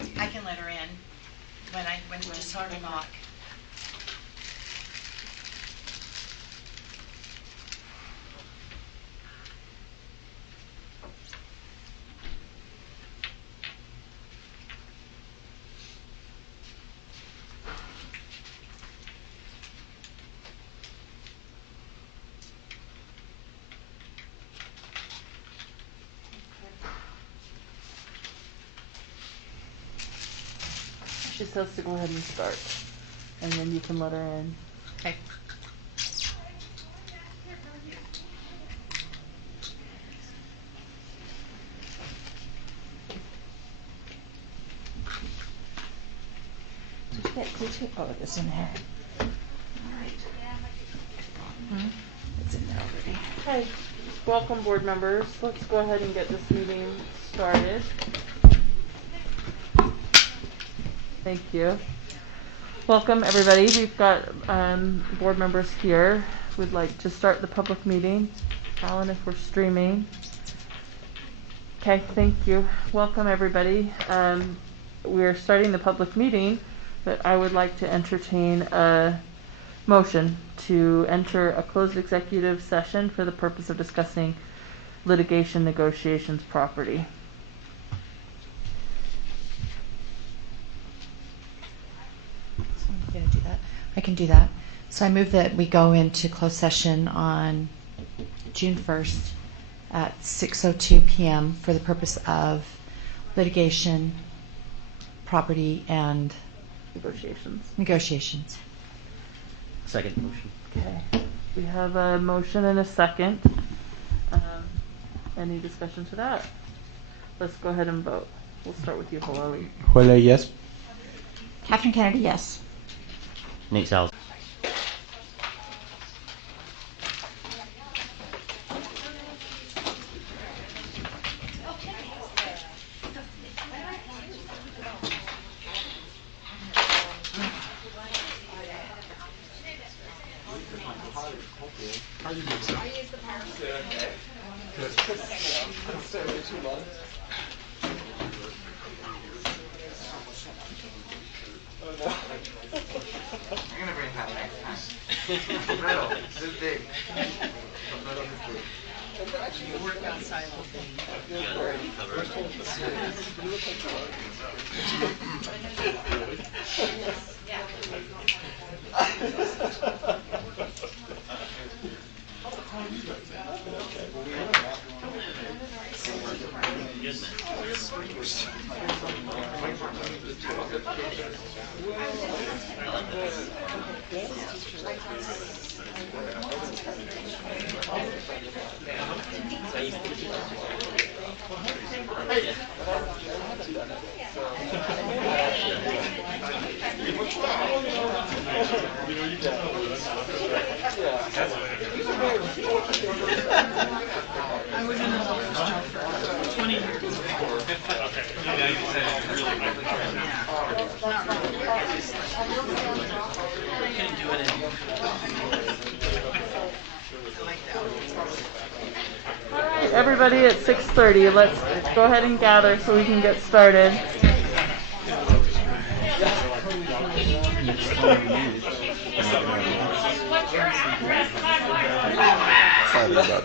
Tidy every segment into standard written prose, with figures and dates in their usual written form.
I can let her in when she just heard her knock. She says to go ahead and start, and then you can let her in. Okay. Oh, it's in there. All right. It's in there already. Hi. Welcome, board members. Let's go ahead and get this meeting started. Thank you. Welcome, everybody. We've got board members here. We'd like to start the public meeting. Alan, if we're streaming. Okay, thank you. Welcome, everybody. We're starting the public meeting, but I would like to entertain a motion to enter a closed executive session for the purpose of discussing litigation negotiations property. I'm going to do that. I can do that. So I move that we go into closed session on June 1st at 6:02 p.m. for the purpose of litigation, property, and negotiations. Second motion. Okay. We have a motion and a second. Any discussion to that? Let's go ahead and vote. We'll start with you, Halali. Huele, yes. Catherine Kennedy, yes. Nate Salz. I was in the office job for 20 years. Couldn't do it anymore. All right, everybody at 6:30. Let's go ahead and gather so we can get started. Sorry about that.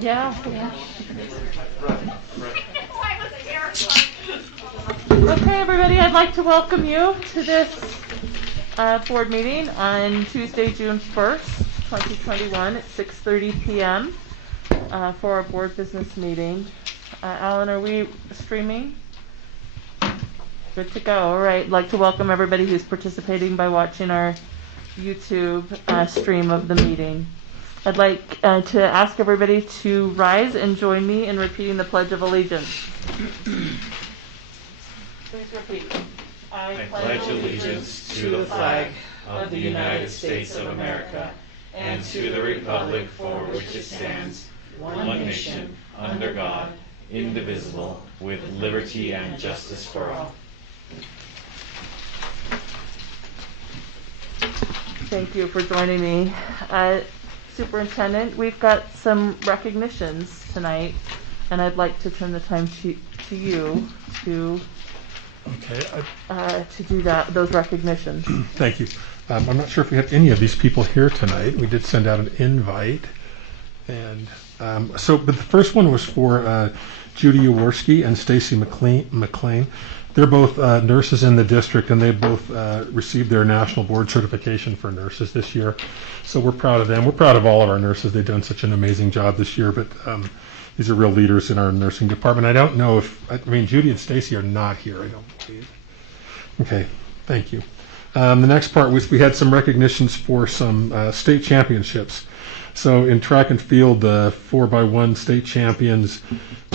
Yeah. Okay, everybody, I'd like to welcome you to this board meeting on Tuesday, June 1st, 2021 at 6:30 p.m. For our board business meeting. Alan, are we streaming? Good to go. All right. I'd like to welcome everybody who's participating by watching our YouTube stream of the meeting. I'd like to ask everybody to rise and join me in repeating the Pledge of Allegiance. Please repeat. I pledge allegiance to the flag of the United States of America and to the republic for which it stands, one nation, under God, indivisible, with liberty and justice for all. Thank you for joining me. Superintendent, we've got some recognitions tonight, and I'd like to turn the time to you to do those recognitions. Thank you. I'm not sure if we have any of these people here tonight. We did send out an invite. And but the first one was for Judy Jaworski and Stacy McLean. They're both nurses in the district, and they both received their national board certification for nurses this year. So we're proud of them. We're proud of all of our nurses. They've done such an amazing job this year, but these are real leaders in our nursing department. I don't know Judy and Stacy are not here, I don't believe. Okay, thank you. The next part was we had some recognitions for some state championships. So in track and field, the 4x1 state champions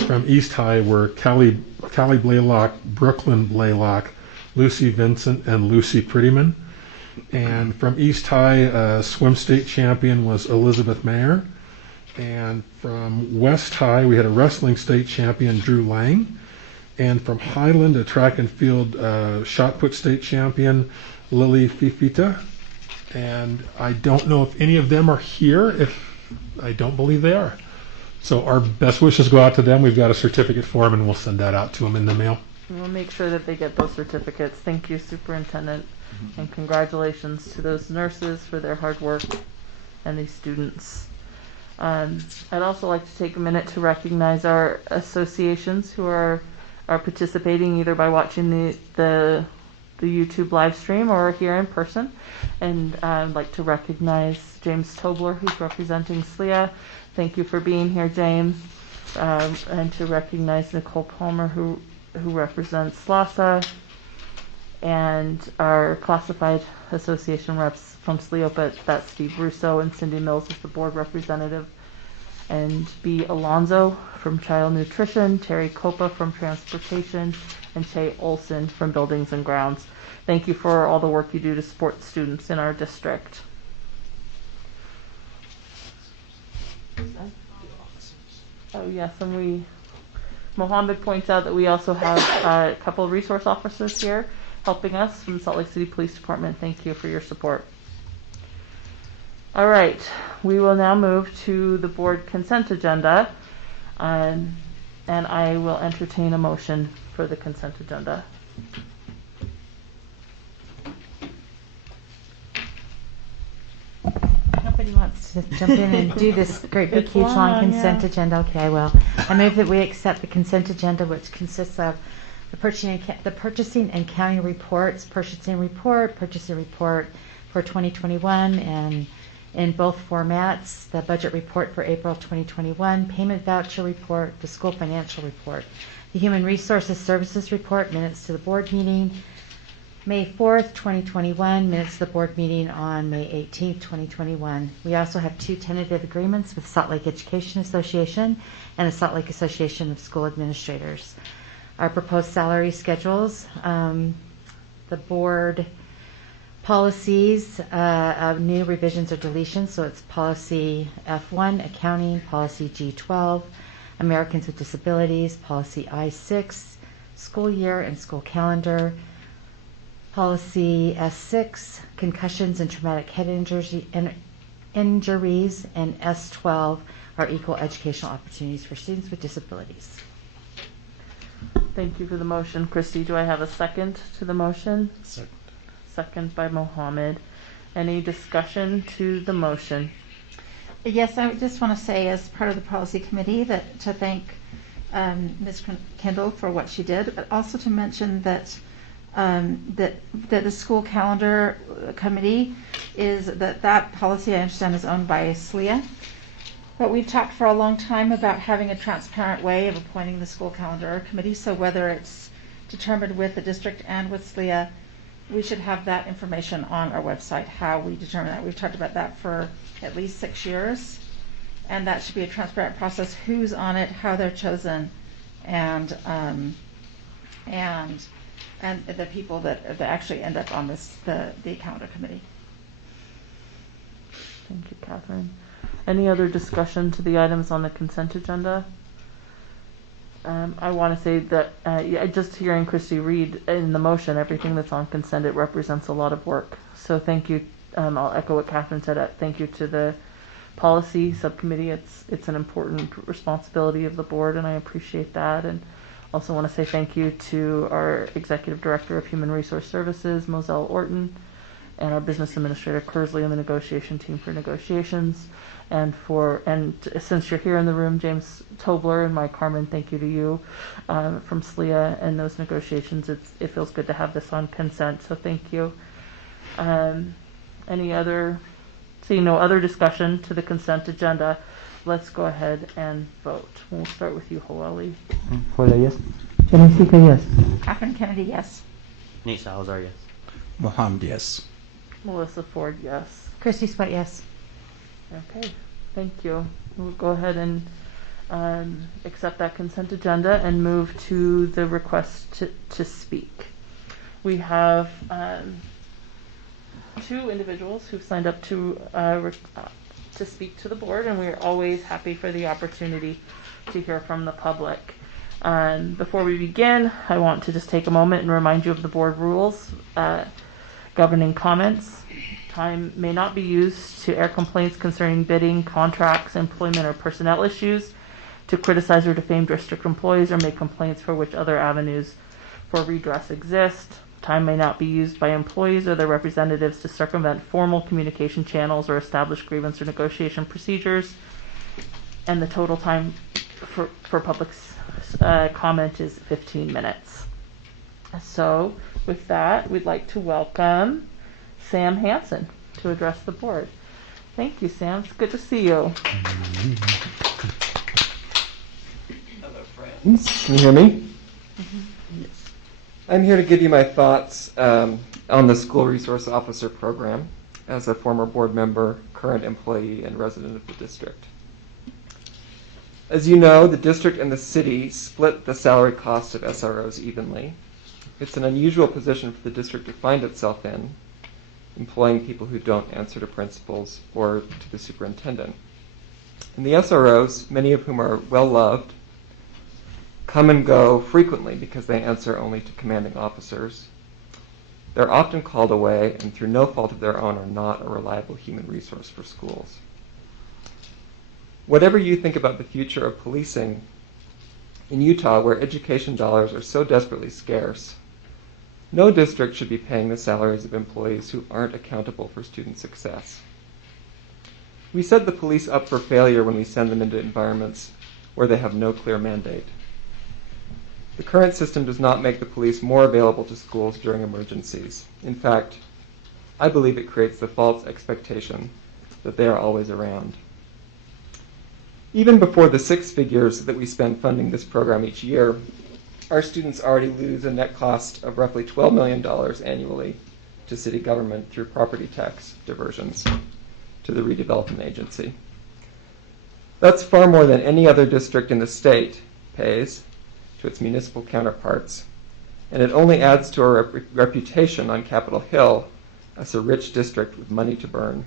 from East High were Callie Blaylock, Brooklyn Blaylock, Lucy Vincent, and Lucy Prettyman. And from East High, swim state champion was Elizabeth Mayer. And from West High, we had a wrestling state champion, Drew Lang. And from Highland, a track and field shot put state champion, Lily Fifita. And I don't know if any of them are here. I don't believe they are. So our best wishes go out to them. We've got a certificate for them, and we'll send that out to them in the mail. We'll make sure that they get those certificates. Thank you, Superintendent, and congratulations to those nurses for their hard work and these students. I'd also like to take a minute to recognize our associations who are participating either by watching the YouTube live stream or here in person. And I'd like to recognize James Tobler, who's representing SLEA. Thank you for being here, James. And to recognize Nicole Palmer, who represents SLASA, and our classified association reps from SLEOPA, that's Steve Russo and Cindy Mills is the board representative, and B. Alonzo from Child Nutrition, Terry Copa from Transportation, and Shay Olson from Buildings and Grounds. Thank you for all the work you do to support students in our district. Oh yes, and Mohammed points out that we also have a couple of resource officers here helping us from the Salt Lake City Police Department. Thank you for your support. All right, we will now move to the board consent agenda, and I will entertain a motion for the consent agenda. Nobody wants to jump in and do this great big It's huge long long, consent yeah. agenda. Okay, I will. I move that we accept the consent agenda, which consists of the purchasing and counting reports, purchasing report for 2021, and in both formats, the budget report for April 2021, payment voucher report, the school financial report, the human resources services report, minutes to the board meeting, May 4th, 2021, minutes of the board meeting on May 18th, 2021. We also have 2 tentative agreements with Salt Lake Education Association and the Salt Lake Association of School Administrators. Our proposed salary schedules, the board policies of new revisions or deletions, so it's policy F1, accounting, policy G12, Americans with Disabilities, policy I6, school year and school calendar, policy S6, concussions and traumatic head injuries, and S12 are equal educational opportunities for students with disabilities. Thank you for the motion. Christy, do I have a second to the motion? Second by Mohammed. Any discussion to the motion? Yes, I just want to say as part of the policy committee to thank Ms. Kendall for what she did, but also to mention that that the school calendar committee is that policy I understand is owned by SLEA. But we've talked for a long time about having a transparent way of appointing the school calendar committee. So whether it's determined with the district and with SLEA, we should have that information on our website, how we determine that. We've talked about that for at least 6 years. And that should be a transparent process, who's on it, how they're chosen, and the people that actually end up on the calendar committee. Thank you, Catherine. Any other discussion to the items on the consent agenda? I want to say that just hearing Christy read in the motion everything that's on consent, it represents a lot of work. So thank you. I'll echo what Catherine said. Thank you to the policy subcommittee. It's an important responsibility of the board, and I appreciate that. And also want to say thank you to our Executive Director of Human Resource Services, Moselle Orton, and our Business Administrator, Kersley, on the negotiation team for negotiations. And since you're here in the room, James Tobler and Mike Harmon, thank you to you from SLEA and those negotiations. It feels good to have this on consent, so thank you. Seeing no other discussion to the consent agenda, let's go ahead and vote. We'll start with you, Hoali. Hola, yes. Jessica, yes. Catherine Kennedy, yes. Nate Salazar, yes. Mohammed, yes. Melissa Ford, yes. Christy Sweat, yes. Okay, thank you. We'll go ahead and accept that consent agenda and move to the request to speak. We have two individuals who've signed up to speak to the board, and we're always happy for the opportunity to hear from the public. Before we begin, I want to just take a moment and remind you of the board rules governing comments. Time may not be used to air complaints concerning bidding, contracts, employment, or personnel issues, to criticize or defame district employees, or make complaints for which other avenues for redress exist. Time may not be used by employees or their representatives to circumvent formal communication channels or establish grievance or negotiation procedures. And the total time for public comment is 15 minutes. So with that, we'd like to welcome Sam Hansen to address the board. Thank you, Sam. It's good to see you. Hello, friends. Can you hear me? Yes. I'm here to give you my thoughts on the School Resource Officer Program as a former board member, current employee, and resident of the district. As you know, the district and the city split the salary cost of SROs evenly. It's an unusual position for the district to find itself in, employing people who don't answer to principals or to the superintendent. And the SROs, many of whom are well-loved, come and go frequently because they answer only to commanding officers. They're often called away and through no fault of their own are not a reliable human resource for schools. Whatever you think about the future of policing in Utah, where education dollars are so desperately scarce, no district should be paying the salaries of employees who aren't accountable for student success. We set the police up for failure when we send them into environments where they have no clear mandate. The current system does not make the police more available to schools during emergencies. In fact, I believe it creates the false expectation that they are always around. Even before the 6 figures that we spend funding this program each year, our students already lose a net cost of roughly $12 million annually to city government through property tax diversions to the redevelopment agency. That's far more than any other district in the state pays to its municipal counterparts, and it only adds to our reputation on Capitol Hill as a rich district with money to burn.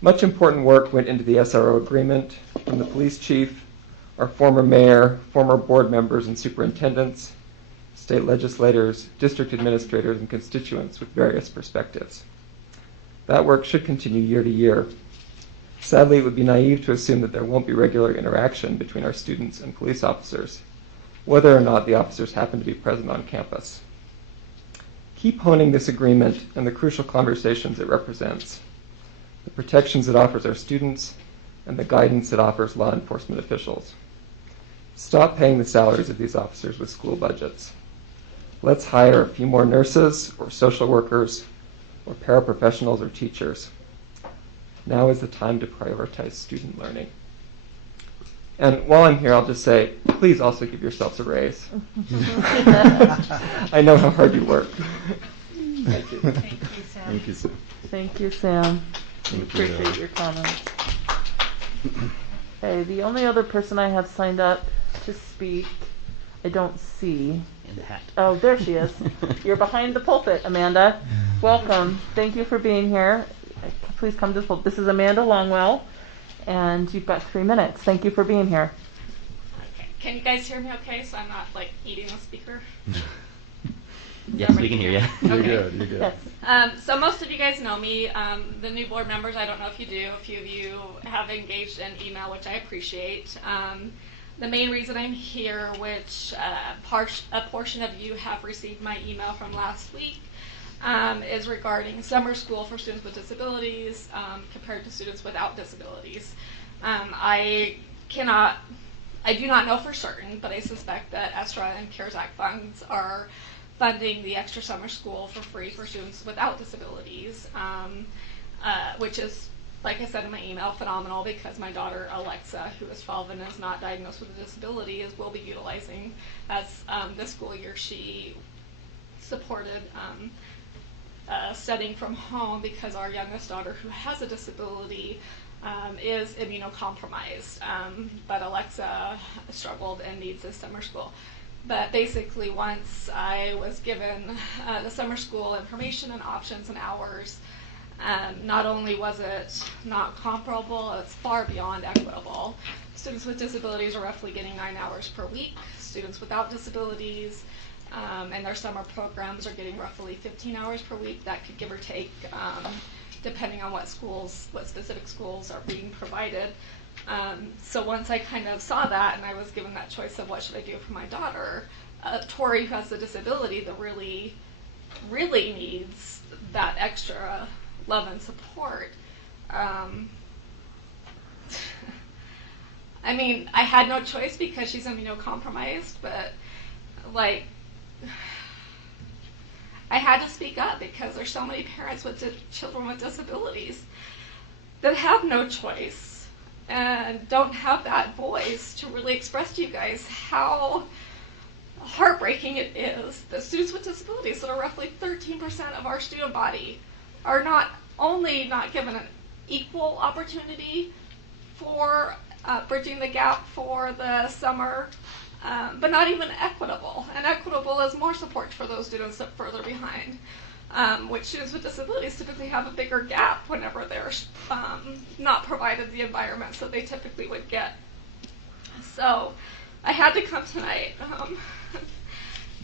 Much important work went into the SRO agreement from the police chief, our former mayor, former board members and superintendents, state legislators, district administrators, and constituents with various perspectives. That work should continue year to year. Sadly, it would be naive to assume that there won't be regular interaction between our students and police officers, whether or not the officers happen to be present on campus. Keep honing this agreement and the crucial conversations it represents, the protections it offers our students, and the guidance it offers law enforcement officials. Stop paying the salaries of these officers with school budgets. Let's hire a few more nurses or social workers or paraprofessionals or teachers. Now is the time to prioritize student learning. And while I'm here, I'll just say, please also give yourselves a raise. I know how hard you work. Thank you. Thank you, Sam. Thank you, sir. Thank you, Sam. Thank you. Appreciate your comments. Okay, the only other person I have signed up to speak, I don't see. In the hat. Oh, there she is. You're behind the pulpit, Amanda. Welcome. Thank you for being here. please come to the pulpit. This is Amanda Longwell, and you've got 3 minutes. Thank you for being here. Okay. Can you guys hear me okay, so I'm not like eating the speaker? Yes, we can hear you. You're good, you're good. Yes. So most of you guys know me. The new board members, I don't know if you do. A few of you have engaged in email, which I appreciate. The main reason I'm here, which a portion of you have received my email from last week, is regarding summer school for students with disabilities compared to students without disabilities. I do not know for certain, but I suspect that ESTRA and CARES Act funds are funding the extra summer school for free for students without disabilities, which is, like I said in my email, phenomenal, because my daughter Alexa, who is 12 and is not diagnosed with a disability, will be utilizing as this school year. She supported studying from home because our youngest daughter, who has a disability, is immunocompromised, but Alexa struggled and needs this summer school. But basically, once I was given the summer school information and options and hours, not only was it not comparable, it's far beyond equitable. Students with disabilities are roughly getting 9 hours per week. Students without disabilities and their summer programs are getting roughly 15 hours per week. That could give or take, depending on what specific schools are being provided. So once I kind of saw that, and I was given that choice of what should I do for my daughter, Tori, who has a disability that really, really needs that extra love and support. I mean, I had no choice because she's immunocompromised, but like, I had to speak up because there's so many parents with children with disabilities that have no choice and don't have that voice to really express to you guys how heartbreaking it is that students with disabilities, that are roughly 13% of our student body, are not only not given an equal opportunity for bridging the gap for the summer, but not even equitable. And equitable is more support for those students that are further behind, which students with disabilities typically have a bigger gap whenever they're not provided the environments that they typically would get. So I had to come tonight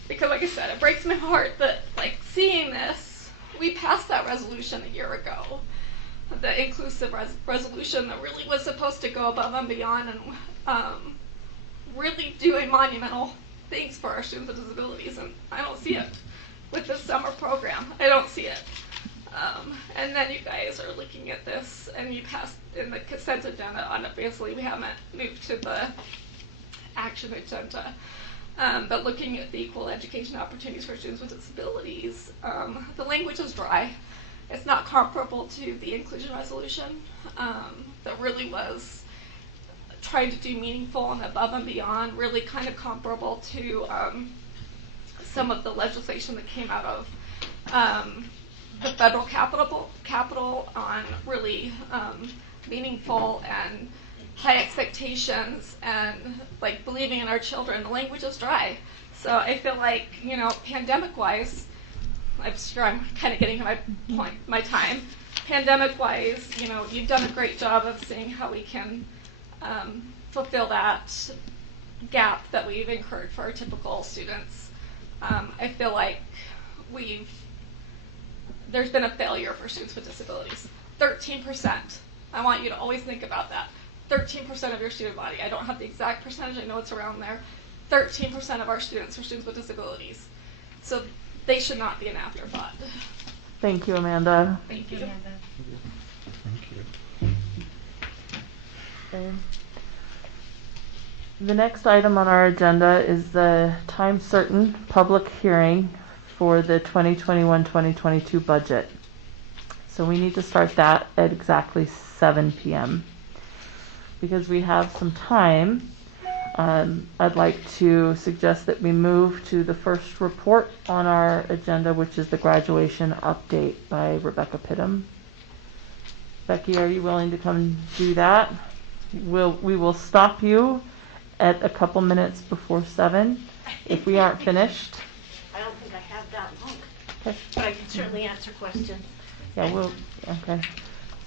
because, like I said, it breaks my heart that, like, seeing this, we passed that resolution a year ago, the inclusive resolution that really was supposed to go above and beyond and really doing monumental things for our students with disabilities, and I don't see it with this summer program. I don't see it. And then you guys are looking at this, and you passed in the consent agenda. Obviously, we haven't moved to the action agenda. But looking at the equal education opportunities for students with disabilities, the language is dry. It's not comparable to the inclusion resolution that really was trying to do meaningful and above and beyond, really kind of comparable to some of the legislation that came out of the federal capital on really meaningful and high expectations and like believing in our children. The language is dry. So I feel like, pandemic-wise, I'm sure I'm kind of getting to my time. Pandemic-wise, you've done a great job of seeing how we can fulfill that gap that we've incurred for our typical students. I feel like there's been a failure for students with disabilities. 13%. I want you to always think about that. 13% of your student body. I don't have the exact percentage. I know it's around there. 13% of our students are students with disabilities. So they should not be an afterthought. Thank you, Amanda. Thank you. Amanda. Thank you. Okay. The next item on our agenda is the time certain public hearing for the 2021-2022 budget. So we need to start that at exactly 7 p.m. Because we have some time, I'd like to suggest that we move to the first report on our agenda, which is the graduation update by Rebecca Pittum. Becky, are you willing to come do that? We will stop you at a couple minutes before 7 if we aren't finished. I don't think I have that long, Okay. but I can certainly answer questions. Yeah, okay.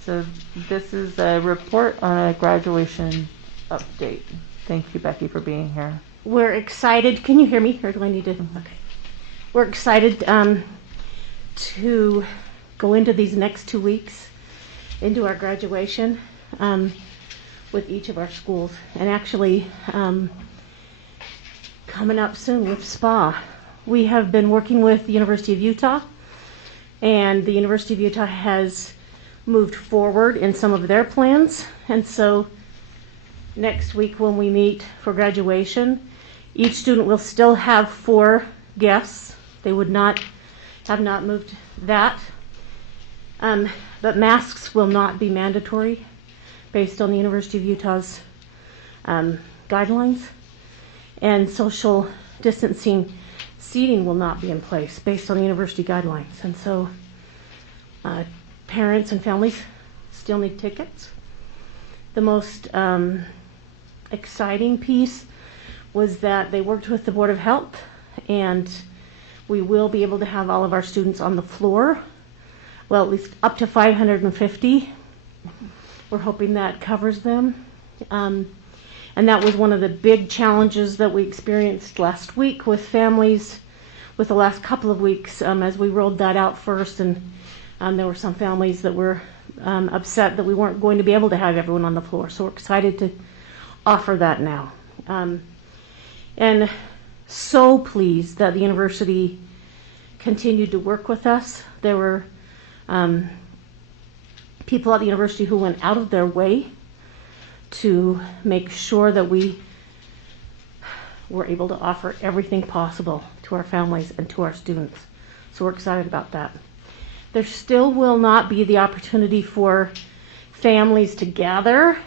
So this is a report on a graduation update. Thank you, Becky, for being here. We're excited. Can you hear me, or do I need to? Okay. We're excited to go into these next 2 weeks into our graduation with each of our schools, and actually coming up soon with SPA. We have been working with the University of Utah, and the University of Utah has moved forward in some of their plans, and so next week when we meet for graduation, each student will still have 4 guests. They would not have not moved that, but masks will not be mandatory based on the University of Utah's guidelines, and social distancing seating will not be in place based on the university guidelines. And so parents and families still need tickets. The most exciting piece was that they worked with the Board of Health, and we will be able to have all of our students on the floor, well, at least up to 550. We're hoping that covers them. And that was one of the big challenges that we experienced last week with families, with the last couple of weeks, as we rolled that out first. And there were some families that were upset that we weren't going to be able to have everyone on the floor. So we're excited to offer that now. And so pleased that the university continued to work with us. There were people at the university who went out of their way to make sure that we were able to offer everything possible to our families and to our students. So we're excited about that. There still will not be the opportunity for families to gather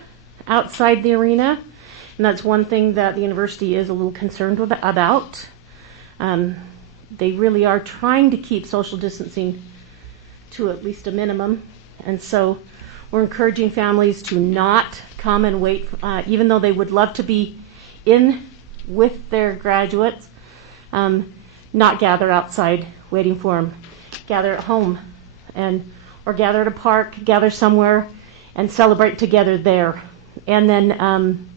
outside the arena, and that's one thing that the university is a little concerned about. They really are trying to keep social distancing to at least a minimum, and so we're encouraging families to not come and wait, even though they would love to be in with their graduates, not gather outside waiting for them. Gather at home, or gather at a park, gather somewhere and celebrate together there. And then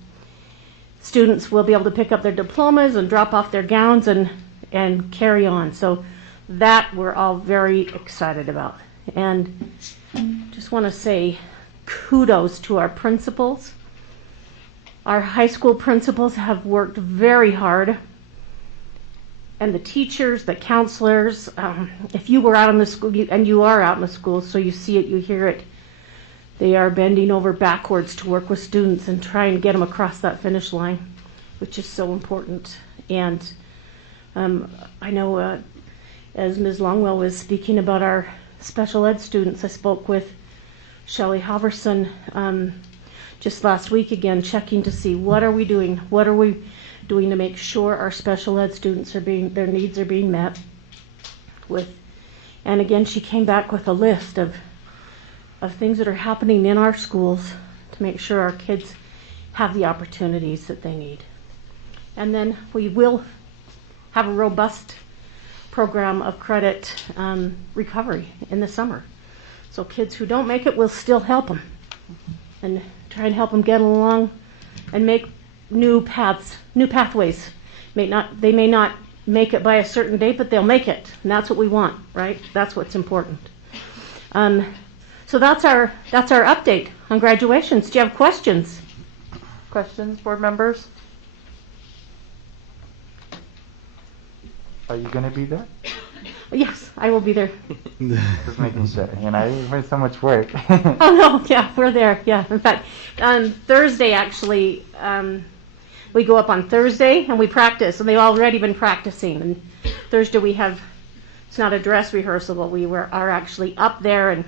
students will be able to pick up their diplomas and drop off their gowns and carry on. So that we're all very excited about. And just want to say kudos to our principals. Our high school principals have worked very hard, and the teachers, the counselors. If you were out in the school, and you are out in the school, so you see it, you hear it, they are bending over backwards to work with students and try and get them across that finish line, which is so important. And I know as Ms. Longwell was speaking about our special ed students, I spoke with Shelley Halverson just last week again, checking to see what are we doing to make sure our special ed students their needs are being met with. And again, she came back with a list of things that are happening in our schools to make sure our kids have the opportunities that they need. And then we will have a robust program of credit recovery in the summer. So kids who don't make it, we'll still help them and try and help them get along and make new pathways. They may not make it by a certain date, but they'll make it, and that's what we want, right? That's what's important. So that's our update on graduations. Do you have questions? Questions, board members? Are you going to be there? Yes, I will be there. Just making sure. You've made so much work. Oh no, yeah, we're there. Yeah, in fact, on Thursday actually, we go up on Thursday and we practice, and they've already been practicing. And Thursday it's not a dress rehearsal, but are actually up there, and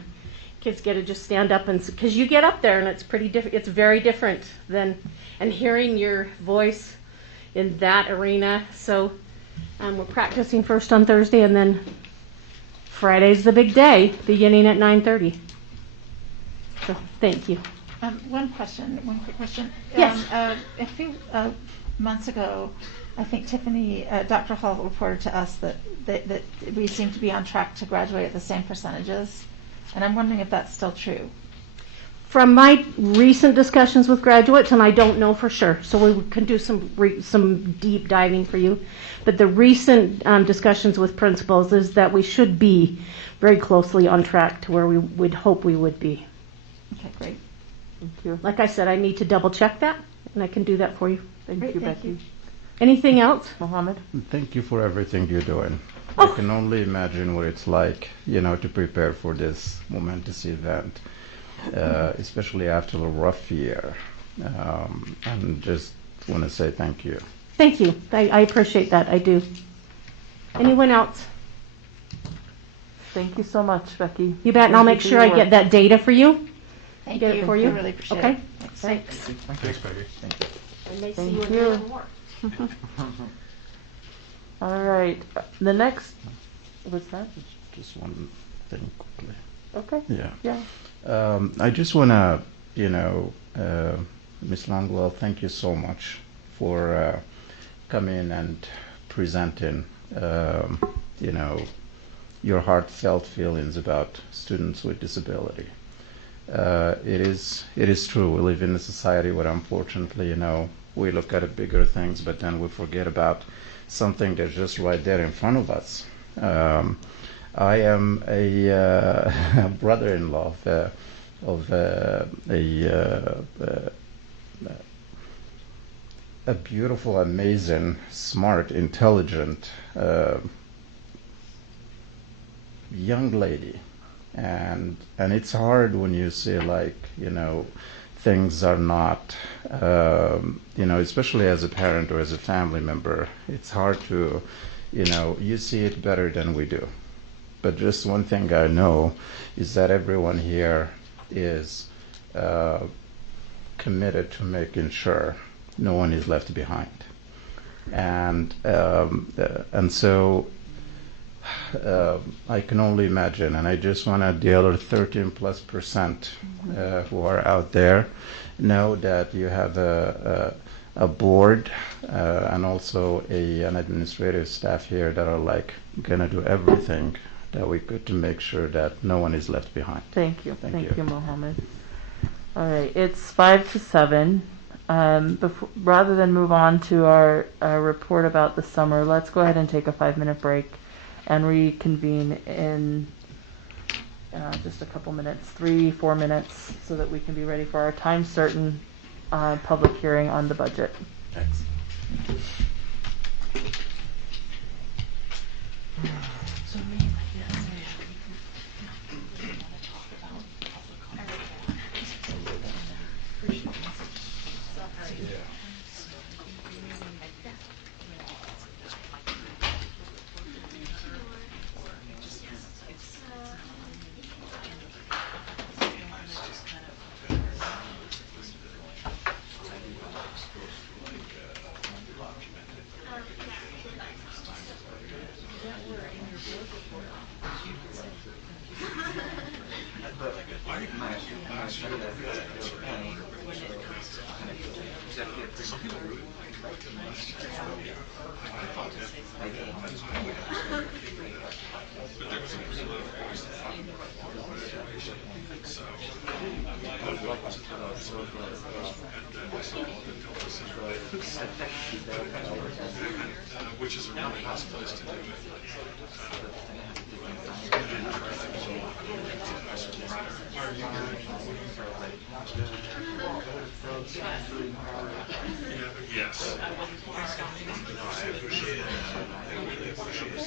kids get to just stand up, and because you get up there and it's pretty different. It's very different and hearing your voice in that arena. So we're practicing first on Thursday, and then Friday's the big day, beginning at 9:30. So thank you. One quick question. Yes. A few months ago, I think Tiffany, Dr. Hall reported to us that we seem to be on track to graduate at the same percentages, and I'm wondering if that's still true. From my recent discussions with graduates, and I don't know for sure, so we can do some deep diving for you, but the recent discussions with principals is that we should be very closely on track to where we would hope we would be. Okay, great. Thank you. Like I said, I need to double check that, and I can do that for you. Thank Great, you, thank Becky. you. Anything else? Mohammed? Thank you for everything you're doing. Oh. I can only imagine what it's like, to prepare for this momentous event, especially after a rough year. And just want to say thank you. Thank you. I appreciate that. I do. Anyone else? Thank you so much, Becky. You bet, and I'll Thank make you sure for I your get work. that data for you. Thank Get you. it for you? I really appreciate Okay. it. Thanks. Thanks, Becky. I may see Thank you in you. there more. All right. The next, what's that? Just one thing quickly. Okay. Yeah. Yeah. I just want to, Ms. Longwell, thank you so much for coming and presenting, your heartfelt feelings about students with disability. It is true. We live in a society where, unfortunately, we look at the bigger things, but then we forget about something that's just right there in front of us. I am a brother-in-law of a beautiful, amazing, smart, intelligent young lady, and it's hard when you see things are not, especially as a parent or as a family member, it's hard to, you see it better than we do. But just one thing I know is that everyone here is committed to making sure no one is left behind. And so I can only imagine, and I just want to, the other 13+% who are out there, know that you have a board and also an administrative staff here that are gonna do everything that we could to make sure that no one is left behind. Thank you. Thank you. Mohammed. All right. It's 5 to 7. Rather than move on to our report about the summer, let's go ahead and take a 5-minute break and reconvene in just a couple minutes, 3-4 minutes, so that we can be ready for our time certain public hearing on the budget. Thanks. Which is a really nice place to do it. Yes. I appreciate it. I really appreciate it.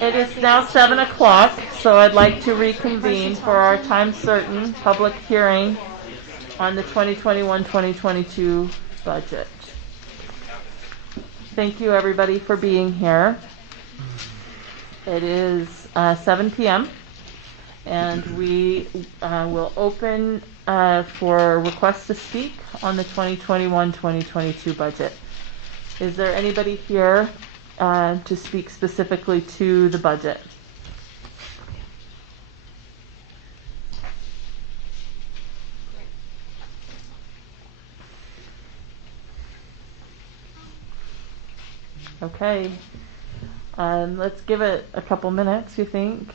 It is now 7 o'clock, so I'd like to reconvene for our time certain public hearing on the 2021-2022 budget. Thank you everybody for being here. It is 7 p.m. and we will open for requests to speak on the 2021-2022 budget. Is there anybody here to speak specifically to the budget? Okay. Let's give it a couple minutes, you think?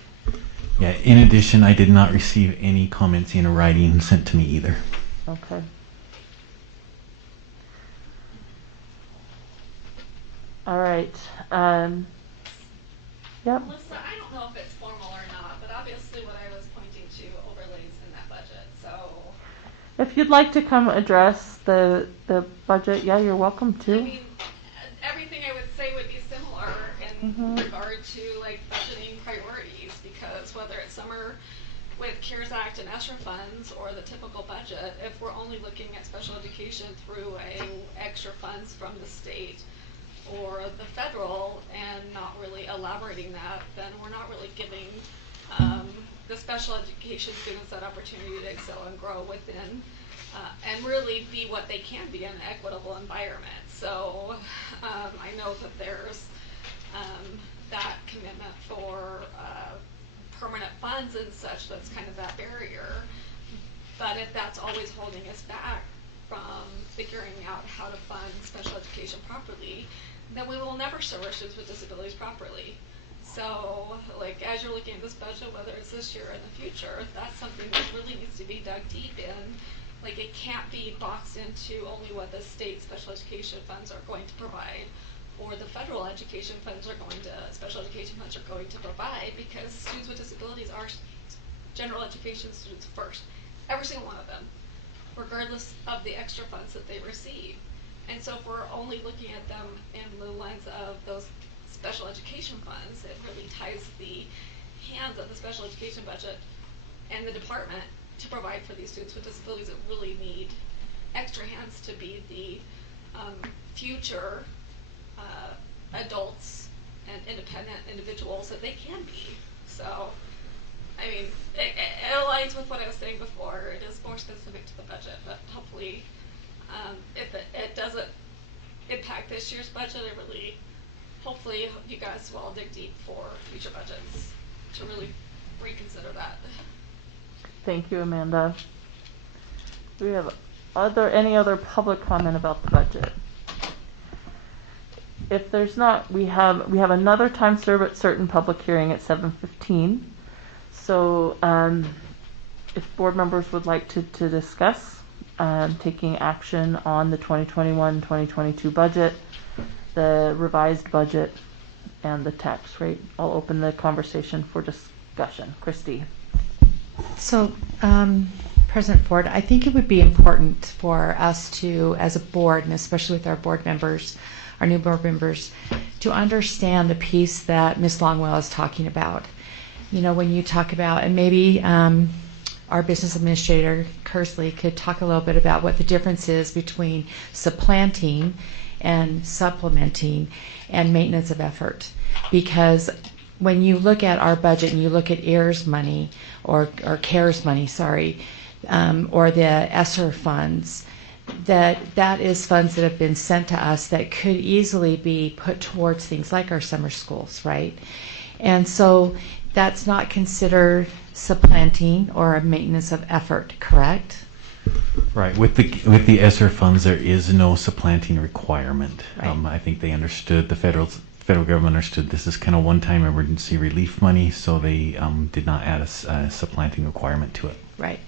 Yeah, in addition, I did not receive any comments in writing sent to me either. Okay. All right. Yep. Melissa, I don't know if it's formal or not, but obviously what I was pointing to overlays in that budget. So if you'd like to come address the budget, yeah, you're welcome to. I mean, everything I would say would be similar in regard to like budgeting priorities, because whether it's summer with CARES Act and ESSER funds or the typical budget, if we're only looking at special education through extra funds from the state or the federal and not really elaborating that, then we're not really giving the special education students that opportunity to excel and grow within and really be what they can be in an equitable environment. So I know that there's that commitment for permanent funds and such, that's kind of that barrier. But if that's always holding us back from figuring out how to fund special education properly, then we will never serve our students with disabilities properly. So, like, as you're looking at this budget, whether it's this year or in the future, that's something that really needs to be dug deep in. Like, it can't be boxed into only what the state special education funds are going to provide, or the federal education funds are going to, special education funds are going to provide, because students with disabilities are general education students first. Every single one of them, regardless of the extra funds that they receive. And so if we're only looking at them in the lens of those special education funds, it really ties the hands of the special education budget and the department to provide for these students with disabilities that really need extra hands to be the future adults and independent individuals that they can be. So, I mean, it aligns with what I was saying before. It is more specific to the budget, but hopefully if it doesn't impact this year's budget, hopefully you guys will all dig deep for future budgets to really reconsider that. Thank you, Amanda. Do we have any other public comment about the budget? If there's not, we have another time certain public hearing at 7:15. So if board members would like to discuss taking action on the 2021-2022 budget, the revised budget, and the tax rate, I'll open the conversation for discussion. Christy. So, President Ford, I think it would be important for us to, as a board, and especially with our board members, our new board members, to understand the piece that Ms. Longwell is talking about. when you talk about, and maybe our business administrator, Kersley, could talk a little bit about what the difference is between supplanting and supplementing and maintenance of effort. Because when you look at our budget and you look at AIR's money, or CARES money, sorry, or the ESSER funds, that is funds that have been sent to us that could easily be put towards things like our summer schools, right? And so that's not considered supplanting or a maintenance of effort, correct? Right. With the ESSER funds, there is no supplanting requirement. Right. I think they understood, the federal government understood this is kind of one-time emergency relief money, so they did not add a supplanting requirement to it. Right.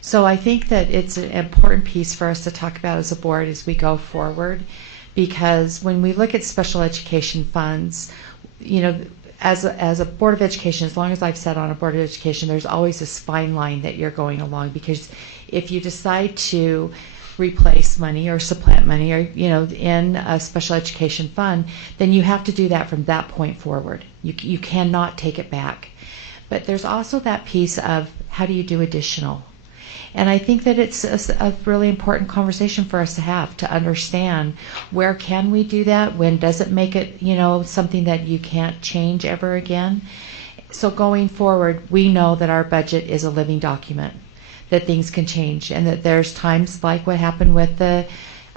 So I think that it's an important piece for us to talk about as a board as we go forward, because when we look at special education funds, as a Board of Education, as long as I've sat on a Board of Education, there's always this fine line that you're going along, because if you decide to replace money or supplant money or in a special education fund, then you have to do that from that point forward. You cannot take it back. But there's also that piece of how do you do additional. And I think that it's a really important conversation for us to have, to understand where can we do that, when does it make it something that you can't change ever again. So going forward, we know that our budget is a living document, that things can change, and that there's times like what happened with the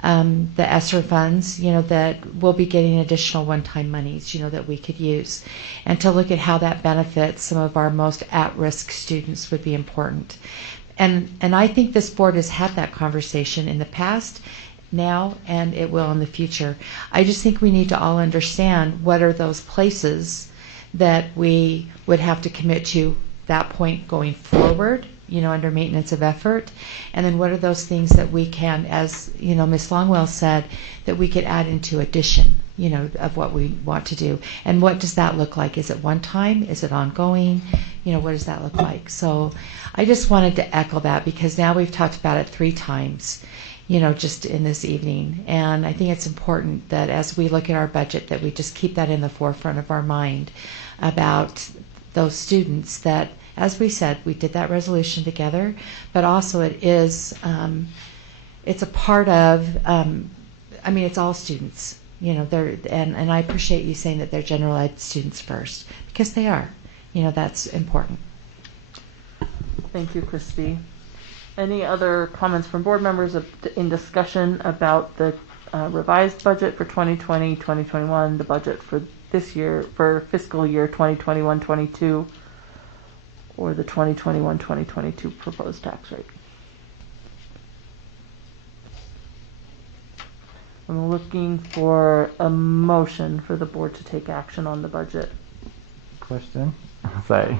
ESSER funds, that we'll be getting additional one-time monies, that we could use. And to look at how that benefits some of our most at-risk students would be important. And I think this board has had that conversation in the past, now, and it will in the future. I just think we need to all understand what are those places that we would have to commit to that point going forward, under maintenance of effort, and then what are those things that we can, as Ms. Longwell said, that we could add into addition, of what we want to do. And what does that look like? Is it one time? Is it ongoing? What does that look like? So I just wanted to echo that, because now we've talked about it 3 times, just in this evening. And I think it's important that as we look at our budget, that we just keep that in the forefront of our mind about those students that, as we said, we did that resolution together, but also it is, it's a part of, it's all students, and I appreciate you saying that they're general ed students first, because they are, that's important. Thank you, Christy. Any other comments from board members in discussion about the revised budget for 2020, 2021, the budget for this year, for fiscal year 2021-22, or the 2021-2022 proposed tax rate? I'm looking for a motion for the board to take action on the budget. Question? Sorry.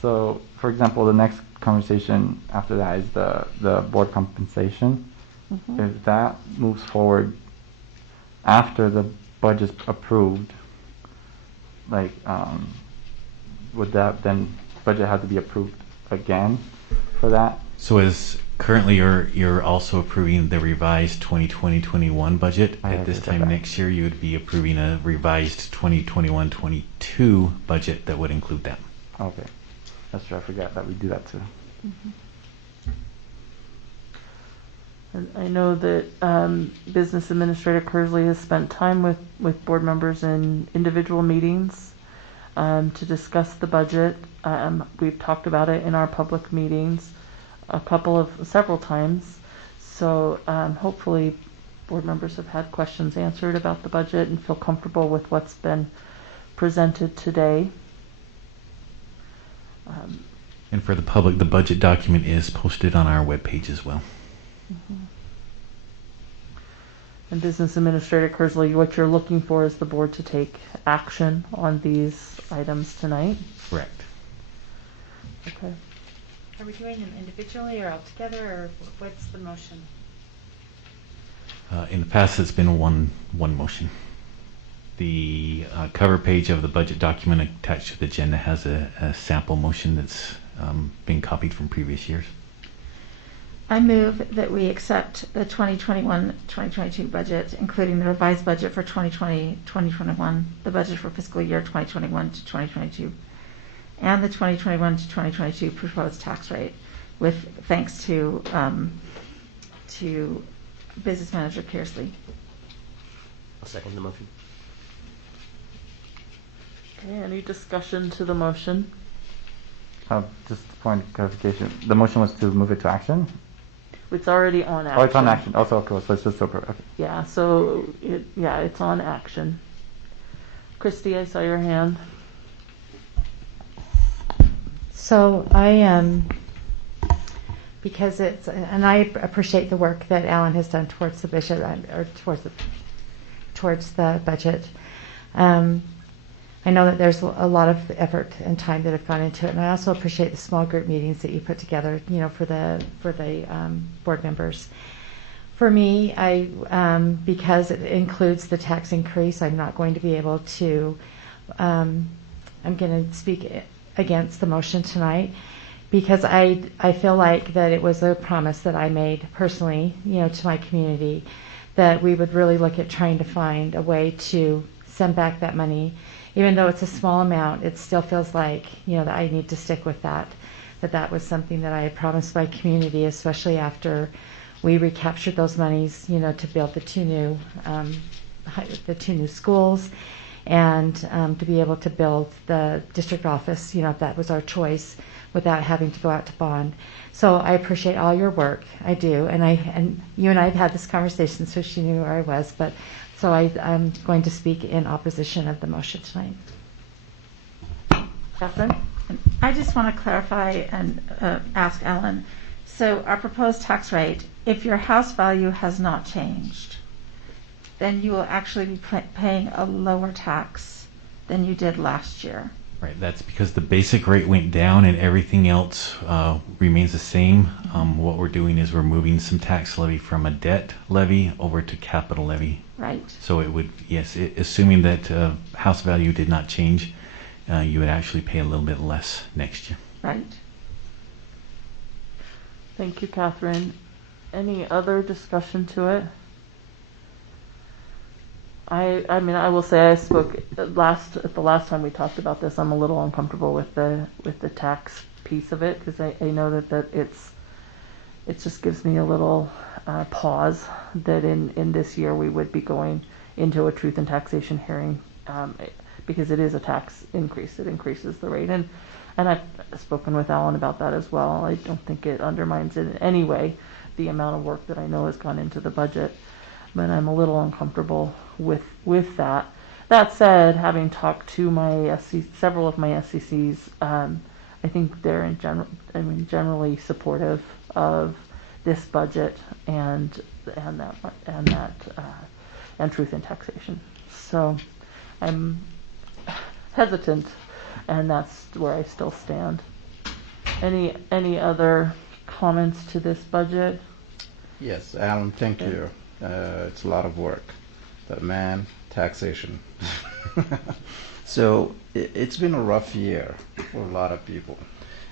So, for example, the next conversation after that is the board compensation. Mm-hmm. If that moves forward after the budget's approved, would that then budget have to be approved again for that? So as currently you're also approving the revised 2020-21 budget. At this time next year, you would be approving a revised 2021-22 budget that would include that. Okay. That's true. I forgot that we do that too. Mm-hmm. And I know that Business Administrator Kersley has spent time with board members in individual meetings to discuss the budget. We've talked about it in our public meetings several times. So hopefully board members have had questions answered about the budget and feel comfortable with what's been presented today. And for the public, the budget document is posted on our webpage as well. Mm-hmm. And Business Administrator Kersley, what you're looking for is the board to take action on these items tonight? Correct. Okay. Are we doing them individually or all together, or what's the motion? In the past, it's been one motion. The cover page of the budget document attached to the agenda has a sample motion that's been copied from previous years. I move that we accept the 2021-2022 budget, including the revised budget for 2020-2021, the budget for fiscal year 2021 to 2022, and the 2021 to 2022 proposed tax rate, with thanks to Business Manager Kearsley. I'll second the motion. Okay, any discussion to the motion? Just a point of clarification. The motion was to move it to action? It's already on action. Oh, it's on action. Also, okay, so it's just over. Okay. Yeah, so it's on action. Christy, I saw your hand. So I because it's, and I appreciate the work that Alan has done towards the budget, or towards the budget. I know that there's a lot of effort and time that have gone into it, and I also appreciate the small group meetings that you put together, for the board members. For me, because it includes the tax increase, I'm not going to be able to. I'm going to speak against the motion tonight, because I feel like that it was a promise that I made personally, to my community, that we would really look at trying to find a way to send back that money. Even though it's a small amount, it still feels like, that I need to stick with that. That was something that I had promised my community, especially after we recaptured those monies, to build the two new schools, and to be able to build the district office, if that was our choice, without having to go out to bond. So I appreciate all your work. I do, and you and I have had this conversation, so she knew where I was. But so I'm going to speak in opposition of the motion tonight. Catherine? I just want to clarify and ask Alan. So our proposed tax rate, if your house value has not changed, then you will actually be paying a lower tax than you did last year. Right, that's because the basic rate went down and everything else remains the same. What we're doing is we're moving some tax levy from a debt levy over to capital levy. Right. So it would, yes, assuming that house value did not change, you would actually pay a little bit less next year. Right. Thank you, Catherine. Any other discussion to it? I mean, I will say I spoke the last time we talked about this. I'm a little uncomfortable with the tax piece of it, because I know that it just gives me a little pause that in this year we would be going into a truth and taxation hearing, because it is a tax increase. It increases the rate, and I've spoken with Alan about that as well. I don't think it undermines in any way the amount of work that I know has gone into the budget, but I'm a little uncomfortable with that. That said, having talked to several of my SCCs, I think they're generally supportive of this budget and truth in taxation. So I'm hesitant, and that's where I still stand. Any other comments to this budget? Yes, Alan, thank you. It's a lot of work. But man, taxation. So it's been a rough year for a lot of people.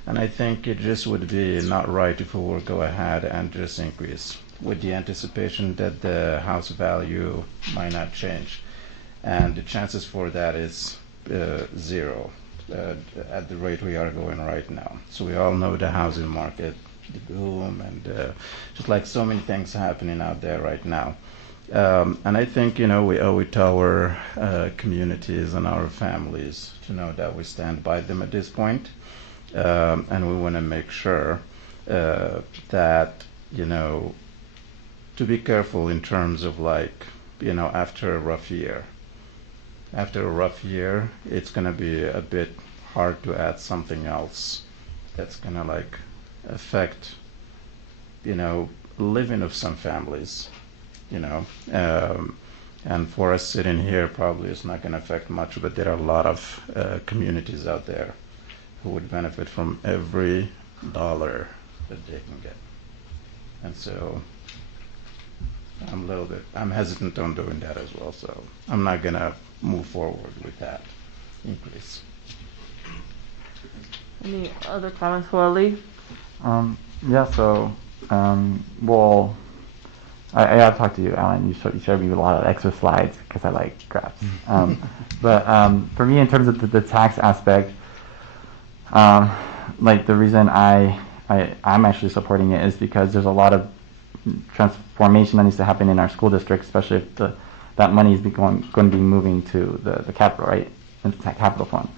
And I think it just would be not right if we were to go ahead and just increase with the anticipation that the house value might not change. And the chances for that is zero at the rate we are going right now. So we all know the housing market, the boom, and just like so many things happening out there right now. And I think, we owe it to our communities and our families to know that we stand by them at this point. And we want to make sure that, to be careful in terms of after a rough year. After a rough year, it's going to be a bit hard to add something else that's going to affect, living of some families. And for us sitting here, probably it's not going to affect much, but there are a lot of communities out there who would benefit from every dollar that they can get. And so I'm hesitant on doing that as well, so I'm not going to move forward with that increase. Any other comments for Lee? Yeah, so, well, I have talked to you, Alan. You showed me a lot of extra slides because I like graphs. But for me, in terms of the tax aspect, Like the reason I'm actually supporting it is because there's a lot of transformation that needs to happen in our school district, especially if that money is going to be moving to the capital, right? Into that capital fund.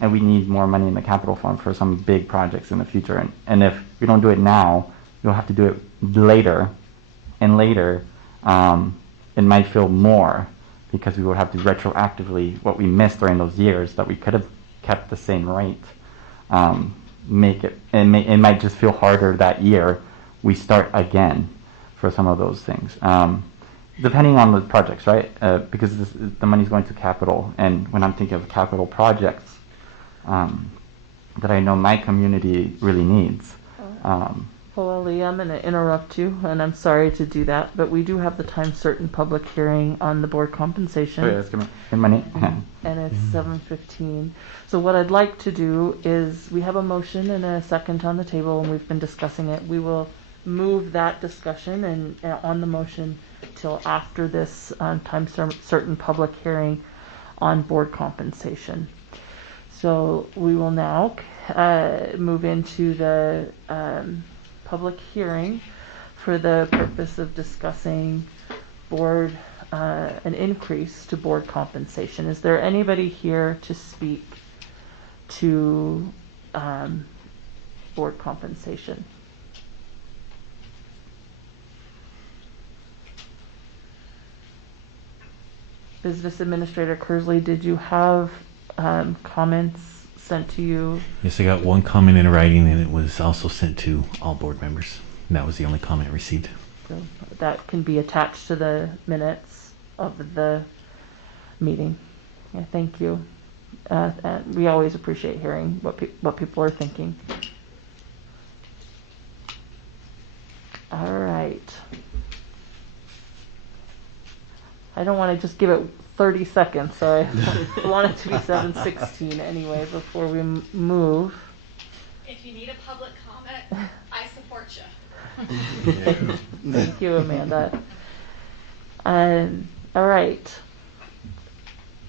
And we need more money in the capital fund for some big projects in the future. And if we don't do it now, we'll have to do it later. And later, it might feel more because we would have to retroactively, what we missed during those years that we could have kept the same rate, make it, it might just feel harder that year. We start again for some of those things. Depending on the projects, right? Because the money's going to capital, and when I'm thinking of capital projects that I know my community really needs. Well, Lee, I'm going to interrupt you, and I'm sorry to do that, but we do have the time certain public hearing on the board compensation. Oh yeah, it's good money. And it's 7:15. So what I'd like to do is, we have a motion and a second on the table, and we've been discussing it. We will move that discussion and on the motion till after this time certain public hearing on board compensation. So we will now move into the public hearing for the purpose of discussing board an increase to board compensation. Is there anybody here to speak to board compensation? Business Administrator Kersley, did you have comments sent to you? Yes, I got one comment in writing, and it was also sent to all board members. And that was the only comment I received. So that can be attached to the minutes of the meeting. Yeah, thank you. And we always appreciate hearing what people are thinking. All right. I don't want to just give it 30 seconds, so I want it to be 7:16 anyway before we move. If you need a public comment, I support you. Thank you, Amanda. All right.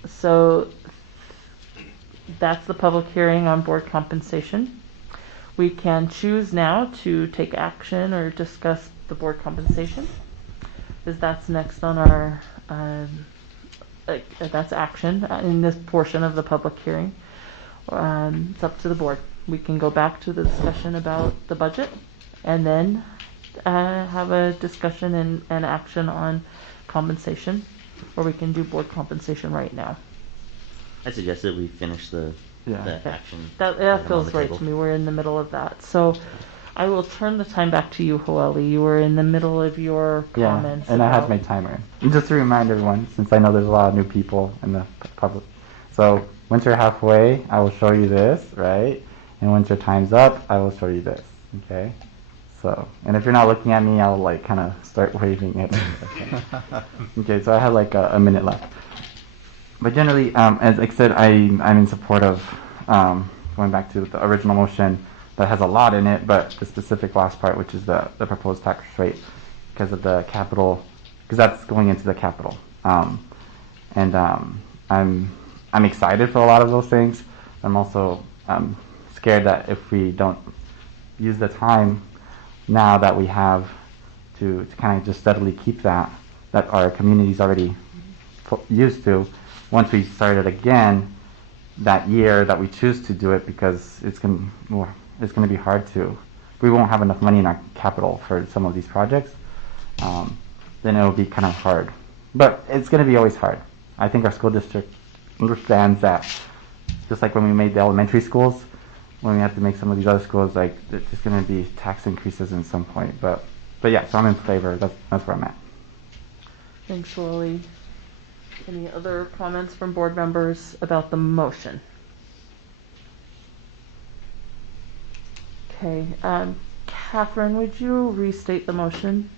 So that's the public hearing on board compensation. We can choose now to take action or discuss the board compensation, because that's next on our that's action in this portion of the public hearing. It's up to the board. We can go back to the discussion about the budget and then have a discussion and action on compensation, or we can do board compensation right now. I suggest that we finish the Okay. action. That item on feels the right table. to me. We're in the middle of that. So I will turn the time back to you, Hoeli. You were in the middle of your comments. And I had my timer. And just to remind everyone, since I know there's a lot of new people in the public. So once you're halfway, I will show you this, right? And once your time's up, I will show you this, okay? So, and if you're not looking at me, I'll like kind of start waving it. Okay, so I have like a minute left. But generally, as I said, I'm in support of going back to the original motion that has a lot in it, but the specific last part, which is the proposed tax rate, because of the capital, because that's going into the capital. And I'm excited for a lot of those things. I'm also scared that if we don't use the time now that we have to kind of just steadily keep that our community's already used to, once we start it again that year that we choose to do it, because it's going to be hard to, we won't have enough money in our capital for some of these projects, then it'll be kind of hard. But it's going to be always hard. I think our school district understands that, just like when we made the elementary schools, when we have to make some of these other schools, like there's going to be tax increases in some point. But yeah, so I'm in favor. That's where I'm at. Thanks, Lily. Any other comments from board members about the motion? Okay, Catherine, would you restate the motion?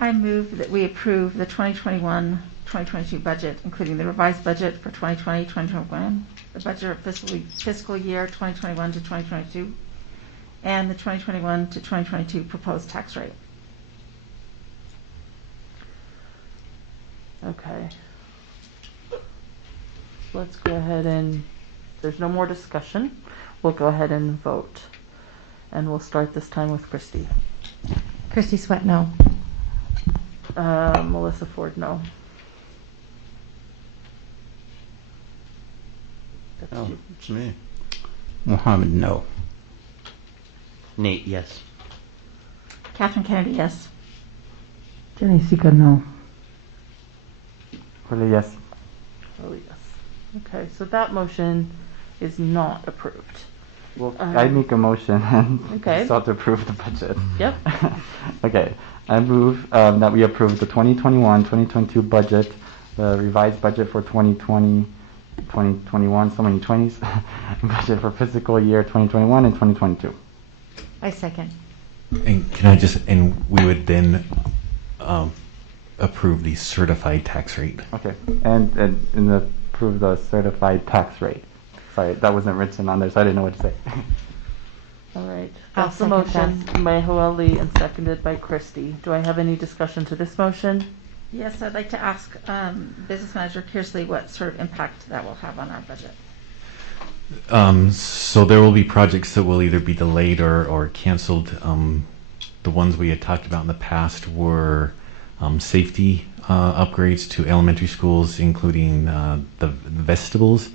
I move that we approve the 2021-2022 budget, including the revised budget for 2020-2021, the budget of fiscal year 2021 to 2022, and the 2021 to 2022 proposed tax rate. Okay. Let's go ahead and there's no more discussion, we'll go ahead and vote. And we'll start this time with Christy. Christy Sweat, no. Melissa Ford, no. That's Oh, you. it's me. Mohammed, no. Nate, yes. Catherine Kennedy, yes. Jenny Sika, no. Julia, yes. Oh, yes. Okay, so that motion is not approved. Well, I make a motion and Okay. still have to approve the budget. Yep. Okay, I move that we approve the 2021-2022 budget, the revised budget for 2020, 2021, so many 20s, budget for fiscal year 2021 and 2022. I second. And can I just, and we would then approve the certified tax rate. Okay, and approve the certified tax rate. Sorry, that wasn't written on there, so I didn't know what to say. All right. I'll That's the second motion by Joelle Lee and seconded by Christy. Do I have any discussion to this motion? Yes, I'd like to ask Business Manager Kearsley what sort of impact that will have on our budget. So there will be projects that will either be delayed or canceled. The ones we had talked about in the past were safety upgrades to elementary schools, including the vestibules.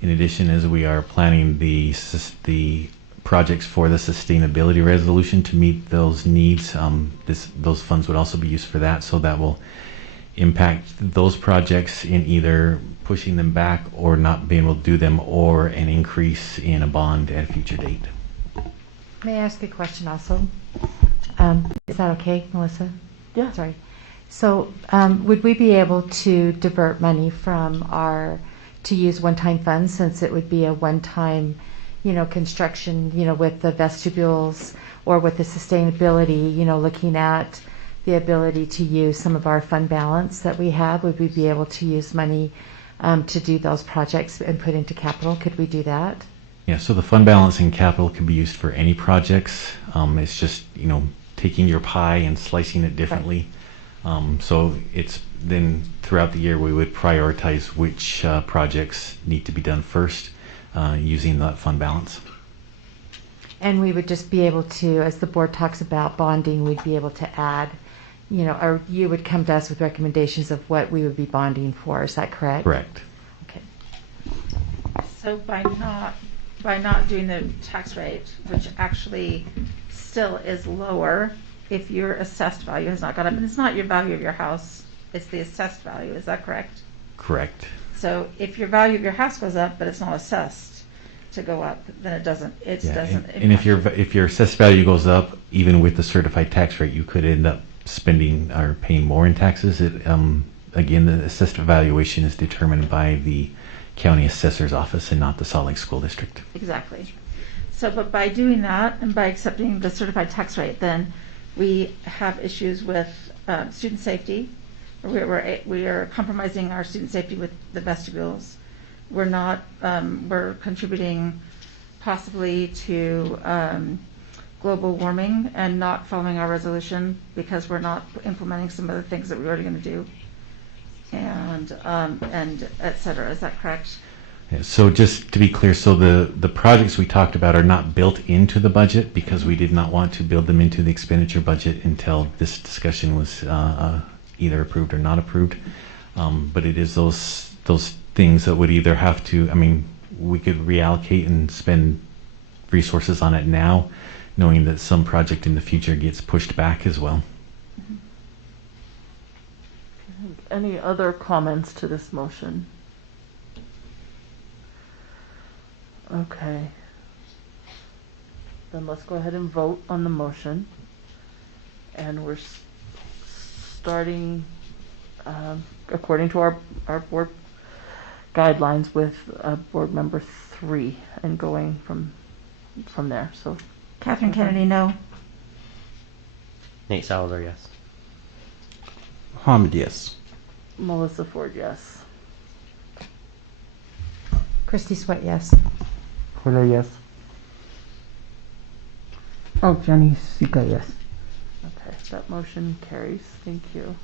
In addition, as we are planning the projects for the sustainability resolution to meet those needs, those funds would also be used for that. So that will impact those projects in either pushing them back or not being able to do them, or an increase in a bond at a future date. May I ask a question also? Is that okay, Melissa? Yeah. Sorry. So would we be able to divert money from to use one-time funds, since it would be a one-time, construction, with the vestibules or with the sustainability, looking at the ability to use some of our fund balance that we have? Would we be able to use money to do those projects and put into capital? Could we do that? Yeah, so the fund balance and capital can be used for any projects. It's just, taking your pie and slicing it differently. So it's then throughout the year we would prioritize which projects need to be done first using that fund balance. And we would just be able to, as the board talks about bonding, we'd be able to add, or you would come to us with recommendations of what we would be bonding for. Is that correct? Correct. Okay. So by not doing the tax rate, which actually still is lower if your assessed value has not gone up, and it's not your value of your house, it's the assessed value, is that correct? Correct. So if your value of your house goes up, but it's not assessed to go up, then it doesn't And if your assessed value goes up, even with the certified tax rate, you could end up spending or paying more in taxes. Again, the assessed valuation is determined by the county assessor's office and not the Salt Lake School District. Exactly. So, but by doing that and by accepting the certified tax rate, then we have issues with student safety. We are compromising our student safety with the vestibules. We're contributing possibly to global warming and not following our resolution because we're not implementing some of the things that we're already going to do, and et cetera. Is that correct? Yeah, so just to be clear, so the projects we talked about are not built into the budget because we did not want to build them into the expenditure budget until this discussion was either approved or not approved. But it is those things that would either have to, we could reallocate and spend resources on it now, knowing that some project in the future gets pushed back as well. Any other comments to this motion? Okay. Then let's go ahead and vote on the motion. And we're starting according to our board guidelines with board member 3 and going from there. So Catherine Kennedy, no. Nate Salazar, yes. Mohammed, yes. Melissa Ford, yes. Christy Sweat, yes. Julia, yes. Oh, Jenny Sika, yes. Okay, that motion carries. Thank you.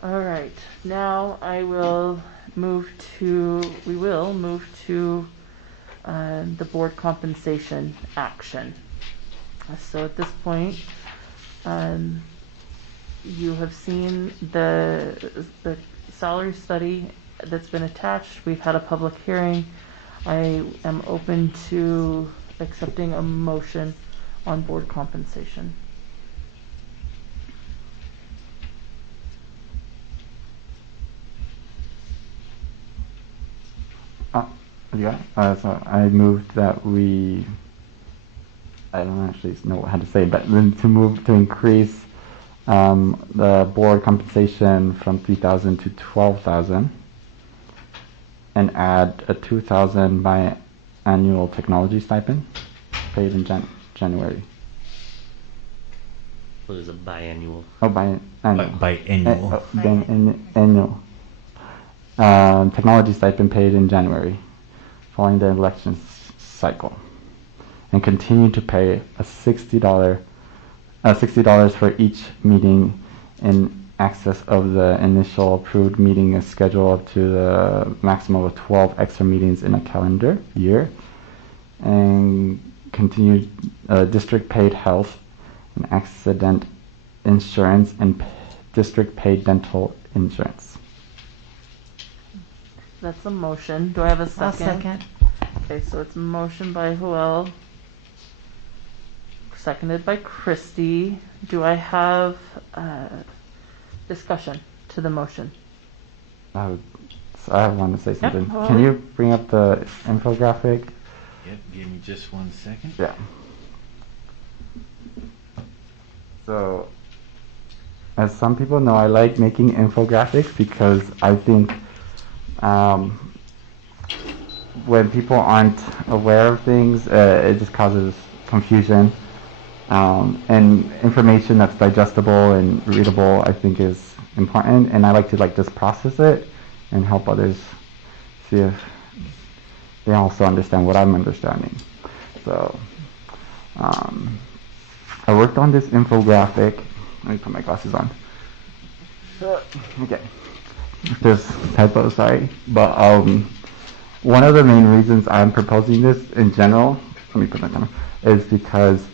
All right, now we will move to the board compensation action. So at this point, you have seen the salary study that's been attached. We've had a public hearing. I am open to accepting a motion on board compensation. Yeah, so I moved that I don't actually know how to say it, but then to increase the board compensation from 3,000 to 12,000 and add a 2,000 biannual technology stipend paid in January. What is a biannual? Oh, biannual. Biannual. Annual. Technology stipend paid in January following the election cycle, and continue to pay a $60 for each meeting in excess of the initial approved meeting schedule up to the maximum of 12 extra meetings in a calendar year, and continue district paid health and accident insurance and district paid dental insurance. That's a motion. Do I have a second? I'll second. Okay, so it's a motion by Joel, seconded by Christy. Do I have discussion to the motion? I want to say something. Yep. Can you bring up the infographic? Yep, give me just 1 second. Yeah. So, as some people know, I like making infographics because I think when people aren't aware of things, it just causes confusion. And information that's digestible and readable, I think, is important. And I like to just process it and help others see if they also understand what I'm understanding. So, I worked on this infographic. Let me put my glasses on. Okay. There's typos, sorry. But one of the main reasons I'm proposing this in general, let me put that down, is because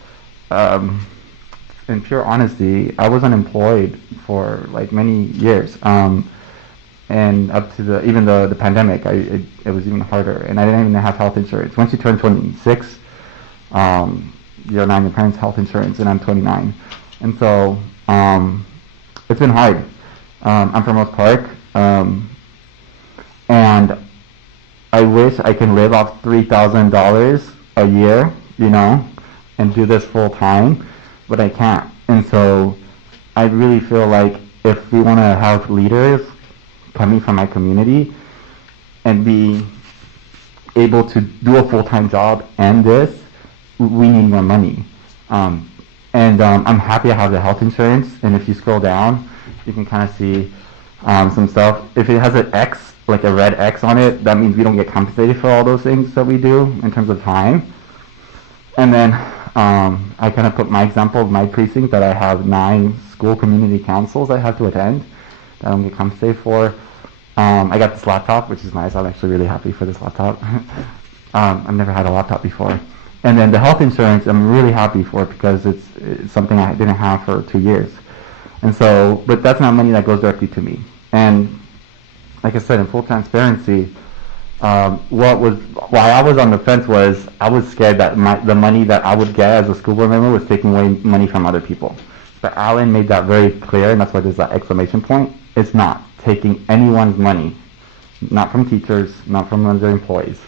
in pure honesty, I was unemployed for many years. And up to even the pandemic, it was even harder. And I didn't even have health insurance. Once you turn 26, you're not your parents' health insurance, and I'm 29. And so it's been hard. I'm from Oak Park, and I wish I can live off $3,000 a year, and do this full time, but I can't. And so I really feel like if we want to have leaders coming from my community and be able to do a full-time job and this, we need more money. I'm happy I have the health insurance, and if you scroll down, you can kind of see some stuff. If it has an X, like a red X on it, that means we don't get compensated for all those things that we do in terms of time. And then I kind of put my example of my precinct that I have 9 school community councils I have to attend that I don't get compensated for. I got this laptop, which is nice. I'm actually really happy for this laptop. I've never had a laptop before. And then the health insurance, I'm really happy for because it's something I didn't have for 2 years. And so, but that's not money that goes directly to me. And like I said, in full transparency, why I was on the fence was I was scared that the money that I would get as a school board member was taking away money from other people. But Alan made that very clear, and that's why there's that exclamation point. It's not taking anyone's money, not from teachers, not from other employees.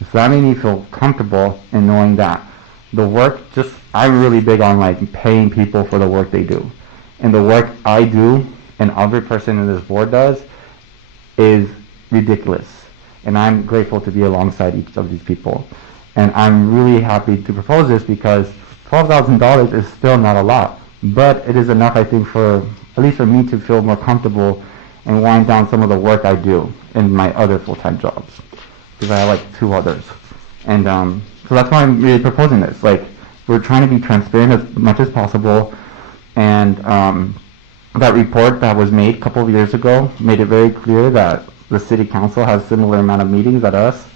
So that made me feel comfortable in knowing that the work, I'm really big on paying people for the work they do. And the work I do and every person in this board does is ridiculous. And I'm grateful to be alongside each of these people. And I'm really happy to propose this because $12,000 is still not a lot. But it is enough, I think, at least for me to feel more comfortable and wind down some of the work I do in my other full-time jobs. Because I have 2 others. And so that's why I'm really proposing this. We're trying to be transparent as much as possible. And that report that was made a couple of years ago made it very clear that the city council has similar amount of meetings at us.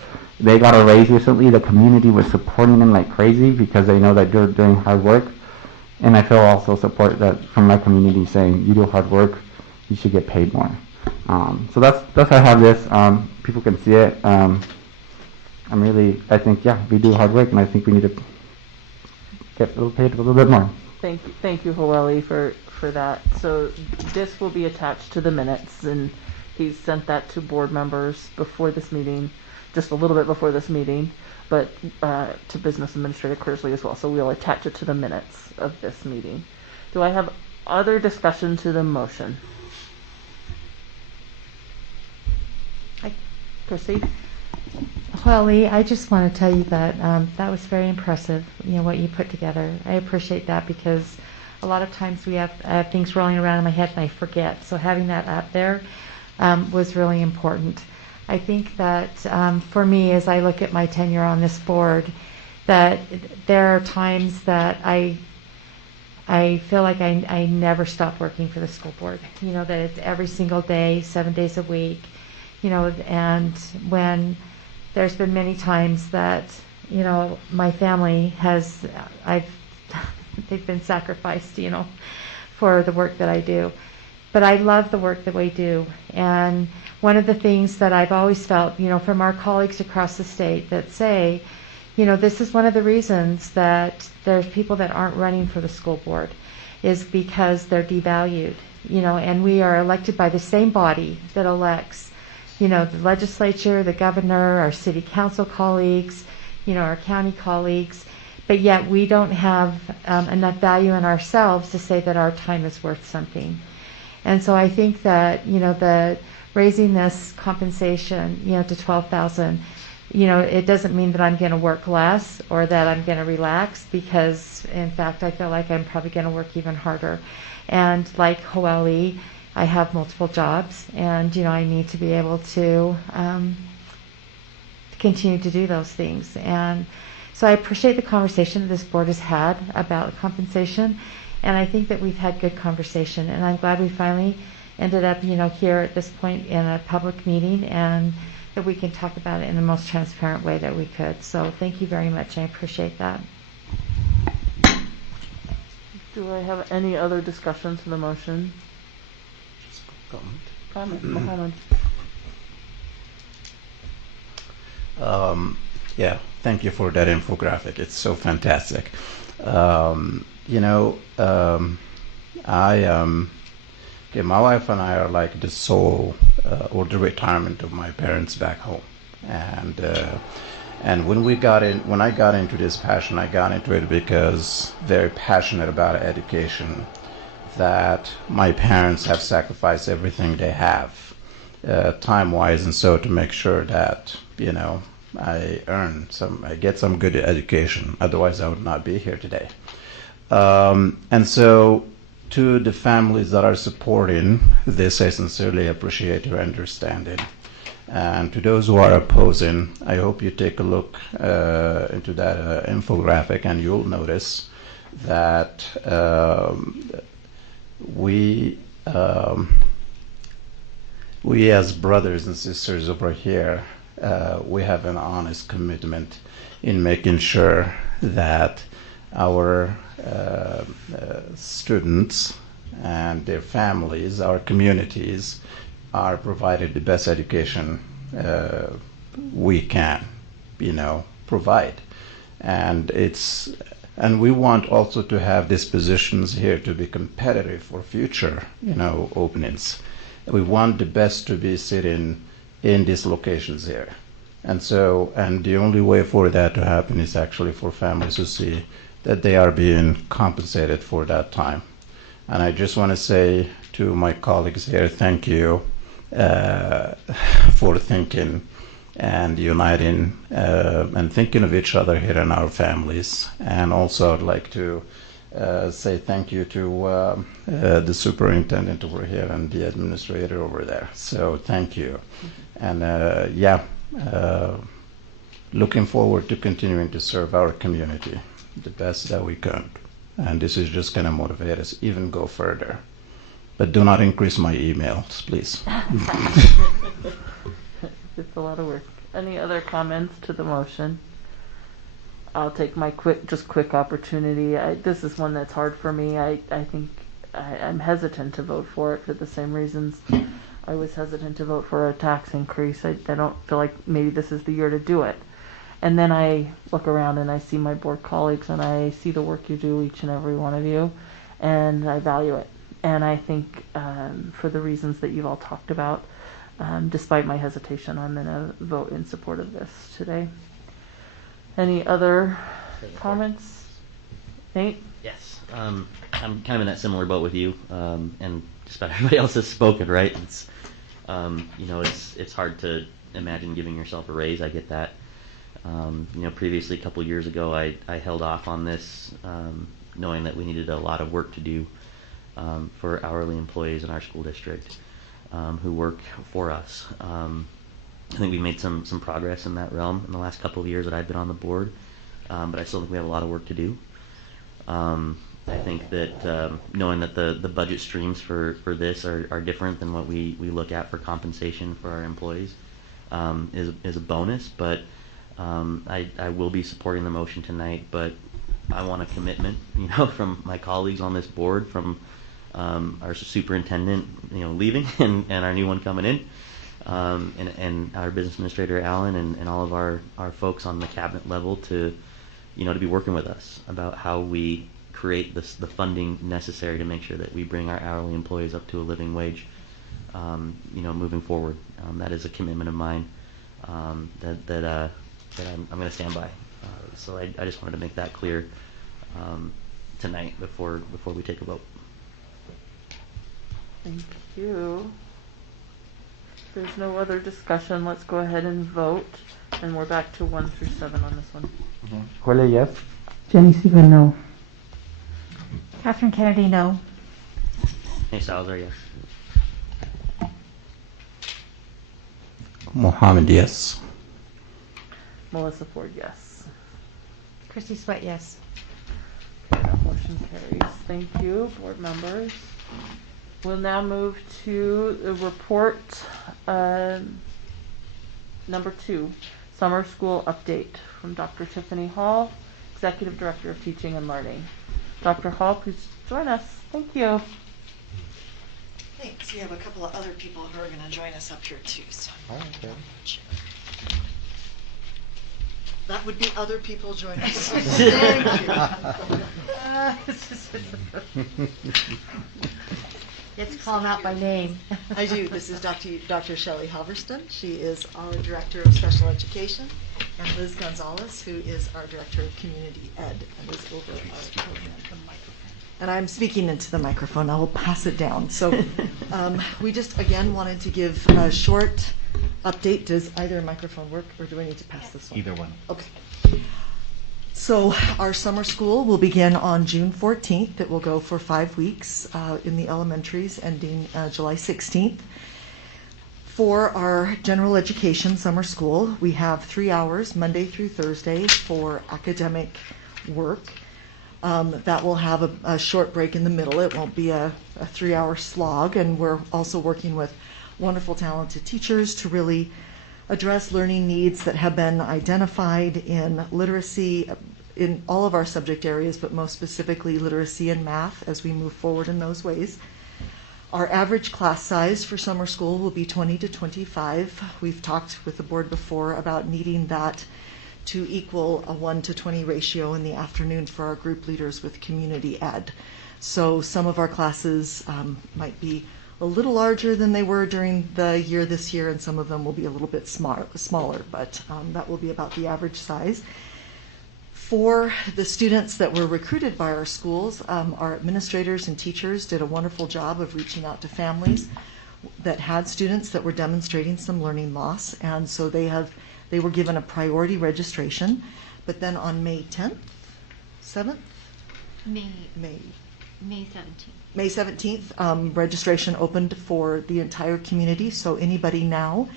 They got a raise recently. The community was supporting them like crazy because they know that you're doing hard work. And I feel also support that from my community saying, you do hard work, you should get paid more. So that's why I have this. People can see it. I think, yeah, we do hard work, and I think we need to get paid a little bit more. Thank you, Hoeli, for that. So this will be attached to the minutes, and he sent that to board members before this meeting, just a little bit before this meeting, but to Business Administrator Kersley as well. So we'll attach it to the minutes of this meeting. Do I have other discussion to the motion? Proceed. Well, Lee, I just want to tell you that that was very impressive, what you put together. I appreciate that because a lot of times we have things rolling around in my head and I forget. So having that up there was really important. I think that for me, as I look at my tenure on this board, that there are times that I feel like I never stop working for the school board. That it's every single day, 7 days a week, and when there's been many times that, my family they've been sacrificed, for the work that I do. But I love the work that we do. And one of the things that I've always felt, from our colleagues across the state that say, this is one of the reasons that there's people that aren't running for the school board is because they're devalued, and we are elected by the same body that elects the legislature, the governor, our city council colleagues, our county colleagues, but yet we don't have enough value in ourselves to say that our time is worth something. And so I think that, the raising this compensation, to $12,000, it doesn't mean that I'm going to work less or that I'm going to relax because, in fact, I feel like I'm probably going to work even harder. And like Hoeli, I have multiple jobs, and I need to be able to continue to do those things. And so I appreciate the conversation that this board has had about compensation, and I think that we've had good conversation. And I'm glad we finally ended up, here at this point in a public meeting, and that we can talk about it in the most transparent way that we could. So thank you very much. I appreciate that. Do I have any other discussion to the motion? Comment. Mohammed. Yeah, thank you for that infographic. It's so fantastic. My wife and I are like the soul or the retirement of my parents back home, and when I got into this passion, I got into it because very passionate about education. That my parents have sacrificed everything they have, time-wise, and so to make sure that I get some good education. Otherwise, I would not be here today. And so, to the families that are supporting this, I sincerely appreciate your understanding. And to those who are opposing, I hope you take a look into that infographic, and you'll notice that we as brothers and sisters over here, we have an honest commitment in making sure that our students and their families, our communities, are provided the best education we can, provide. And we want also to have these positions here to be competitive for future, openings. We want the best to be sitting in these locations here. And the only way for that to happen is actually for families to see that they are being compensated for that time. And I just want to say to my colleagues here, thank you for thinking and uniting and thinking of each other here in our families. And also I'd like to say thank you to the superintendent over here and the administrator over there. So thank you. And looking forward to continuing to serve our community the best that we can. And this is just going to motivate us even go further. But do not increase my emails, please. It's a lot of work. Any other comments to the motion? I'll take my quick opportunity. This is one that's hard for me. I think I'm hesitant to vote for it for the same reasons I was hesitant to vote for a tax increase. I don't feel like maybe this is the year to do it. And then I look around and I see my board colleagues and I see the work you do, each and every one of you, and I value it. And I think for the reasons that you've all talked about, despite my hesitation, I'm going to vote in support of this today. Any other comments? Nate? Yes. I'm kind of in that similar boat with you, and just about everybody else has spoken, right? It's, it's hard to imagine giving yourself a raise. I get that. Previously, a couple years ago, I held off on this, knowing that we needed a lot of work to do for hourly employees in our school district who work for us. I think we made some progress in that realm in the last couple of years that I've been on the board, but I still think we have a lot of work to do. I think that knowing that the budget streams for this are different than what we look at for compensation for our employees is a bonus, but I will be supporting the motion tonight, but I want a commitment, from my colleagues on this board, from our superintendent, leaving and our new one coming in, and our business administrator, Alan, and all of our folks on the cabinet level to be working with us about how we create the funding necessary to make sure that we bring our hourly employees up to a living wage, moving forward. That is a commitment of mine that I'm going to stand by. So I just wanted to make that clear tonight before we take a vote. Thank you. If there's no other discussion, let's go ahead and vote. And we're back to 1 through 7 on this one. Corley, yes. Jenny Seaver, no. Catherine Kennedy, no. Hey, Salazar, yes. Mohammed, yes. Melissa Ford, yes. Christy Sweat, yes. That motion carries. Thank you, board members. We'll now move to the report number 2, summer school update from Dr. Tiffany Hall, Executive Director of Teaching and Learning. Dr. Hall, please join us. Thank you. Thanks. We have a couple of other people who are going to join us up here too. So. Okay. That would be other people joining us. Thank you. It's calling out by name. I do. This is Dr. Shelley Halverston. She is our Director of Special Education, and Liz Gonzalez, who is our Director of Community Ed, and is over our program. And I'm speaking into the microphone. I will pass it down. So we just, again, wanted to give a short update. Does either microphone work, or do I need to pass this one? Either one. Okay. So our summer school will begin on June 14th. It will go for 5 weeks in the elementaries, ending July 16th. For our general education summer school, we have 3 hours, Monday through Thursday, for academic work. That will have a short break in the middle. It won't be a 3-hour slog, and we're also working with wonderful, talented teachers to really address learning needs that have been identified in literacy in all of our subject areas, but most specifically literacy and math as we move forward in those ways. Our average class size for summer school will be 20 to 25. We've talked with the board before about needing that to equal a 1 to 20 ratio in the afternoon for our group leaders with community ed. So some of our classes might be a little larger than they were during the year this year, and some of them will be a little bit smaller, but that will be about the average size. For the students that were recruited by our schools, our administrators and teachers did a wonderful job of reaching out to families that had students that were demonstrating some learning loss, and so they were given a priority registration. But then on May 10th, 7th? May 17th. May 17th, registration opened for the entire community, so anybody now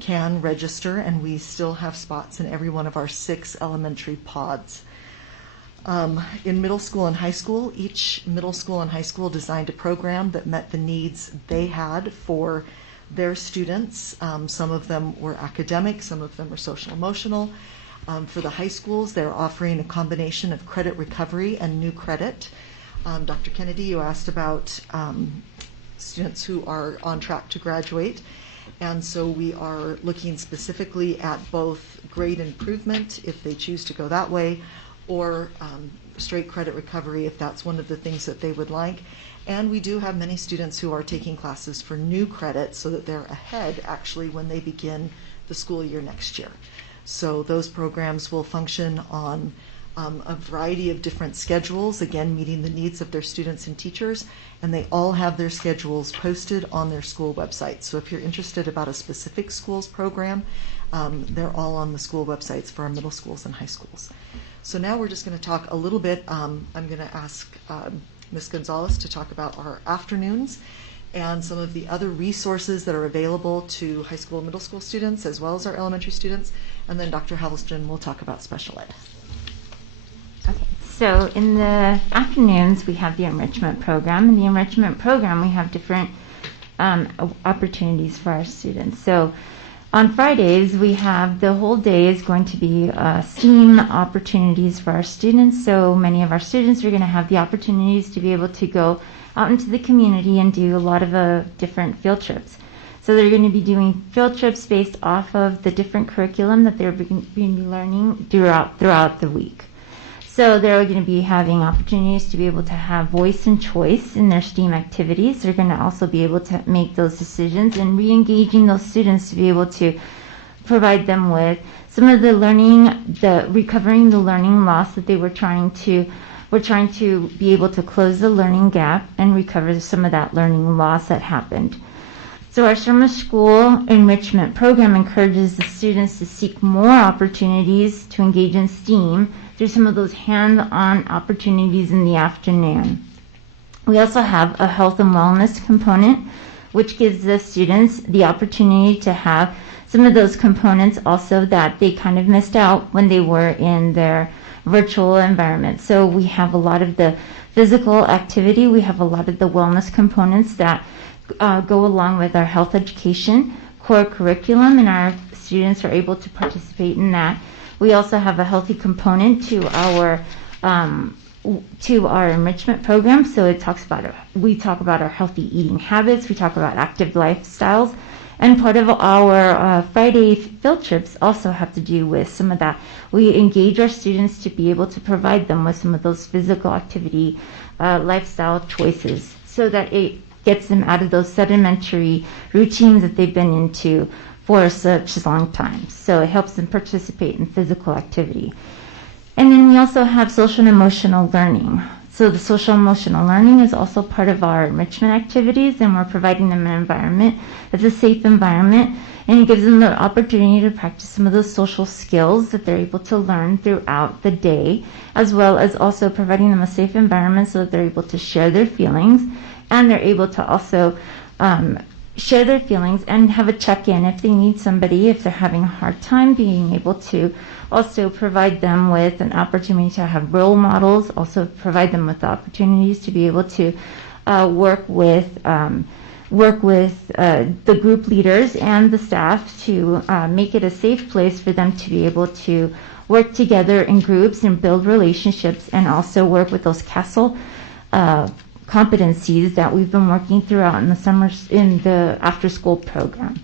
can register, and we still have spots in every one of our 6 elementary pods. In middle school and high school, each middle school and high school designed a program that met the needs they had for their students. Some of them were academic, some of them were social emotional. For the high schools, they're offering a combination of credit recovery and new credit. Dr. Kennedy, you asked about students who are on track to graduate. And so we are looking specifically at both grade improvement, if they choose to go that way, or straight credit recovery, if that's one of the things that they would like. And we do have many students who are taking classes for new credit so that they're ahead actually when they begin the school year next year. So those programs will function on a variety of different schedules, again, meeting the needs of their students and teachers, and they all have their schedules posted on their school website. So if you're interested about a specific school's program, they're all on the school websites for our middle schools and high schools. So now we're just going to talk a little bit. I'm going to ask Ms. Gonzalez to talk about our afternoons and some of the other resources that are available to high school and middle school students as well as our elementary students. And then Dr. Halston will talk about special ed. Okay, so in the afternoons we have the enrichment program. In the enrichment program we have different opportunities for our students. So on Fridays we have the whole day is going to be STEAM opportunities for our students. So many of our students are going to have the opportunities to be able to go out into the community and do a lot of different field trips. So they're going to be doing field trips based off of the different curriculum that they're going to be learning throughout the week. So they're going to be having opportunities to be able to have voice and choice in their STEAM activities. They're going to also be able to make those decisions and re-engaging those students to be able to provide them with some of the learning, recovering the learning loss that they we're trying to be able to close the learning gap and recover some of that learning loss that happened. So our summer school enrichment program encourages the students to seek more opportunities to engage in STEAM through some of those hands-on opportunities in the afternoon. We also have a health and wellness component, which gives the students the opportunity to have some of those components also that they kind of missed out when they were in their virtual environment. So we have a lot of the physical activity, we have a lot of the wellness components that go along with our health education core curriculum, and our students are able to participate in that. We also have a healthy component to our enrichment program. So we talk about our healthy eating habits, we talk about active lifestyles, and part of our Friday field trips also have to do with some of that. We engage our students to be able to provide them with some of those physical activity lifestyle choices so that it gets them out of those sedimentary routines that they've been into for such a long time. So it helps them participate in physical activity. And then we also have social and emotional learning. So the social and emotional learning is also part of our enrichment activities, and we're providing them an environment that's a safe environment, and it gives them the opportunity to practice some of those social skills that they're able to learn throughout the day, as well as also providing them a safe environment so that they're able to share their feelings, and they're able to also share their feelings and have a check-in if they need somebody, if they're having a hard time, being able to also provide them with an opportunity to have role models, also provide them with the opportunities to be able to work with the group leaders and the staff to make it a safe place for them to be able to work together in groups and build relationships, and also work with those CASEL competencies that we've been working throughout in the after school program.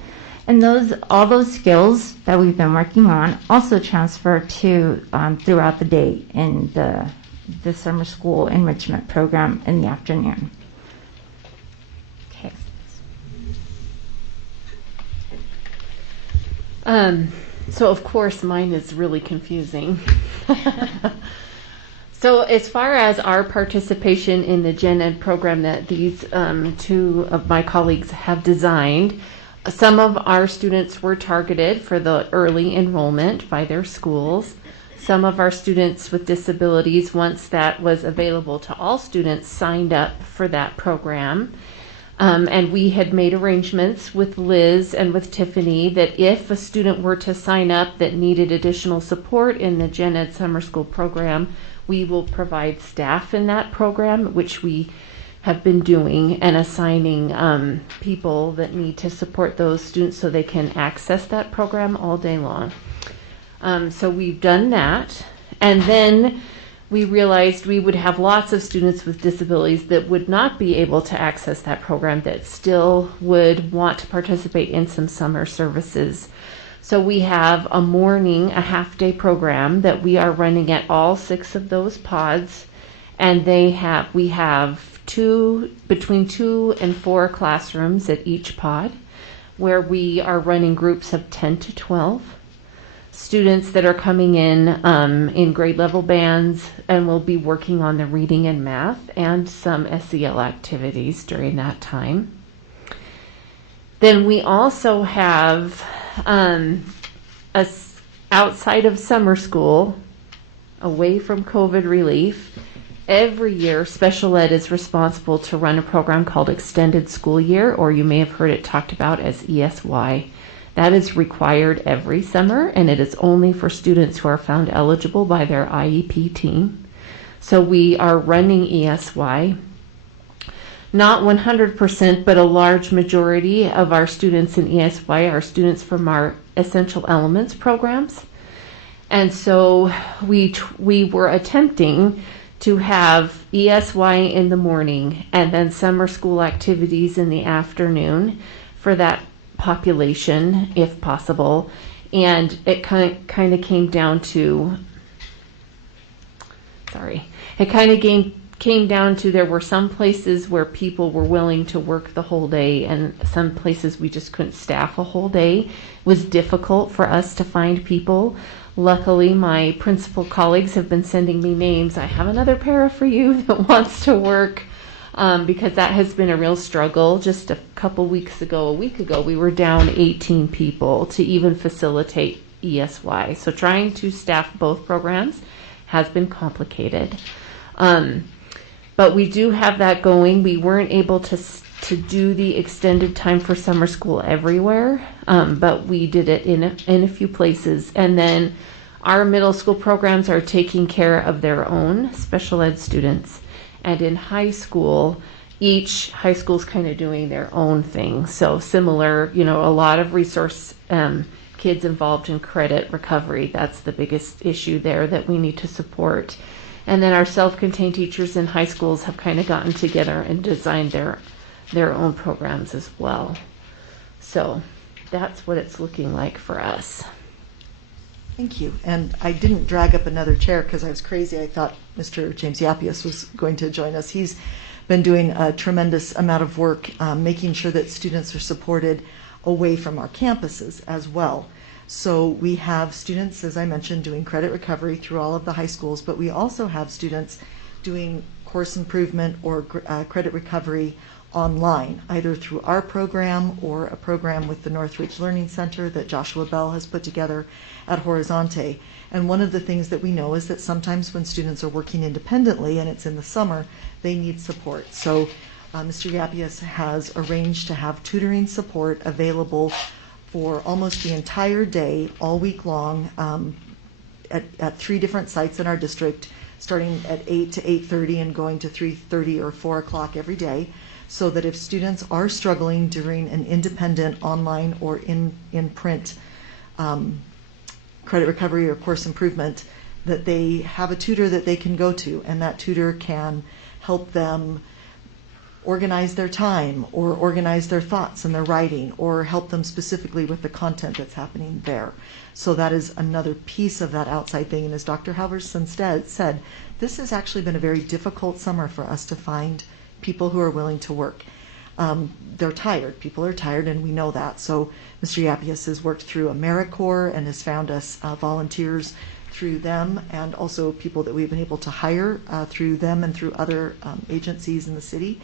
And all those skills that we've been working on also transfer to throughout the day in the summer school enrichment program in the afternoon. Okay. So of course mine is really confusing. So as far as our participation in the Gen Ed program that these two of my colleagues have designed, some of our students were targeted for the early enrollment by their schools. Some of our students with disabilities, once that was available to all students, signed up for that program. And we had made arrangements with Liz and with Tiffany that if a student were to sign up that needed additional support in the Gen Ed Summer School program, we will provide staff in that program, which we have been doing, and assigning people that need to support those students so they can access that program all day long. So we've done that. And then we realized we would have lots of students with disabilities that would not be able to access that program that still would want to participate in some summer services. So we have a morning, a half-day program that we are running at all 6 of those pods, and we have between 2 and 4 classrooms at each pod, where we are running groups of 10 to 12 students that are coming in grade level bands, and we'll be working on the reading and math and some SEL activities during that time. Then we also have outside of summer school, away from COVID relief, every year special ed is responsible to run a program called Extended School Year, or you may have heard it talked about as ESY. That is required every summer, and it is only for students who are found eligible by their IEP team. So we are running ESY. Not 100%, but a large majority of our students in ESY are students from our Essential Elements programs. And so we were attempting to have ESY in the morning and then summer school activities in the afternoon for that population, if possible. And it kind of came down to, came down to there were some places where people were willing to work the whole day, and some places we just couldn't staff a whole day. It was difficult for us to find people. Luckily, my principal colleagues have been sending me names. I have another para for you that wants to work, because that has been a real struggle. Just a week ago, we were down 18 people to even facilitate ESY. So trying to staff both programs has been complicated. But we do have that going. We weren't able to do the extended time for summer school everywhere, but we did it in a few places. And then our middle school programs are taking care of their own special ed students. And in high school, each high school is kind of doing their own thing. So similar, a lot of resource kids involved in credit recovery. That's the biggest issue there that we need to support. And then our self-contained teachers in high schools have kind of gotten together and designed their own programs as well. So that's what it's looking like for us. Thank you. And I didn't drag up another chair because I was crazy. I thought Mr. James Yapius was going to join us. He's been doing a tremendous amount of work making sure that students are supported away from our campuses as well. So we have students, as I mentioned, doing credit recovery through all of the high schools, but we also have students doing course improvement or credit recovery online, either through our program or a program with the Northridge Learning Center that Joshua Bell has put together at Horizonte. And one of the things that we know is that sometimes when students are working independently and it's in the summer, they need support. So Mr. Yapius has arranged to have tutoring support available for almost the entire day, all week long, at 3 different sites in our district, starting at 8 to 8:30 and going to 3:30 or 4 o'clock every day, so that if students are struggling during an independent online or in print credit recovery or course improvement, that they have a tutor that they can go to, and that tutor can help them organize their time or organize their thoughts and their writing, or help them specifically with the content that's happening there. So that is another piece of that outside thing. And as Dr. Halverson said, this has actually been a very difficult summer for us to find people who are willing to work. They're tired. People are tired, and we know that. So Mr. Yapius has worked through AmeriCorps and has found us volunteers through them, and also people that we've been able to hire through them and through other agencies in the city.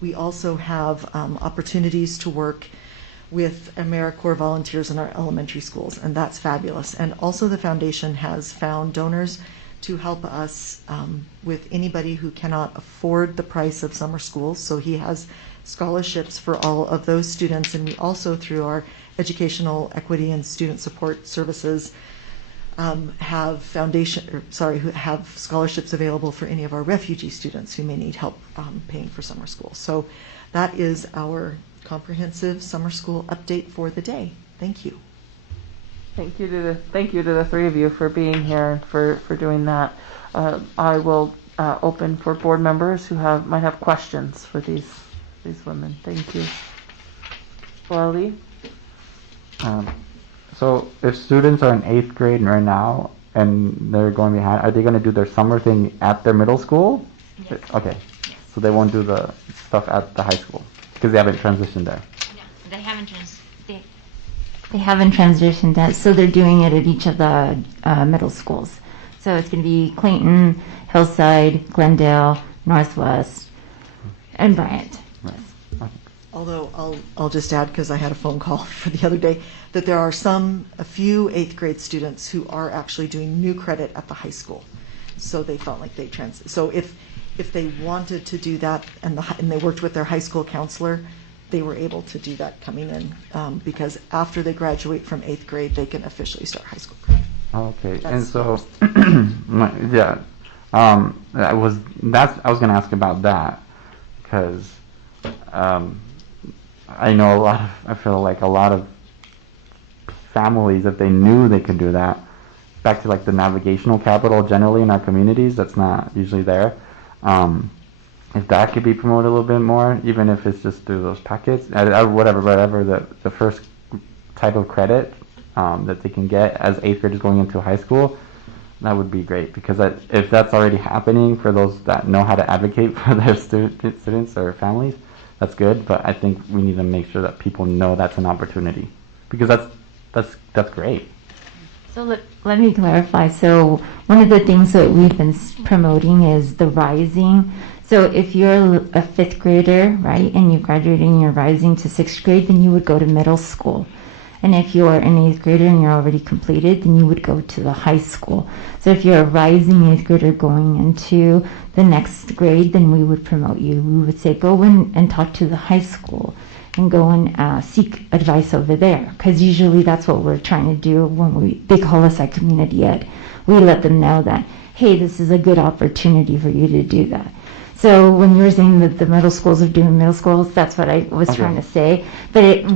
We also have opportunities to work with AmeriCorps volunteers in our elementary schools, and that's fabulous. And also the foundation has found donors to help us with anybody who cannot afford the price of summer school. So he has scholarships for all of those students, and we also, through our educational equity and student support services, have scholarships available for any of our refugee students who may need help paying for summer school. So that is our comprehensive summer school update for the day. Thank you. Thank you to the three of you for being here and for doing that. I will open for board members who might have questions for these women. Thank you. Wally? So if students are in 8th grade right now and they're going behind, are they going to do their summer thing at their middle school? Yes. Okay. So they won't do the stuff at the high school because they haven't transitioned there. No, they haven't transitioned that, so they're doing it at each of the middle schools. So it's going to be Clayton, Hillside, Glendale, Northwest, and Bryant. Right. Okay. Although I'll just add, because I had a phone call for the other day, that there are a few 8th grade students who are actually doing new credit at the high school. So they felt like so if they wanted to do that and they worked with their high school counselor, they were able to do that coming in because after they graduate from 8th grade, they can officially start high school credit. Okay, and so yeah, I was going to ask about that because I feel like a lot of families, if they knew they could do that, back to like the navigational capital generally in our communities, that's not usually there. If that could be promoted a little bit more, even if it's just through those packets, whatever, the first type of credit that they can get as 8th graders going into high school, that would be great. Because if that's already happening for those that know how to advocate for their students or families, that's good. But I think we need to make sure that people know that's an opportunity, because that's great. So let me clarify. So one of the things that we've been promoting is the rising. So if you're a 5th grader, right, and you're graduating and you're rising to 6th grade, then you would go to middle school. And if you're an 8th grader and you're already completed, then you would go to the high school. So if you're a rising 8th grader going into the next grade, then we would promote you. We would say, go in and talk to the high school and go and seek advice over there. Because usually that's what we're trying to do when they call us at community ed. We let them know that, hey, this is a good opportunity for you to do that. So when you were saying that the middle schools are doing middle schools, that's what I was trying to say. But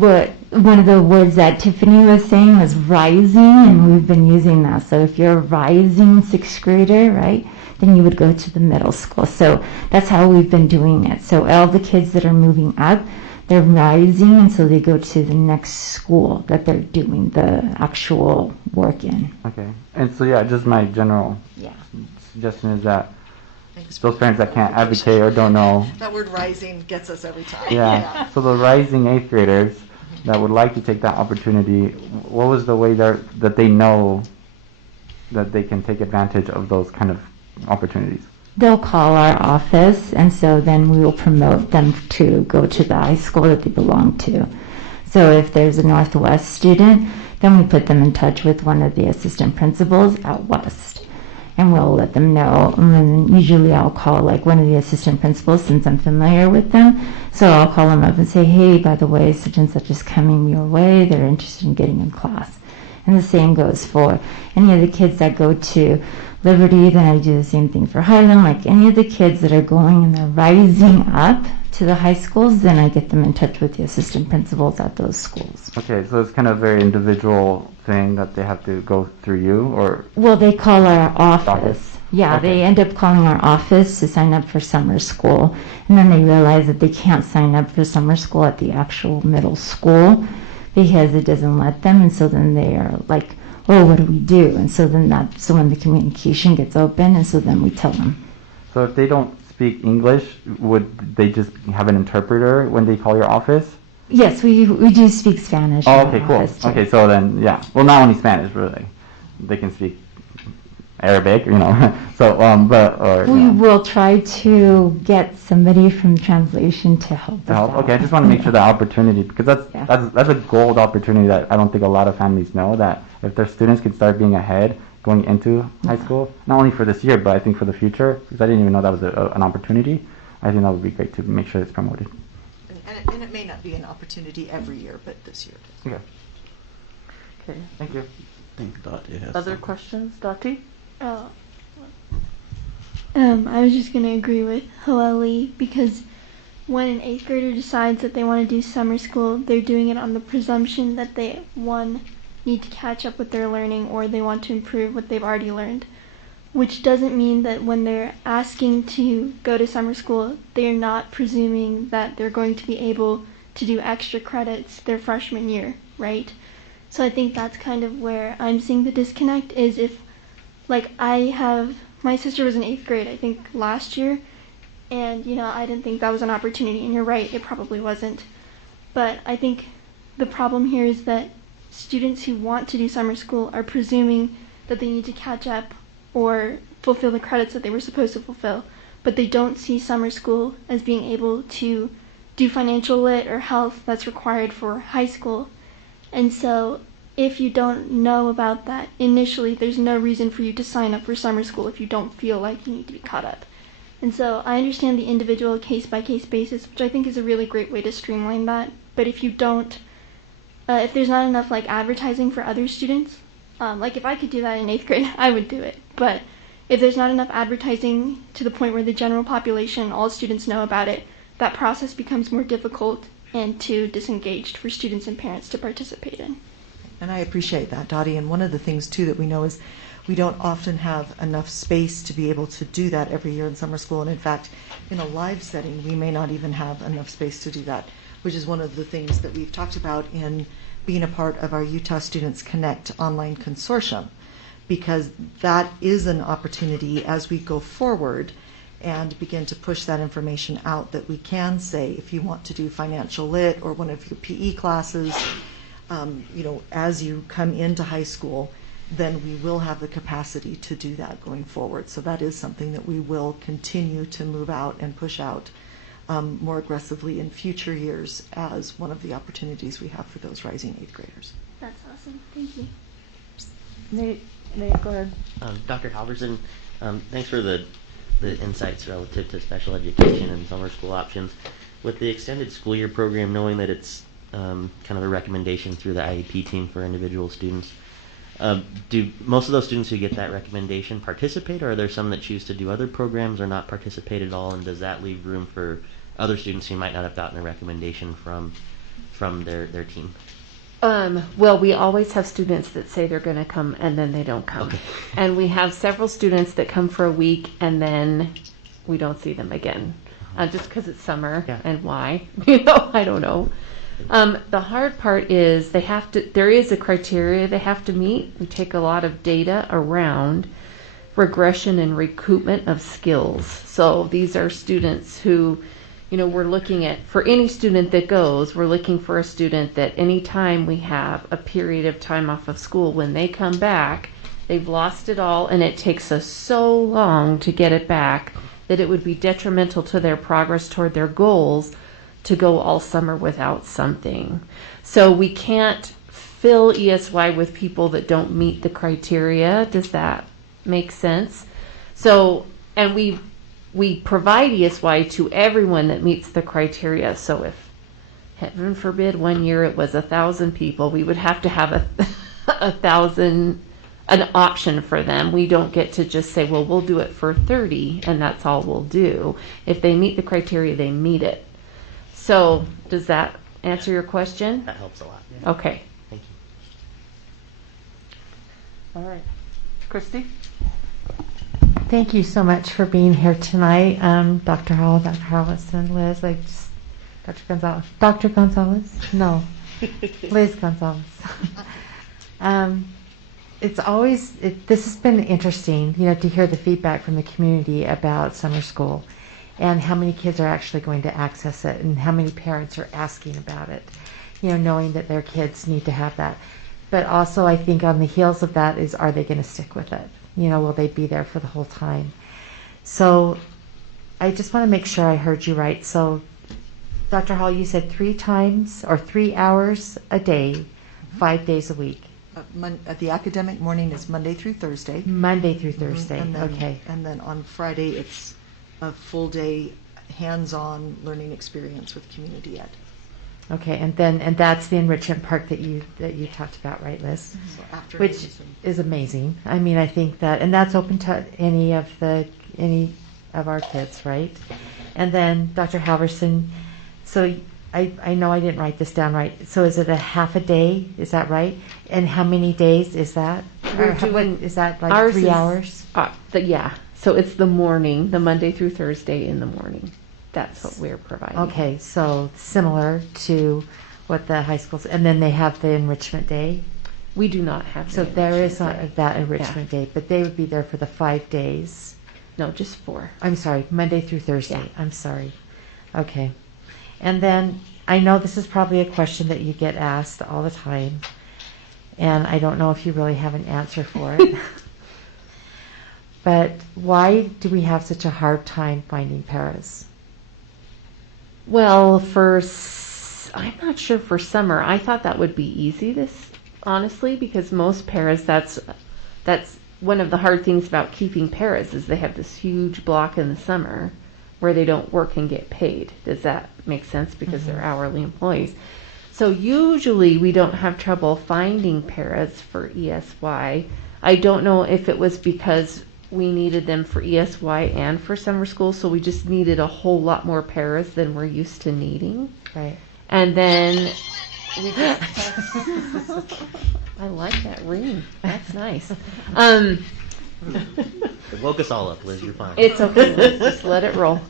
one of the words that Tiffany was saying was rising, and we've been using that. So if you're a rising 6th grader, right, then you would go to the middle school. So that's how we've been doing it. So all the kids that are moving up, they're rising, and so they go to the next school that they're doing the actual work in. Okay. And so, yeah, just my general suggestion is that those parents that can't advocate or don't know. That word rising gets us every time. Yeah. So the rising 8th graders that would like to take that opportunity, what was the way that they know that they can take advantage of those kind of opportunities? They'll call our office, and so then we will promote them to go to the high school that they belong to. So if there's a Northwest student, then we put them in touch with one of the assistant principals out West, and we'll let them know. And then usually I'll call like one of the assistant principals, since I'm familiar with them. So I'll call them up and say, hey, by the way, such and such is coming your way. They're interested in getting in class. And the same goes for any of the kids that go to Liberty. Then I do the same thing for Highland. Like any of the kids that are going and they're rising up to the high schools, then I get them in touch with the assistant principals at those schools. Okay, so it's kind of a very individual thing that they have to go through you, or? Well, they call our office. Yeah, okay. They end up calling our office to sign up for summer school, and then they realize that they can't sign up for summer school at the actual middle school because it doesn't let them, and so then they are like, oh, what do we do? And so then that's when the communication gets open, and so then we tell them. So if they don't speak English, would they just have an interpreter when they call your office? Yes, we do speak Spanish. Oh, okay, cool. Okay, so then, yeah. Well, not only Spanish, really. They can speak Arabic, So, we will try to get somebody from translation to help us out. Okay, I just want to make sure that opportunity, because that's a gold opportunity that I don't think a lot of families know, that if their students can start being ahead going into high school, not only for this year, but I think for the future, because I didn't even know that was an opportunity. I think that would be great to make sure it's promoted. And it may not be an opportunity every year, but this year. Okay. Okay. Thank you. I think Dottie has Other some. questions, Dottie? I was just going to agree with Hoeli because when an 8th grader decides that they want to do summer school, they're doing it on the presumption that they, one, need to catch up with their learning or they want to improve what they've already learned, which doesn't mean that when they're asking to go to summer school, they're not presuming that they're going to be able to do extra credits their freshman year, right? So I think that's kind of where I'm seeing the disconnect is if, like, my sister was in 8th grade, I think, last year, and, I didn't think that was an opportunity, and you're right, it probably wasn't. But I think the problem here is that students who want to do summer school are presuming that they need to catch up or fulfill the credits that they were supposed to fulfill, but they don't see summer school as being able to do financial lit or health that's required for high school. And so if you don't know about that initially, there's no reason for you to sign up for summer school if you don't feel like you need to be caught up. And so I understand the individual case-by-case basis, which I think is a really great way to streamline that. But if you don't, if there's not enough advertising for other students, if I could do that in 8th grade, I would do it. But if there's not enough advertising to the point where the general population, all students know about it, that process becomes more difficult and too disengaged for students and parents to participate in. And I appreciate that, Dottie. And one of the things, too, that we know is we don't often have enough space to be able to do that every year in summer school. And in fact, in a live setting, we may not even have enough space to do that, which is one of the things that we've talked about in being a part of our Utah Students Connect online consortium, because that is an opportunity as we go forward and begin to push that information out that we can say, if you want to do financial lit or one of your PE classes, as you come into high school, then we will have the capacity to do that going forward. So that is something that we will continue to move out and push out more aggressively in future years as one of the opportunities we have for those rising 8th graders. That's awesome. Thank you. Nate, go ahead. Dr. Halverson, thanks for the insights relative to special education and summer school options. With the extended school year program, knowing that it's kind of a recommendation through the IEP team for individual students, do most of those students who get that recommendation participate, or are there some that choose to do other programs or not participate at all, and does that leave room for other students who might not have gotten a recommendation from their team? Well, we always have students that say they're going to come and then they don't come. Okay. And we have several students that come for a week and then we don't see them again. Just because it's summer. Yeah. And why? I don't know. The hard part is there is a criteria they have to meet. We take a lot of data around regression and recoupment of skills. So these are students who, we're looking at, for any student that goes, we're looking for a student that anytime we have a period of time off of school, when they come back, they've lost it all and it takes us so long to get it back that it would be detrimental to their progress toward their goals to go all summer without something. So we can't fill ESY with people that don't meet the criteria. Does that make sense? So, and we provide ESY to everyone that meets the criteria. So if, heaven forbid, one year it was 1,000 people, we would have to have an option for them. We don't get to just say, well, we'll do it for 30 and that's all we'll do. If they meet the criteria, they meet it. So does that answer your question? That helps a lot. Yeah. Okay. Thank you. All right. Christy? Thank you so much for being here tonight, Dr. Hall, Dr. Harlison, Liz, Dr. Gonzalez? No, Liz Gonzalez. This has been interesting, to hear the feedback from the community about summer school and how many kids are actually going to access it and how many parents are asking about it, knowing that their kids need to have that. But also I think on the heels of that is, are they going to stick with it? Will they be there for the whole time? So I just want to make sure I heard you right. So Dr. Hall, you said 3 hours a day, 5 days a week. The academic morning is Monday through Thursday. Monday through Thursday, And then, okay. And then on Friday, it's a full day hands-on learning experience with community ed. Okay, and that's the enrichment part that you talked about, right, Liz? So afternoons Which is amazing. I mean, I think that, and that's open to any of our kids, right? And then Dr. Halverson, so I know I didn't write this down right. So is it a half a day? Is that right? And how many days is that? Is that like 3 hours? Yeah. So it's the morning, the Monday through Thursday in the morning. That's what we're providing. Okay, so similar to what the high schools, and then they have the enrichment day. We do not have. So there is not that enrichment day, but they would be there for the 5 days. No, just 4. I'm sorry, Monday through Thursday. Yeah. I'm sorry. Okay. And then I know this is probably a question that you get asked all the time, and I don't know if you really have an answer for it. But why do we have such a hard time finding paras? Well, I'm not sure for summer. I thought that would be easy, honestly, because most paras, that's one of the hard things about keeping paras is they have this huge block in the summer where they don't work and get paid. Does that make sense? Because they're hourly employees. So usually we don't have trouble finding paras for ESY. I don't know if it was because we needed them for ESY and for summer school, so we just needed a whole lot more paras than we're used to needing. Right. And then we just I like that ring. That's nice. It woke us all up, Liz. You're fine. It's okay. Let's just let it roll.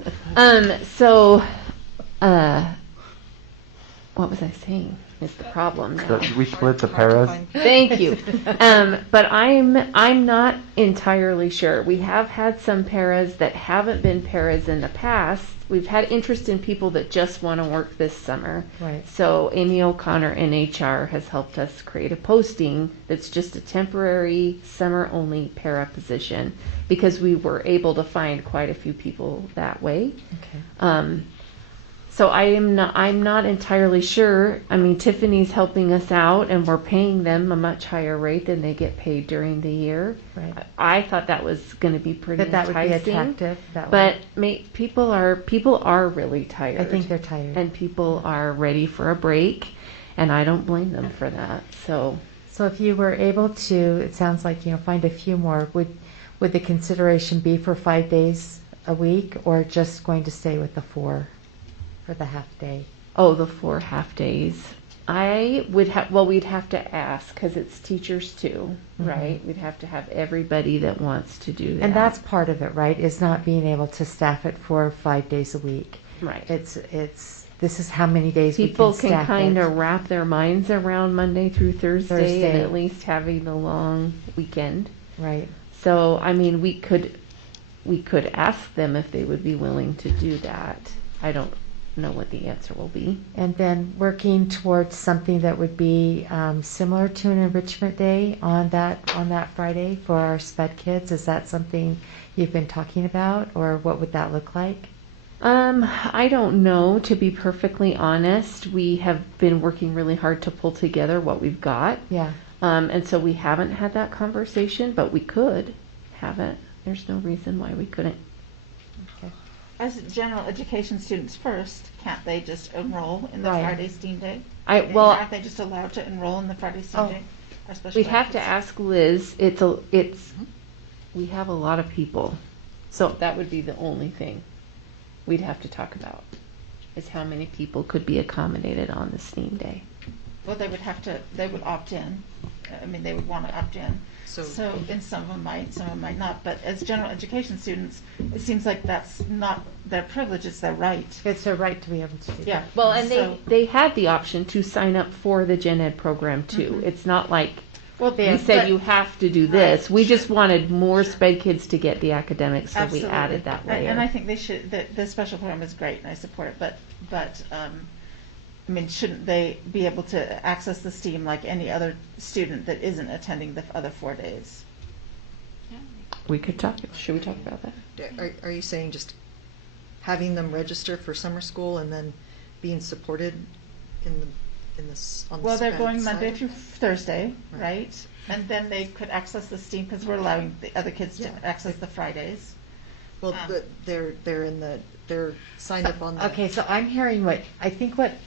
What was I saying? Is the problem now. So we split the paras. Thank you. But I'm not entirely sure. We have had some paras that haven't been paras in the past. We've had interest in people that just want to work this summer. Right. So Amy O'Connor in HR has helped us create a posting that's just a temporary summer-only para position because we were able to find quite a few people that way. Okay. So I'm not entirely sure. I mean, Tiffany's helping us out, and we're paying them a much higher rate than they get paid during the year. Right. I thought that was going to be pretty That would be enticing, attractive. but people are really tired. I think they're tired. And people are ready for a break, and I don't blame them for that. So if you were able to, it sounds like, find a few more, would the consideration be for 5 days a week, or just going to stay with the 4 for the half day? Oh, the 4 half days. We'd have to ask because it's teachers too, right? We'd have to have everybody that wants to do that. And that's part of it, right? Is not being able to staff it for 5 days a week. Right. This is how many days people we can staff kind it. of wrap their minds around Monday through Thursday and at least having the long weekend. Right. So I mean, we could ask them if they would be willing to do that. I don't know what the answer will be. And then working towards something that would be similar to an enrichment day on that Friday for our SPED kids. Is that something you've been talking about, or what would that look like? I don't know, to be perfectly honest. We have been working really hard to pull together what we've got. Yeah. And so we haven't had that conversation, but we could have it. There's no reason why we couldn't. Okay. As general education students first, can't they just enroll in the Friday STEAM Day? Aren't they just allowed to enroll in the Friday STEAM Day? We'd have to ask Liz. We have a lot of people, so that would be the only thing we'd have to talk about, is how many people could be accommodated on the STEAM Day. Well, they would opt in. I mean, they would want to opt in. So, and some of them might not. But as general education students, it seems like that's not their privilege; it's their right. It's their right to be able to do that. Well, and they had the option to sign up for the Gen Ed program too. It's not like we said you have to do this. We just wanted more SPED kids to get the academics, so we added that layer. And I think they should. The special program is great, and I support it. But I mean, shouldn't they be able to access the STEAM like any other student that isn't attending the other 4 days? We could talk. Should we talk about that? Are you saying just having them register for summer school and then being supported on the Well, they're SPED going side? Monday through Thursday, right? And then they could access the STEAM because we're allowing the other kids to access the Fridays. Well, they're signed up on the. Okay, so I'm hearing what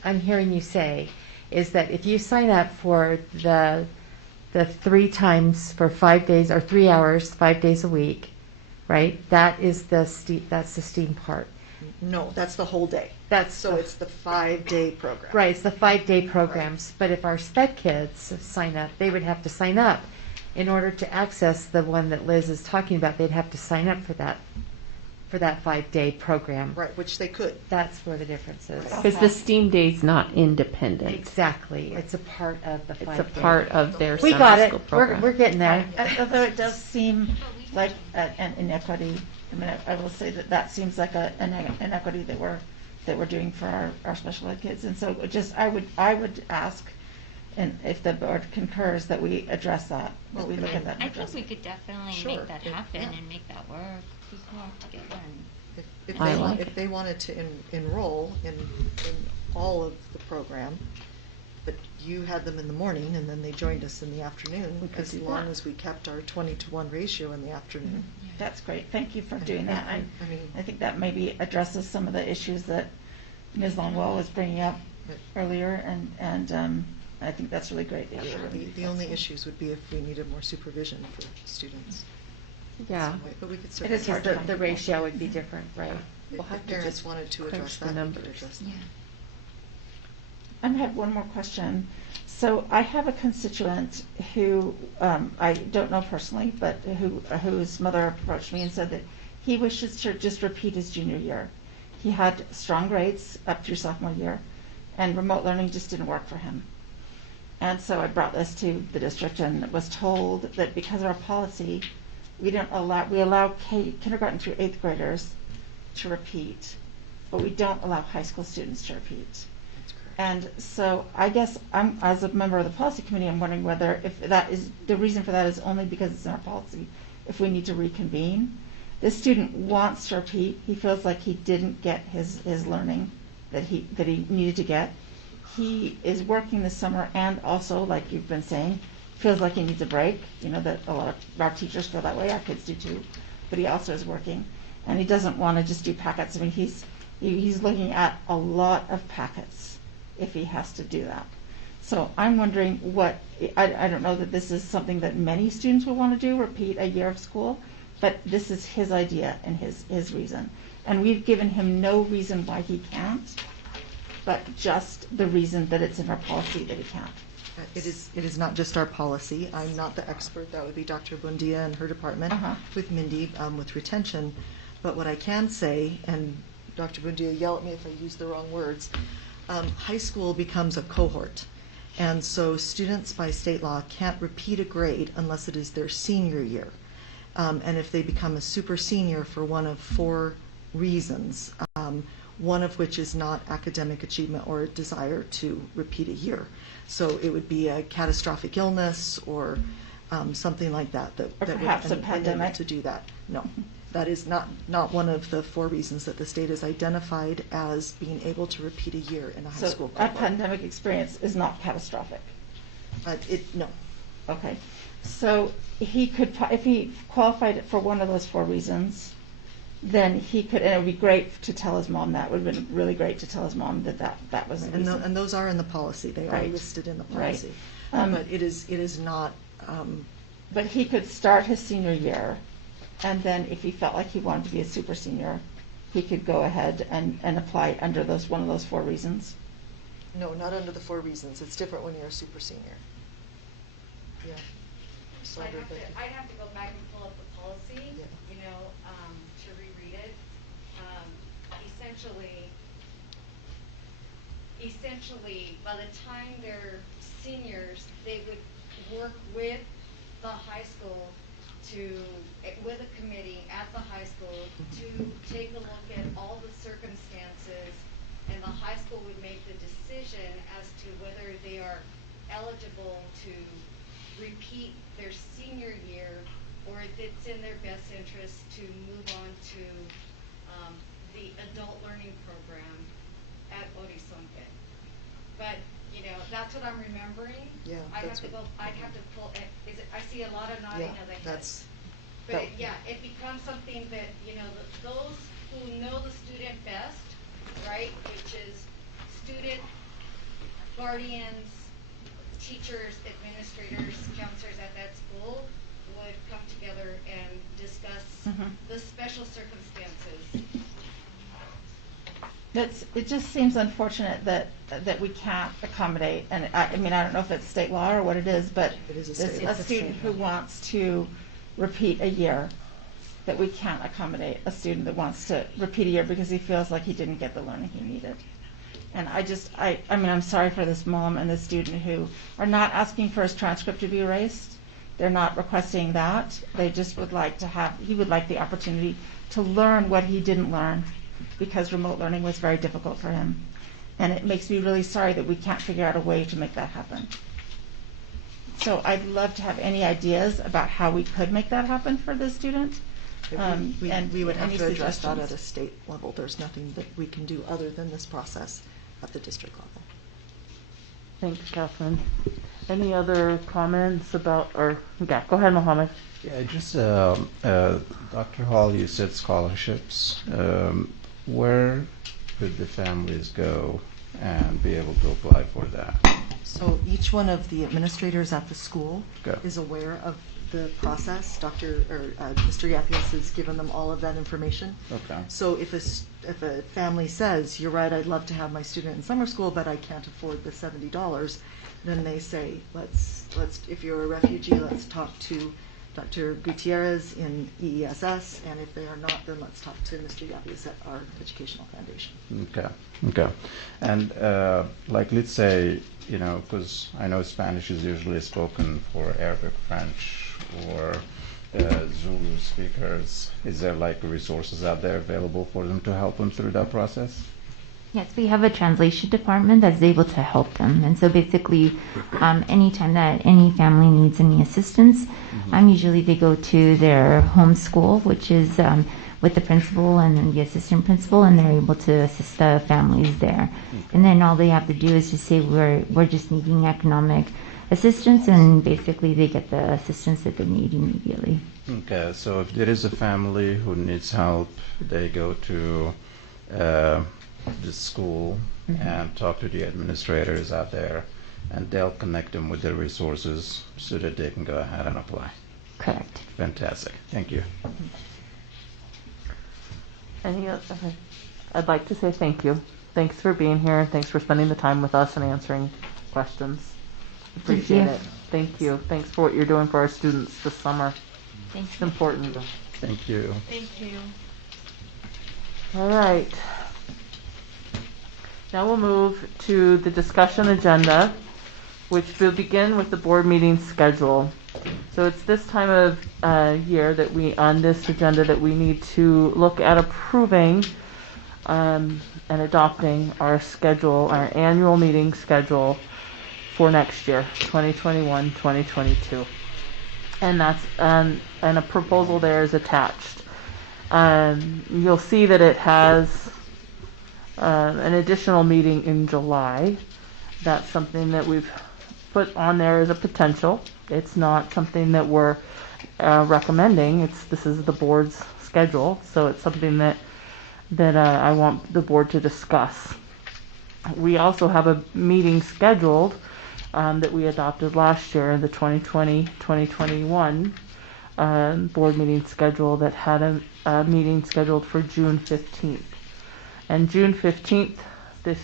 I'm hearing you say is that if you sign up for the 3 times for 5 days or 3 hours, 5 days a week, right? That's the STEAM part. No, that's the whole day. So it's the 5-day program. Right, it's the 5-day programs. But if our sped kids sign up, they would have to sign up in order to access the one that Liz is talking about. They'd have to sign up for that 5-day program. Right, which they could. That's where the difference is. Because the STEAM day's not independent. Exactly, it's a part of the 5-day. It's a part of their We summer got it. school program. We're getting there. Although it does seem like an inequity, I mean, I will say that seems like an inequity that we're doing for our special ed kids. And so I would ask, and if the board concurs, that we address that, that we look at that and I address think we it. could definitely Sure. make that happen Yeah. and make that work. We can work together. If they wanted to enroll in all of the program, but you had them in the morning and then they joined us in the afternoon, could as do long that. as we kept our 20-to-1 ratio in the afternoon. That's great. Thank you for doing that. I mean, I think that maybe addresses some of the issues that Ms. Longwell was bringing up earlier, and I think that's really great. that you're really the only issues would be if we needed more supervision for students. Yeah. Some way, but we could It certainly. is hard to find The people. ratio would be different, right? If We'll have to parents just wanted to crunch address the that, we could numbers. address that. I have one more question. So I have a constituent who I don't know personally, but whose mother approached me and said that he wishes to just repeat his junior year. He had strong grades up through sophomore year, and remote learning just didn't work for him. And so I brought this to the district and was told that because of our policy, we allow kindergarten through 8th graders to repeat, but we don't allow high school students to repeat. And so I guess I'm, as a member of the policy committee, I'm wondering whether if that is, the reason for that is only because it's in our policy, if we need to reconvene. This student wants to repeat. He feels like he didn't get his learning that he needed to get. He is working this summer and also, like you've been saying, feels like he needs a break. You know, that a lot of our teachers feel that way, our kids do too. But he also is working, and he doesn't want to just do packets. I mean, he's looking at a lot of packets if he has to do that. So I'm wondering I don't know that this is something that many students will want to do, repeat a year of school, but this is his idea and his reason. And we've given him no reason why he can't, but just the reason that it's in our policy that he can't. It is not just our policy. I'm not the expert. That would be Dr. Bundia and her department with Mindy with retention. But what I can say, and Dr. Bundia, yell at me if I use the wrong words, high school becomes a cohort. And so students by state law can't repeat a grade unless it is their senior year. And if they become a super senior for one of 4 reasons, one of which is not academic achievement or a desire to repeat a year. So it would be a catastrophic illness or something like that that Or perhaps a would pandemic. enable to do that. No, that is not one of the 4 reasons that the state has identified as being able to repeat a year in a high school So a cohort. pandemic experience is not catastrophic. No. Okay. So he could, if he qualified for one of those 4 reasons, then he could, and it would be great to tell his mom that. It would have been really great to tell his mom that was the reason. And those are in the policy. They are Right. listed in the Right. policy. Um, But it is not. But he could start his senior year, and then if he felt like he wanted to be a super senior, he could go ahead and apply under one of those 4 reasons. No, not under the 4 reasons. It's different when you're a super senior. Yeah. So I'd have to go back and pull up the policy, you know, to reread it. Essentially, by the time they're seniors, they would work with the high school with a committee at the high school to take a look at all the circumstances, and the high school would make the decision as to whether they are eligible to repeat their senior year, or if it's in their best interest to move on to the adult learning program at Orisonte. But, you know, that's what I'm remembering. Yeah, I'd have to pull, I see a lot of nodding of the heads. But yeah, it becomes something that, you know, those who know the student best, right, which is student, guardians, teachers, administrators, counselors at that school would come together and discuss the special circumstances. It just seems unfortunate that we can't accommodate, and I mean, I don't know if it's state law or what it is, but It is a there's state a law. student who wants to repeat a year, that we can't accommodate a student that wants to repeat a year because he feels like he didn't get the learning he needed. And I mean, I'm sorry for this mom and this student who are not asking for his transcript to be erased. They're not requesting that. They just would like to have, he would like the opportunity to learn what he didn't learn because remote learning was very difficult for him. And it makes me really sorry that we can't figure out a way to make that happen. So I'd love to have any ideas about how we could make that happen for this student. We would have any to address that suggestions. at a state level. There's nothing that we can do other than this process at the district level. Thanks, Catherine. Any other comments about, or, yeah, go ahead, Mohammed. Yeah, just Dr. Hall, you said scholarships. Where could the families go and be able to apply for that? So each one of the administrators at the school Okay. is aware of the process. Mr. Yathias has given them all of that information. Okay. So if a family says, you're right, I'd love to have my student in summer school, but I can't afford the $70, then they say, let's if you're a refugee, let's talk to Dr. Gutierrez in EESS, and if they are not, then let's talk to Mr. Yathias at our Educational Foundation. Okay. And like, let's say, you know, because I know Spanish is usually spoken for Arabic, French, or Zulu speakers. Is there like resources out there available for them to help them through that process? Yes, we have a translation department that's able to help them. And so basically, anytime that any family needs any assistance, usually they go to their home school, which is with the principal and then the assistant principal, and they're able to assist the families there. And then all they have to do is just say, we're just needing economic assistance, and basically they get the assistance that they need immediately. Okay, so if there is a family who needs help, they go to the school and talk to the administrators out there, and they'll connect them with the resources so that they can go ahead and apply. Correct. Fantastic. Thank you. Any other? Okay. I'd like to say thank you. Thanks for being here, and thanks for spending the time with us and answering questions. Appreciate it. Thank you. Thanks for what you're doing for our students this summer. Thank It's important. Thank you. Thank you. All right. Now we'll move to the discussion agenda, which will begin with the board meeting schedule. So it's this time of year that on this agenda that we need to look at approving and adopting our schedule, our annual meeting schedule for next year, 2021-2022. And that's, and a proposal there is attached. You'll see that it has an additional meeting in July. That's something that we've put on there as a potential. It's not something that we're recommending. This is the board's schedule, so it's something that I want the board to discuss. We also have a meeting scheduled that we adopted last year, the 2020-2021 board meeting schedule that had a meeting scheduled for June 15th. And June 15th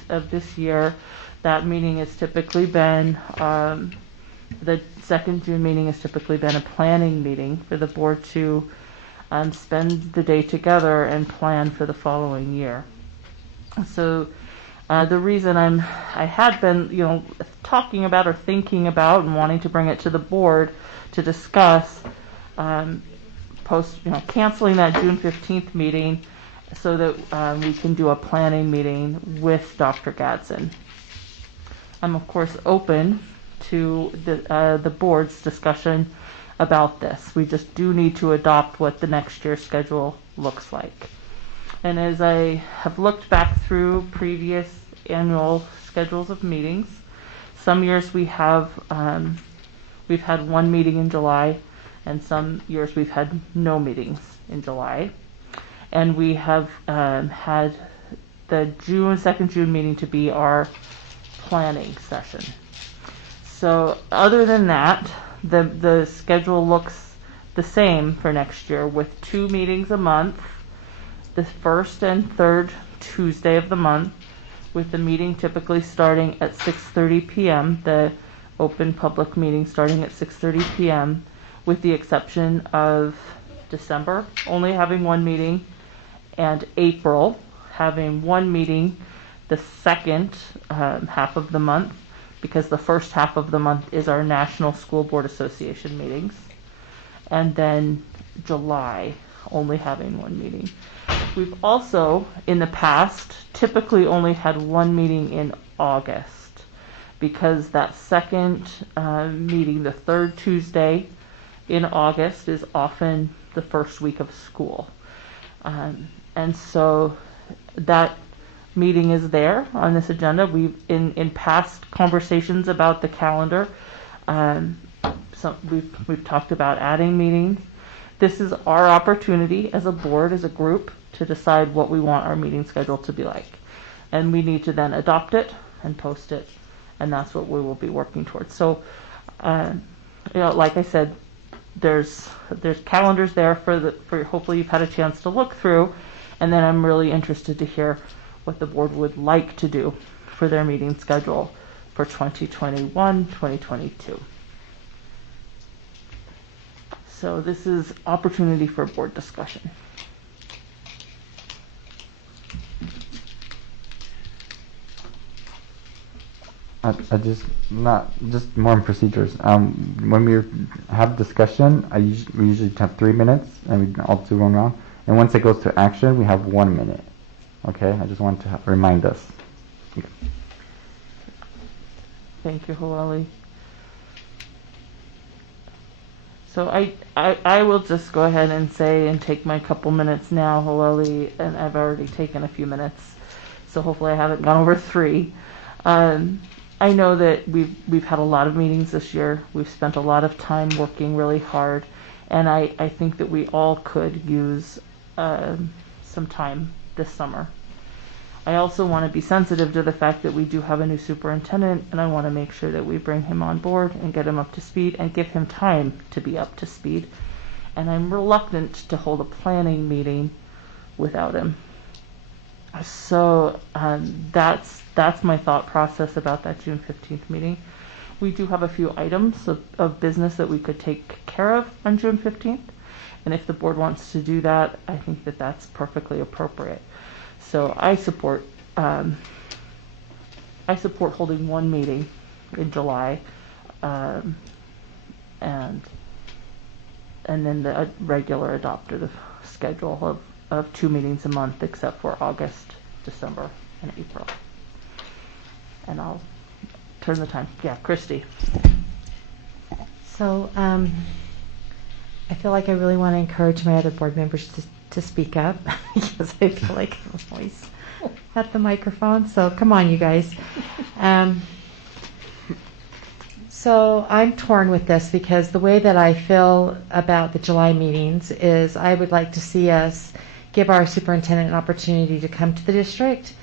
of this year, that meeting has typically been, the second June meeting has typically been a planning meeting for the board to spend the day together and plan for the following year. So the reason I had been, talking about or thinking about and wanting to bring it to the board to discuss canceling that June 15th meeting so that we can do a planning meeting with Dr. Gadsden. I'm of course open to the board's discussion about this. We just do need to adopt what the next year's schedule looks like. And as I have looked back through previous annual schedules of meetings, some years we've had one meeting in July, and some years we've had no meetings in July. And we have had the second June meeting to be our planning session. So other than that, the schedule looks the same for next year, with 2 meetings a month, the first and third Tuesday of the month, with the meeting typically starting at 6:30 p.m., the open public meeting starting at 6:30 p.m., with the exception of December only having 1 meeting, and April having 1 meeting the second half of the month, because the first half of the month is our National School Board Association meetings, and then July only having 1 meeting. We've also, in the past, typically only had 1 meeting in August, because that second meeting, the third Tuesday in August, is often the first week of school. And so that meeting is there on this agenda. We've, in past conversations about the calendar, we've talked about adding meetings. This is our opportunity as a board, as a group, to decide what we want our meeting schedule to be like. And we need to then adopt it and post it, and that's what we will be working towards. So, like I said, there's calendars there for hopefully you've had a chance to look through, and then I'm really interested to hear what the board would like to do for their meeting schedule for 2021, 2022. So this is opportunity for board discussion. I just more on procedures. When we have discussion, we usually have 3 minutes, and we all do 1 round. And once it goes to action, we have 1 minute. Okay, I just want to remind us. Okay. Thank you, Hoali. So I will just go ahead and say and take my couple minutes now, Hoali, and I've already taken a few minutes, so hopefully I haven't gone over 3. I know that we've had a lot of meetings this year. We've spent a lot of time working really hard, and I think that we all could use some time this summer. I also want to be sensitive to the fact that we do have a new superintendent, and I want to make sure that we bring him on board and get him up to speed and give him time to be up to speed. And I'm reluctant to hold a planning meeting without him. So that's my thought process about that June 15th meeting. We do have a few items of business that we could take care of on June 15th. And if the board wants to do that, I think that that's perfectly appropriate. So I support holding 1 meeting in July, and then the regular adopted schedule of 2 meetings a month, except for August, December, and April. And I'll turn the time. Yeah, Christy. So I feel like I really want to encourage my other board members to speak up, because I feel like I'm always at the microphone. So come on, you guys. So I'm torn with this, because the way that I feel about the July meetings is I would like to see us give our superintendent an opportunity to come to the district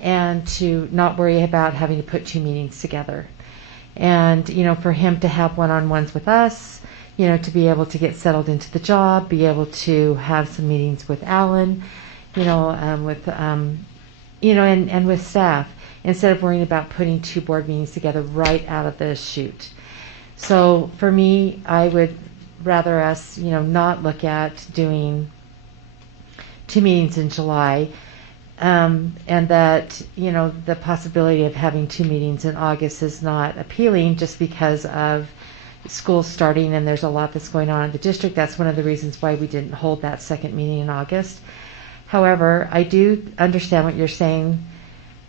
and to not worry about having to put 2 meetings together. And, for him to have one-on-ones with us, to be able to get settled into the job, be able to have some meetings with Alan, and with staff, instead of worrying about putting 2 board meetings together right out of the chute. So for me, I would rather us, not look at doing 2 meetings in July, and that, the possibility of having 2 meetings in August is not appealing, just because of school starting and there's a lot that's going on in the district. That's one of the reasons why we didn't hold that second meeting in August. However, I do understand what you're saying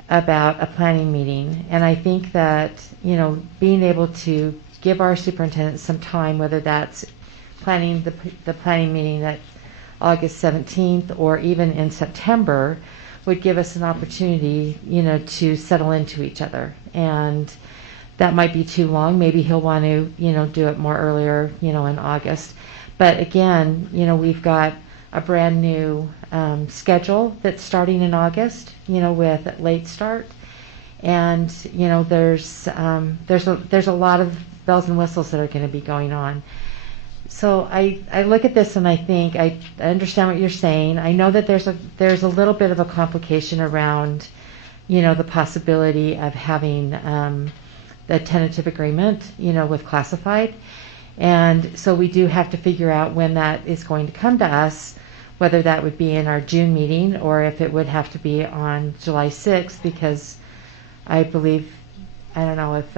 about a planning meeting, and I think that, being able to give our superintendent some time, whether that's planning the planning meeting at August 17th or even in September, would give us an opportunity, to settle into each other. And that might be too long. Maybe he'll want to, do it more earlier, in August. But again, we've got a brand new schedule that's starting in August, with late start. And, there's a lot of bells and whistles that are going to be going on. So I look at this and I think I understand what you're saying. I know that there's a little bit of a complication around, the possibility of having the tentative agreement, with classified. And so we do have to figure out when that is going to come to us, whether that would be in our June meeting or if it would have to be on July 6th, because I believe, I don't know if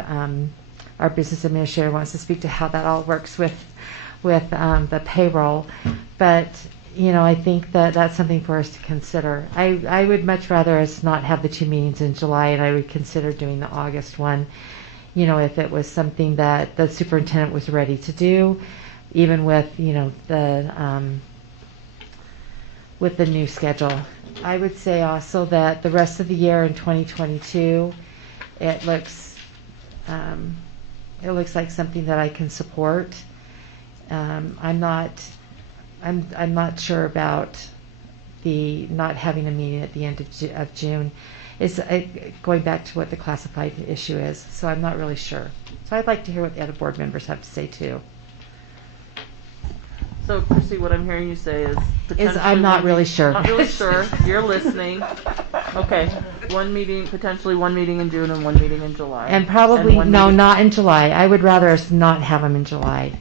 our business administrator wants to speak to how that all works with the payroll, but I think that that's something for us to consider. I would much rather us not have the 2 meetings in July, and I would consider doing the August one, if it was something that the superintendent was ready to do, even with with the new schedule. I would say also that the rest of the year in 2022, it looks like something that I can support. I'm not sure about the not having a meeting at the end of June. It's going back to what the classified issue is, so I'm not really sure. So I'd like to hear what the other board members have to say too. So, Chrissy, what I'm hearing you say is I'm not really sure. Not really sure. You're listening. Okay, potentially one meeting in June and one meeting in July. And probably not in July. I would rather us not have them in July.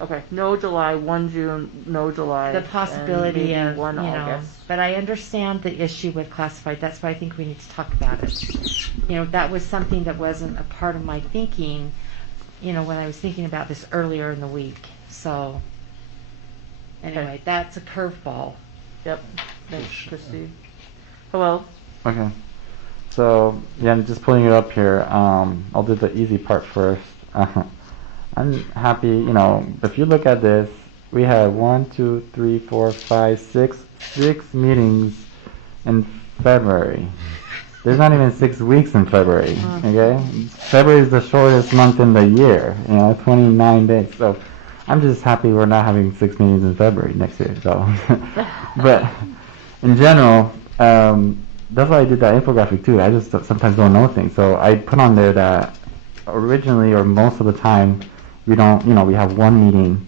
Okay, no July, 1 June, no July. The possibility and of, 1 August. But I understand the issue with classified. That's why I think we need to talk about it. That was something that wasn't a part of my thinking, when I was thinking about this earlier in the week. So, anyway, that's a curveball. Yep. Thanks, Christy. Hello? Okay. So, yeah, I'm just pulling it up here. I'll do the easy part first. I'm happy, if you look at this, we had 6 meetings in February. There's not even 6 weeks in February, okay? February is the shortest month in the year, 29 days. So I'm just happy we're not having 6 meetings in February next year. So, but in general, that's why I did that infographic too. I just sometimes don't know things. So I put on there that originally, or most of the time, we don't, we have one meeting,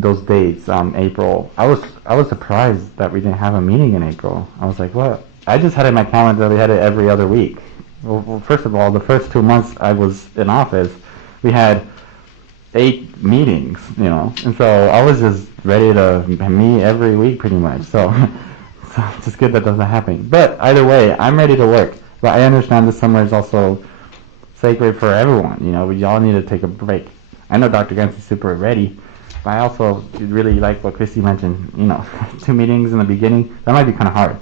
those dates, April. I was surprised that we didn't have a meeting in April. I was like, what? I just had it in my calendar, we had it every other week. Well, first of all, the first 2 months I was in office, we had 8 meetings, and so I was just ready to meet every week pretty much. So it's just good that doesn't happen. But either way, I'm ready to work. But I understand this summer is also sacred for everyone. We all need to take a break. I know Dr. Gantz is super ready, but I also really like what Christy mentioned. 2 meetings in the beginning, that might be kind of hard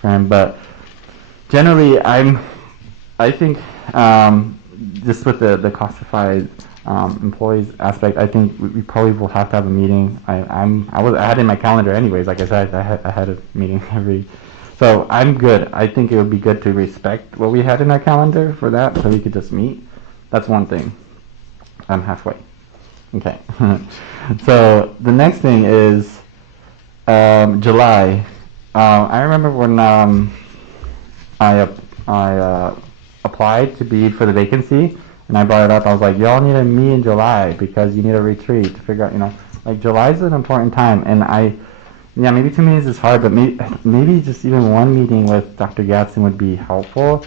for him. But generally, I think just with the classified employees aspect, I think we probably will have to have a meeting. I had it in my calendar anyways. Like I said, I had a meeting every. So I'm good. I think it would be good to respect what we had in our calendar for that, so we could just meet. That's one thing. I'm halfway. Okay. So the next thing is July. I remember when I applied to be for the vacancy, and I brought it up. I was like, y'all need to meet in July because you need a retreat to figure out, like July is an important time, and yeah, maybe 2 meetings is hard, but maybe just even one meeting with Dr. Gadsden would be helpful,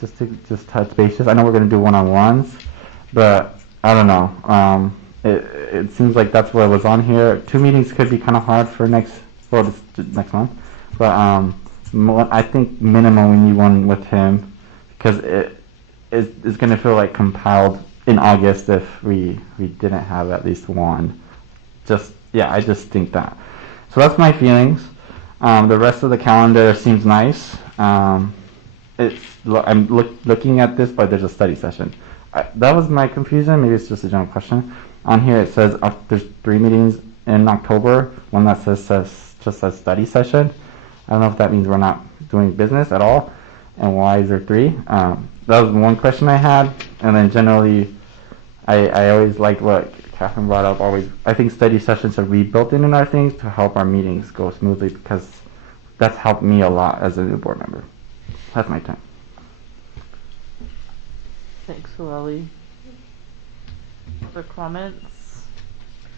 just to touch bases. I know we're going to do one-on-ones, but I don't know. It seems like that's what was on here. 2 meetings could be kind of hard for next month, but I think minimum we need one with him because it's going to feel like compiled in August if we didn't have at least one. I just think that. So that's my feelings. The rest of the calendar seems nice. I'm looking at this, but there's a study session. That was my confusion. Maybe it's just a general question. On here it says there's 3 meetings in October. One that says just says study session. I don't know if that means we're not doing business at all. And why is there 3? That was one question I had. And then generally, I always liked what Catherine brought up. Always, I think study sessions are rebuilt in our things to help our meetings go smoothly, because that's helped me a lot as a new board member. That's my time. Thanks, Joelle. Other comments?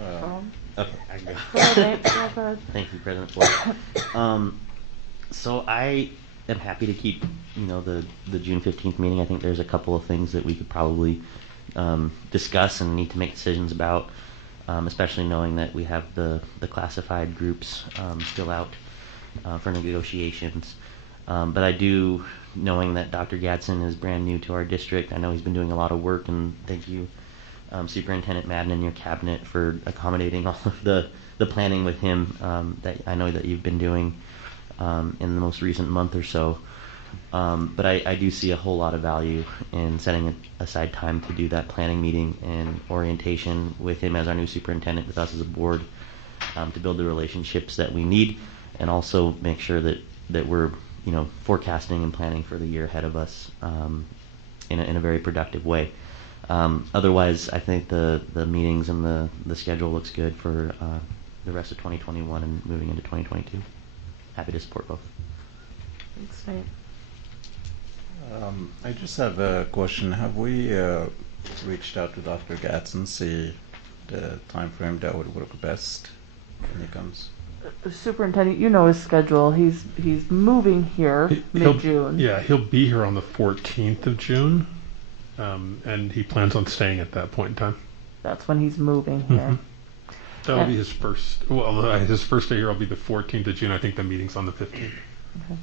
Okay, I can go. Go ahead, Nate. Go ahead. Thank you, President Ford. So I am happy to keep, the June 15th meeting. I think there's a couple of things that we could probably discuss and need to make decisions about, especially knowing that we have the classified groups still out for negotiations. But I do, knowing that Dr. Gadsden is brand new to our district, I know he's been doing a lot of work, and thank you, Superintendent Madden and your cabinet, for accommodating all of the planning with him that I know that you've been doing in the most recent month or so. But I do see a whole lot of value in setting aside time to do that planning meeting and orientation with him as our new superintendent, with us as a board, to build the relationships that we need, and also make sure that we're forecasting and planning for the year ahead of us in a very productive way. Otherwise, I think the meetings and the schedule looks good for the rest of 2021 and moving into 2022. Happy to support both. Thanks, Nate. I just have a question. Have we reached out to Dr. Gadsden, see the time frame that would work best when he comes? Superintendent, you know his schedule. He's moving here mid-June. Yeah, he'll be here on the 14th of June, and he plans on staying at that point in time. That's when he's moving here. Mm-hmm. That'll be his first. Well, his first day here will be the 14th of June. I think the meeting's on the 15th. Okay.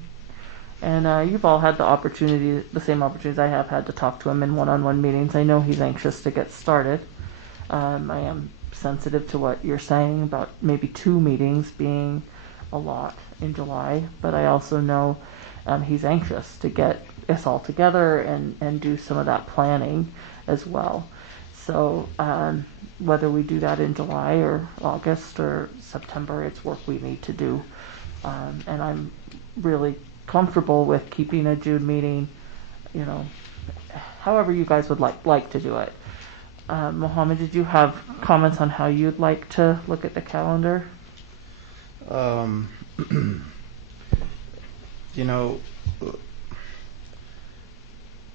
And you've all had the same opportunities I have had, to talk to him in one-on-one meetings. I know he's anxious to get started. I am sensitive to what you're saying about maybe 2 meetings being a lot in July, but I also know he's anxious to get us all together and do some of that planning as well. So whether we do that in July or August or September, it's work we need to do. And I'm really comfortable with keeping a June meeting, however you guys would like to do it. Mohammed, did you have comments on how you'd like to look at the calendar?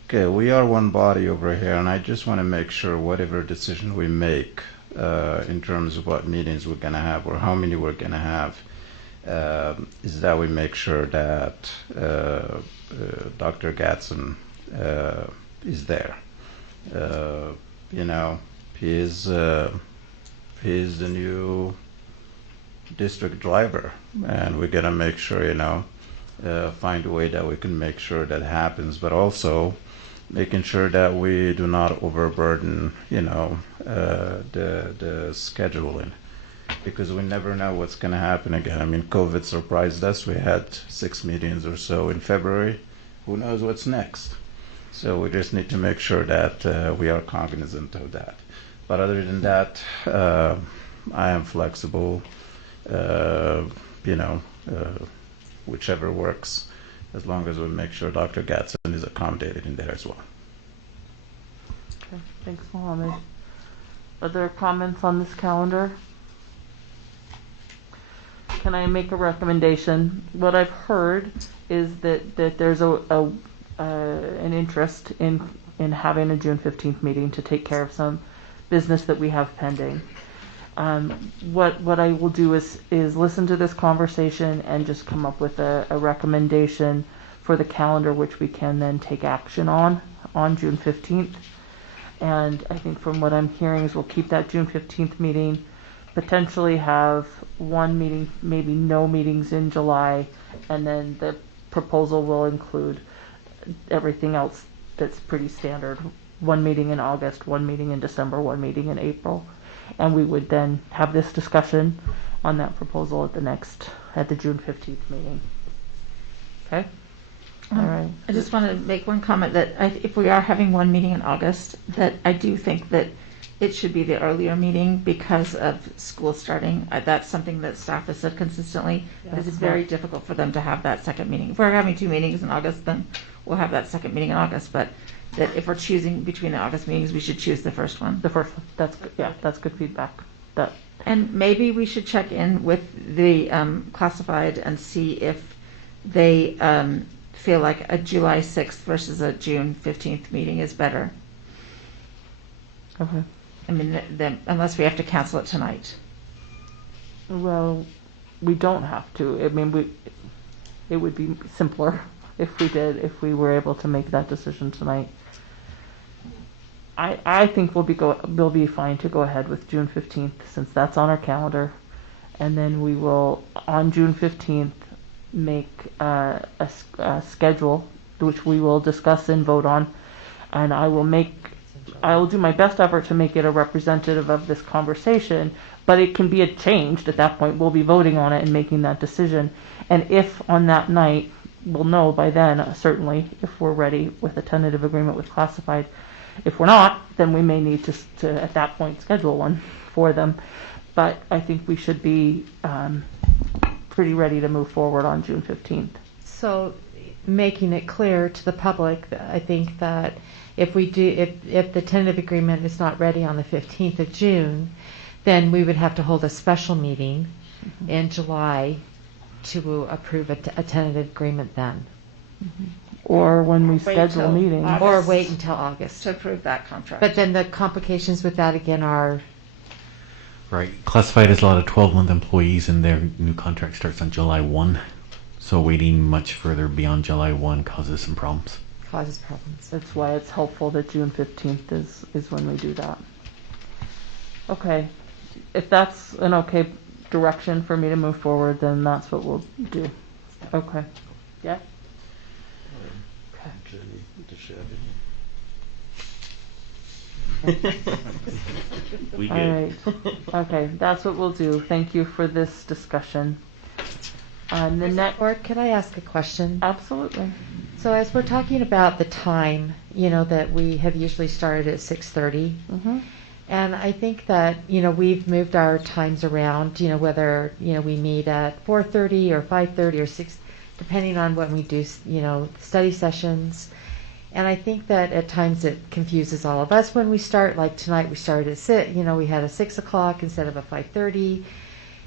Okay, we are one body over here, and I just want to make sure whatever decision we make in terms of what meetings we're going to have or how many we're going to have, is that we make sure that Dr. Gadsden is there. He's the new district driver, and we're gonna make sure, find a way that we can make sure that happens, but also making sure that we do not overburden, the scheduling, because we never know what's gonna happen again. I mean, COVID surprised us. We had 6 meetings or so in February. Who knows what's next? So we just need to make sure that we are cognizant of that. But other than that, I am flexible, whichever works, as long as we make sure Dr. Gadsden is accommodated in there as well. Okay, thanks, Mohammed. Other comments on this calendar? Can I make a recommendation? What I've heard is that there's an interest in having a June 15th meeting to take care of some business that we have pending. What I will do is listen to this conversation and just come up with a recommendation for the calendar, which we can then take action on June 15th. And I think from what I'm hearing is we'll keep that June 15th meeting, potentially have one meeting, maybe no meetings in July, and then the proposal will include everything else that's pretty standard. 1 meeting in August, 1 meeting in December, 1 meeting in April. And we would then have this discussion on that proposal at the June 15th meeting. Okay? All right. I just want to make one comment that if we are having 1 meeting in August, that I do think that it should be the earlier meeting because of school starting. That's something that staff has said consistently. Because it's very difficult for them to have that second meeting. If we're having 2 meetings in August, then we'll have that second meeting in August. But that if we're choosing between the August meetings, we should choose the first one. The first one. That's good. Yeah, that's good feedback. And maybe we should check in with the classified and see if they feel like a July 6th versus a June 15th meeting is better. Okay. I mean, unless we have to cancel it tonight. Well, we don't have to. I mean, it would be simpler if we were able to make that decision tonight. I think we'll be fine to go ahead with June 15th since that's on our calendar, and then we will on June 15th make a schedule which we will discuss and vote on, and I will do my best effort to make it a representative of this conversation, but it can be changed at that point. We'll be voting on it and making that decision, and if on that night, we'll know by then certainly if we're ready with a tentative agreement with classified. If we're not, then we may need to at that point schedule one for them. But I think we should be pretty ready to move forward on June 15th. So making it clear to the public, I think that if the tentative agreement is not ready on the 15th of June, then we would have to hold a special meeting in July to approve a tentative agreement then. Or when we schedule meetings. Or wait until August. To approve that contract. But then the complications with that again are... Right. Classified has a lot of 12-month employees, and their new contract starts on July 1. So waiting much further beyond July 1 causes some problems. That's why it's helpful that June 15th is when we do that. Okay. If that's an okay direction for me to move forward, then that's what we'll do. Okay. Yeah? We All right. Okay, that's what we'll do. Thank you for this discussion. Could I ask a question? Absolutely. So as we're talking about the time, that we have usually started at 6:30, and I think that, we've moved our times around, whether, we meet at 4:30 or 5:30 or 6, depending on when we do, study sessions. And I think that at times it confuses all of us when we start. Like tonight, we started at 6. We had a 6 o'clock instead of a 5:30.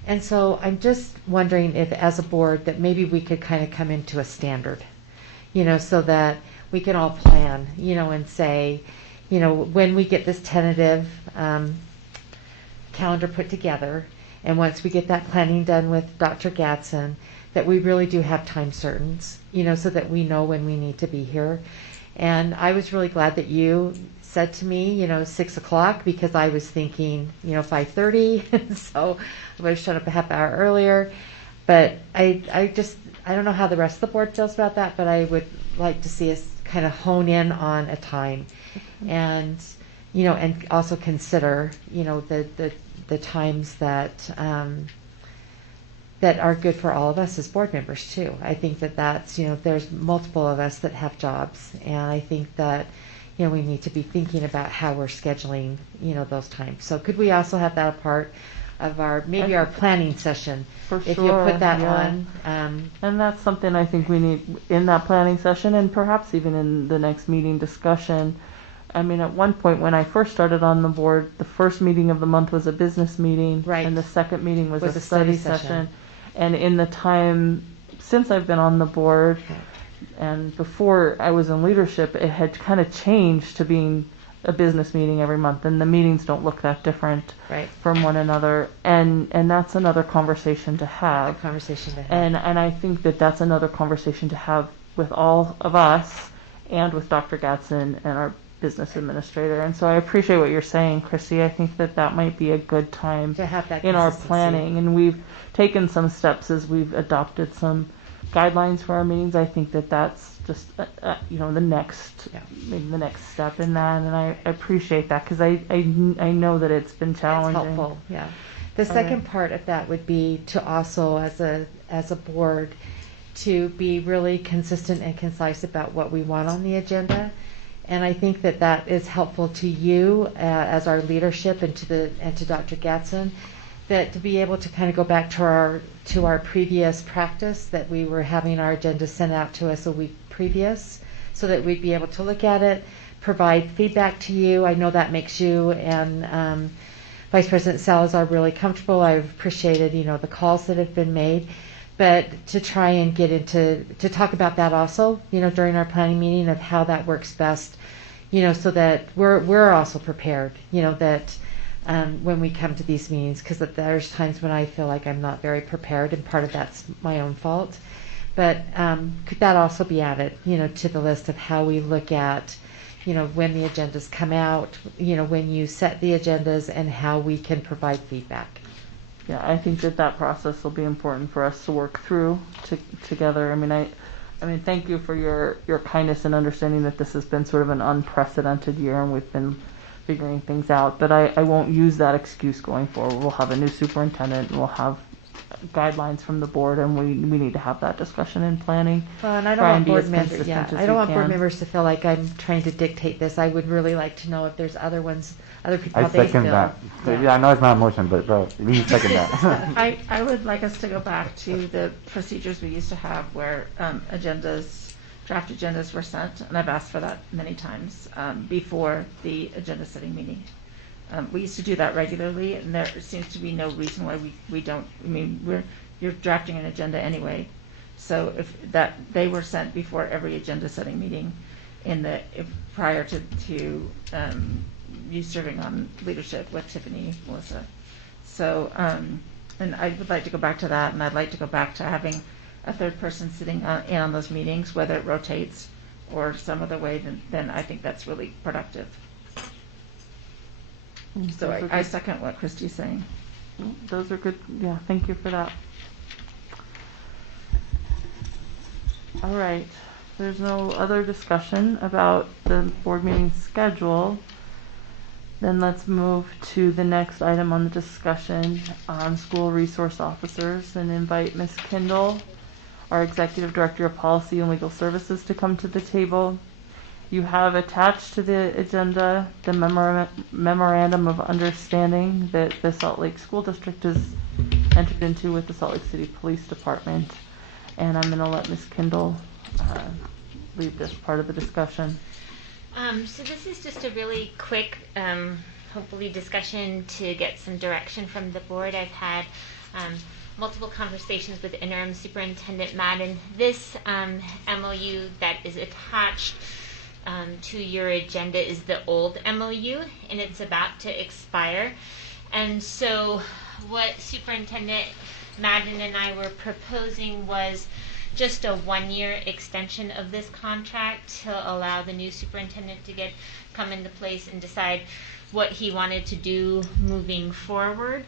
And so I'm just wondering if, as a board, that maybe we could kind of come into a standard, so that we can all plan, and say, when we get this tentative calendar put together, and once we get that planning done with Dr. Gadsden, that we really do have time certains, so that we know when we need to be here. And I was really glad that you said to me, 6 o'clock, because I was thinking, 5:30. So I would have shown up a half hour earlier. But I don't know how the rest of the board feels about that, but I would like to see us kind of hone in on a time, and and also consider, the times that that are good for all of us as board members too. I think that that's, there's multiple of us that have jobs, and I think that, we need to be thinking about how we're scheduling, those times. So could we also have that a part of our planning session? For if sure, you put that yeah. on. And that's something I think we need in that planning session, and perhaps even in the next meeting discussion. I mean, at one point when I first started on the board, the first meeting of the month was a business meeting, and the second meeting was a study session. And in the time since I've been on the board, and before I was in leadership, it had kind of changed to being a business meeting every month, and the meetings don't look that different from one another. And that's another conversation to have. And I think that that's another conversation to have with all of us, and with Dr. Gadsden and our business administrator. And so I appreciate what you're saying, Chrissy. I think that might be a good time to have that in our planning. And we've taken some steps as we've adopted some guidelines for our meetings. I think that's just the next maybe the next step in that, and I appreciate that, because I know that it's been challenging. It's helpful. Yeah. The second part of that would be to also, as a board, to be really consistent and concise about what we want on the agenda. And I think that is helpful to you as our leadership, and to Dr. Gadsden, that to be able to kind of go back to our previous practice, that we were having our agenda sent out to us a week previous, so that we'd be able to look at it, provide feedback to you. I know that makes you and Vice President Salazar really comfortable. I've appreciated, the calls that have been made. But to try and get into, to talk about that also, during our planning meeting of how that works best, so that we're also prepared, that when we come to these meetings, because there's times when I feel like I'm not very prepared, and part of that's my own fault. But could that also be added, to the list of how we look at, when the agendas come out, when you set the agendas, and how we can provide feedback. Yeah, I think that process will be important for us to work through together. I mean, thank you for your kindness and understanding that this has been sort of an unprecedented year and we've been figuring things out. But I won't use that excuse going forward. We'll have a new superintendent and we'll have guidelines from the board, and we need to have that discussion in planning. Well, and I don't want board members. I don't want board members to feel like I'm trying to dictate this. I would really like to know if there's other people. I second that. Yeah, I know it's not a motion, but bro, we second that. I would like us to go back to the procedures we used to have where draft agendas were sent, and I've asked for that many times before the agenda setting meeting. We used to do that regularly, and there seems to be no reason why we don't. I mean, you're drafting an agenda anyway, so if they were sent before every agenda setting meeting, prior to you serving on leadership with Tiffany, Melissa. So, and I would like to go back to that, and I'd like to go back to having a third person sitting in on those meetings, whether it rotates or some other way. Then I think that's really productive. So I second what Christy's saying. Those are good. Yeah, thank you for that. All right. There's no other discussion about the board meeting schedule. Then let's move to the next item on the discussion on school resource officers, and invite Ms. Kendall, our Executive Director of Policy and Legal Services, to come to the table. You have attached to the agenda the memorandum of understanding that the Salt Lake School District has entered into with the Salt Lake City Police Department. And I'm going to let Ms. Kendall lead this part of the discussion. So this is just a really quick, hopefully, discussion to get some direction from the board. I've had multiple conversations with Interim Superintendent Madden. This MOU that is attached to your agenda is the old MOU, and it's about to expire. And so what Superintendent Madden and I were proposing was just a 1-year extension of this contract to allow the new superintendent to come into place and decide what he wanted to do moving forward.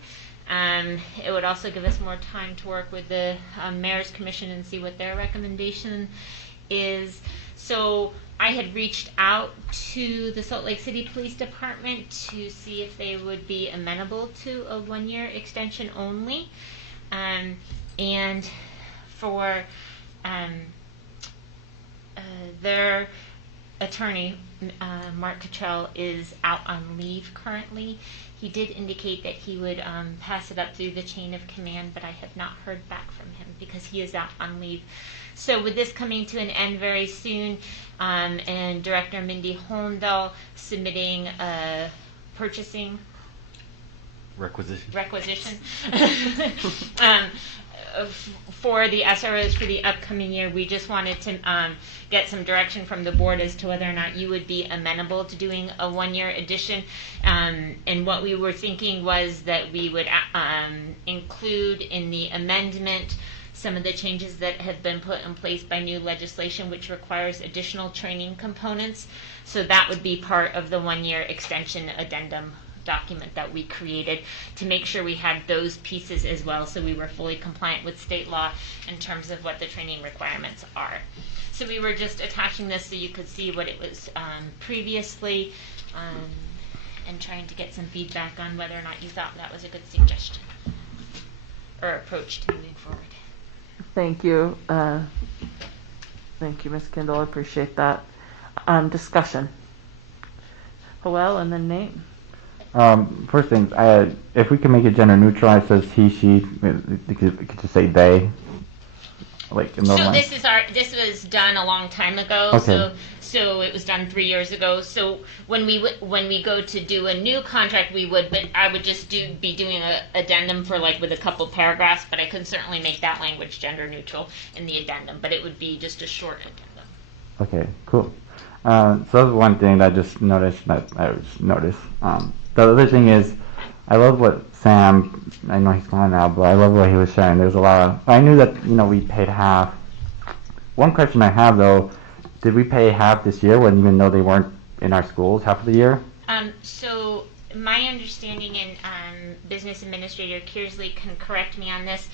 It would also give us more time to work with the Mayor's Commission and see what their recommendation is. So I had reached out to the Salt Lake City Police Department to see if they would be amenable to a 1-year extension only. And for their attorney, Mark Cottrell, is out on leave currently. He did indicate that he would pass it up through the chain of command, but I have not heard back from him because he is out on leave. So with this coming to an end very soon, and Director Mindy Holmdahl submitting a purchasing requisition for the SROs for the upcoming year, we just wanted to get some direction from the board as to whether or not you would be amenable to doing a 1-year addition. And what we were thinking was that we would include in the amendment some of the changes that have been put in place by new legislation, which requires additional training components. So that would be part of the 1-year extension addendum document that we created to make sure we had those pieces as well, so we were fully compliant with state law in terms of what the training requirements are. So we were just attaching this so you could see what it was previously, and trying to get some feedback on whether or not you thought that was a good suggestion or approach to moving forward. Thank you. Thank you, Ms. Kendall. I appreciate that. Discussion. Joel, and then Nate. First thing, if we can make it gender neutral, it says he, she, it could just say they. like in the So line? this was done a long time ago. Okay. So it was done 3 years ago. So when we go to do a new contract, we would, but I would just be doing a addendum for like with a couple paragraphs. But I can certainly make that language gender neutral in the addendum. But it would be just a short addendum. Okay, cool. So that's one thing that I just noticed. The other thing is, I love what Sam, I know he's gone now, but I love what he was sharing. There's a lot of, I knew that, we paid half. One question I have though, did we pay half this year when even though they weren't in our schools half of the year? So my understanding, and Business Administrator Kearsley can correct me on this,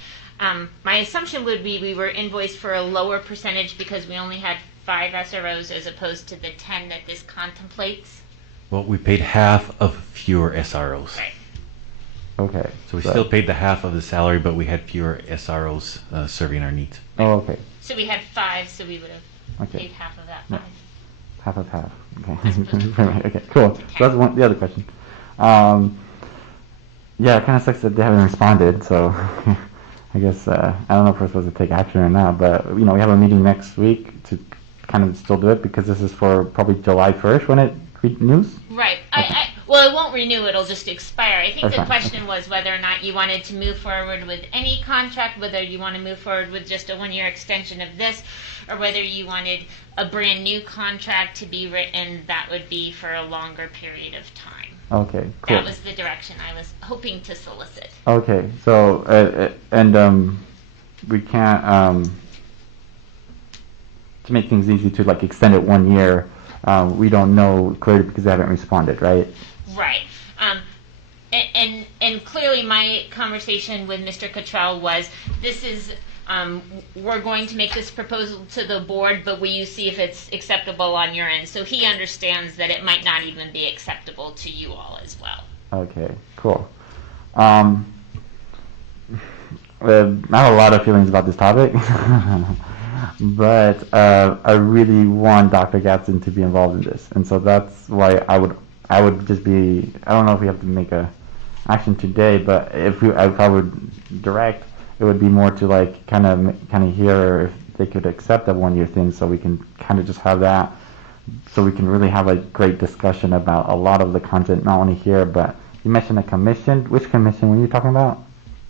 my assumption would be we were invoiced for a lower percentage because we only had 5 SROs as opposed to the 10 that this contemplates. Well, we paid half of fewer SROs. Right. Okay. So we still paid the half of the salary, but we had fewer SROs serving our needs. Oh, okay. So we had 5, so we would have paid half of that 5. Yeah. Half of half. Okay. Okay, cool. So that's the other question. Yeah, it kind of sucks that they haven't responded, so I guess, I don't know if we're supposed to take action or not, but, we have a meeting next week to kind of still do it because this is for probably July 1st when it renews? Right. Well, it won't renew. It'll just expire. I think That's the fine. question was whether or not you wanted to move forward with any contract, whether you want to move forward with just a 1-year extension of this, or whether you wanted a brand new contract to be written that would be for a longer period of time. Okay, cool. That was the direction I was hoping to solicit. Okay, so, we can't, to make things easy to like extend it 1 year, we don't know clearly because they haven't responded, right? Right. And clearly my conversation with Mr. Cottrell was, this is, we're going to make this proposal to the board, but will you see if it's acceptable on your end? So he understands that it might not even be acceptable to you all as well. Okay, cool. I have a lot of feelings about this topic, but I really want Dr. Gatson to be involved in this, and so that's why I would just be, I don't know if we have to make a action today, but if I would direct, it would be more to like kind of hear if they could accept that 1 year thing, so we can kind of just have that, so we can really have a great discussion about a lot of the content, not only here, but you mentioned a commission. Which commission were you talking about?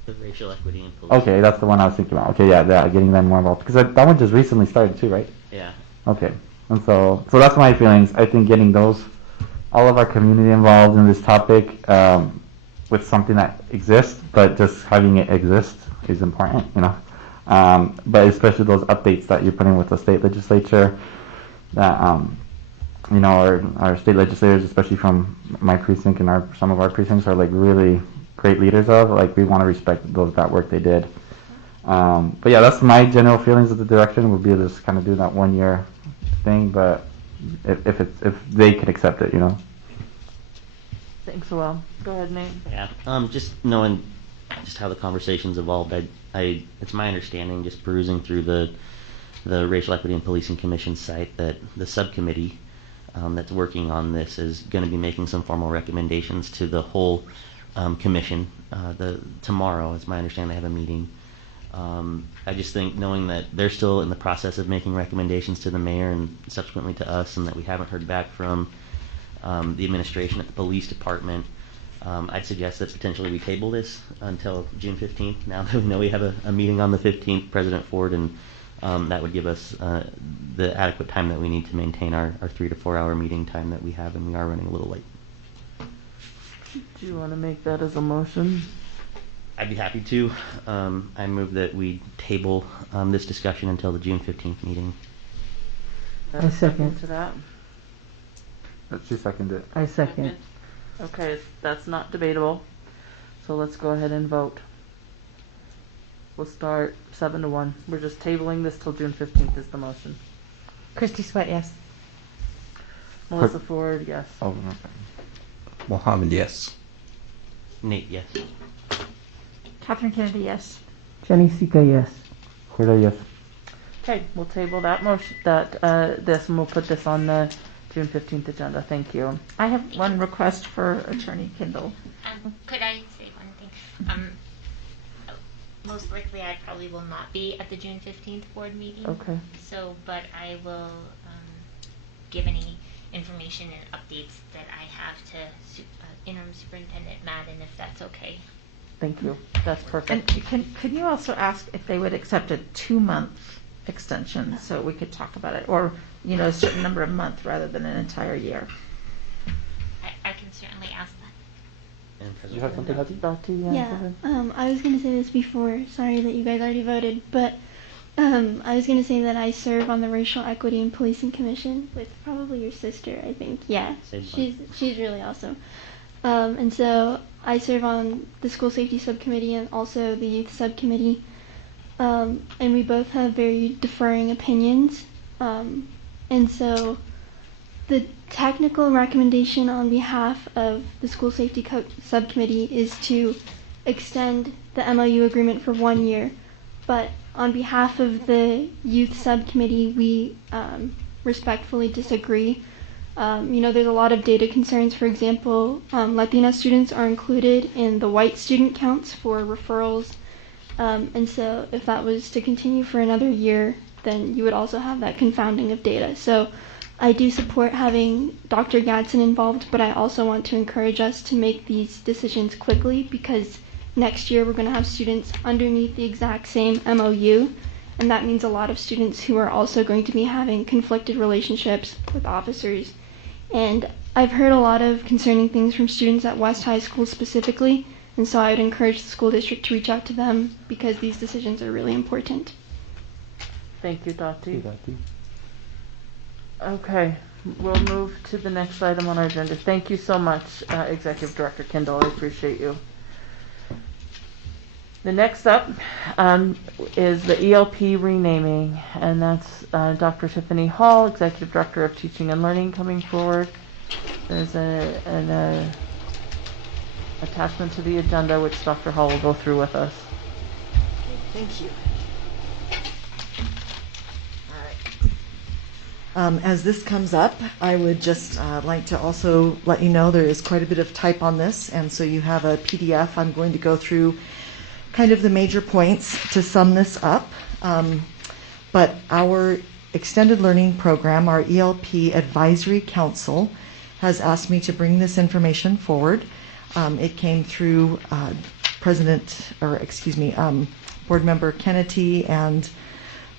The racial equity and policing. Okay, that's the one I was thinking about. Okay, yeah, getting them more involved, because that one just recently started too, right? Yeah. Okay, and so that's my feelings. I think getting all of our community involved in this topic, with something that exists, but just having it exist is important, but especially those updates that you're putting with the state legislature, that our state legislators, especially from my precinct and some of our precincts, are like really great leaders of. Like, we want to respect that work they did. But yeah, that's my general feelings of the direction. Would be to just kind of do that 1 year thing, but if they could accept it, Thanks, Well. Go ahead, Nate. Yeah. Just knowing just how the conversations evolved, it's my understanding, just perusing through the Racial Equity and Policing Commission site, that the subcommittee that's working on this is going to be making some formal recommendations to the whole commission. Tomorrow, it's my understanding, they have a meeting. I just think knowing that they're still in the process of making recommendations to the mayor and subsequently to us, and that we haven't heard back from the administration at the police department, I'd suggest that potentially we table this until June 15th. Now that we know we have a meeting on the 15th, President Ford, and that would give us the adequate time that we need to maintain our 3 to 4 hour meeting time that we have, and we are running a little late. Do you want to make that as a motion? I'd be happy to. I move that we table this discussion until the June 15th meeting. I second to that. She seconded it. I second. Okay, that's not debatable. So let's go ahead and vote. We'll start 7-1. We're just tabling this till June 15th is the motion. Christy Sweat, yes. Melissa Ford, yes. Oh, okay. Mohammed, yes. Nate, yes. Catherine Kennedy, yes. Jenny Sika, yes. Huda, yes. Okay, we'll table that motion, this, and we'll put this on the June 15th agenda. Thank you. I have one request for Attorney Kendall. Could I say one thing? most likely I probably will not be at the June 15th board meeting. Okay. So, but I will give any information and updates that I have to Interim Superintendent Madden, if that's okay. Thank you. That's perfect. And can you also ask if they would accept a 2-month extension so we could talk about it, or a certain number of months rather than an entire year? I can certainly ask that. And You have something, Hadi? Dr. Yeah. Yeah, I was going to say this before. Sorry that you guys already voted, but I was going to say that I serve on the Racial Equity and Policing Commission with probably your sister, I think. Yeah, she's really awesome. And so I serve on the School Safety Subcommittee and also the Youth Subcommittee. And we both have very differing opinions. And so the technical recommendation on behalf of the School Safety Subcommittee is to extend the MOU agreement for 1 year. But on behalf of the Youth Subcommittee, we respectfully disagree. There's a lot of data concerns. For example, Latina students are included in the white student counts for referrals. And so if that was to continue for another year, then you would also have that confounding of data. So I do support having Dr. Gadsden involved, but I also want to encourage us to make these decisions quickly, because next year we're going to have students underneath the exact same MOU, and that means a lot of students who are also going to be having conflicted relationships with officers. And I've heard a lot of concerning things from students at West High School specifically, and so I would encourage the school district to reach out to them because these decisions are really important. Thank you, Dottie. Okay, we'll move to the next item on our agenda. Thank you so much, Executive Director Kendall. I appreciate you. The next up is the ELP renaming, and that's Dr. Tiffany Hall, Executive Director of Teaching and Learning, coming forward. There's an attachment to the agenda which Dr. Hall will go through with us. Thank you. All right. As this comes up, I would just like to also let you know there is quite a bit of type on this, and so you have a PDF. I'm going to go through kind of the major points to sum this up. But our extended learning program, our ELP Advisory Council, has asked me to bring this information forward. It came through Board Member Kennedy and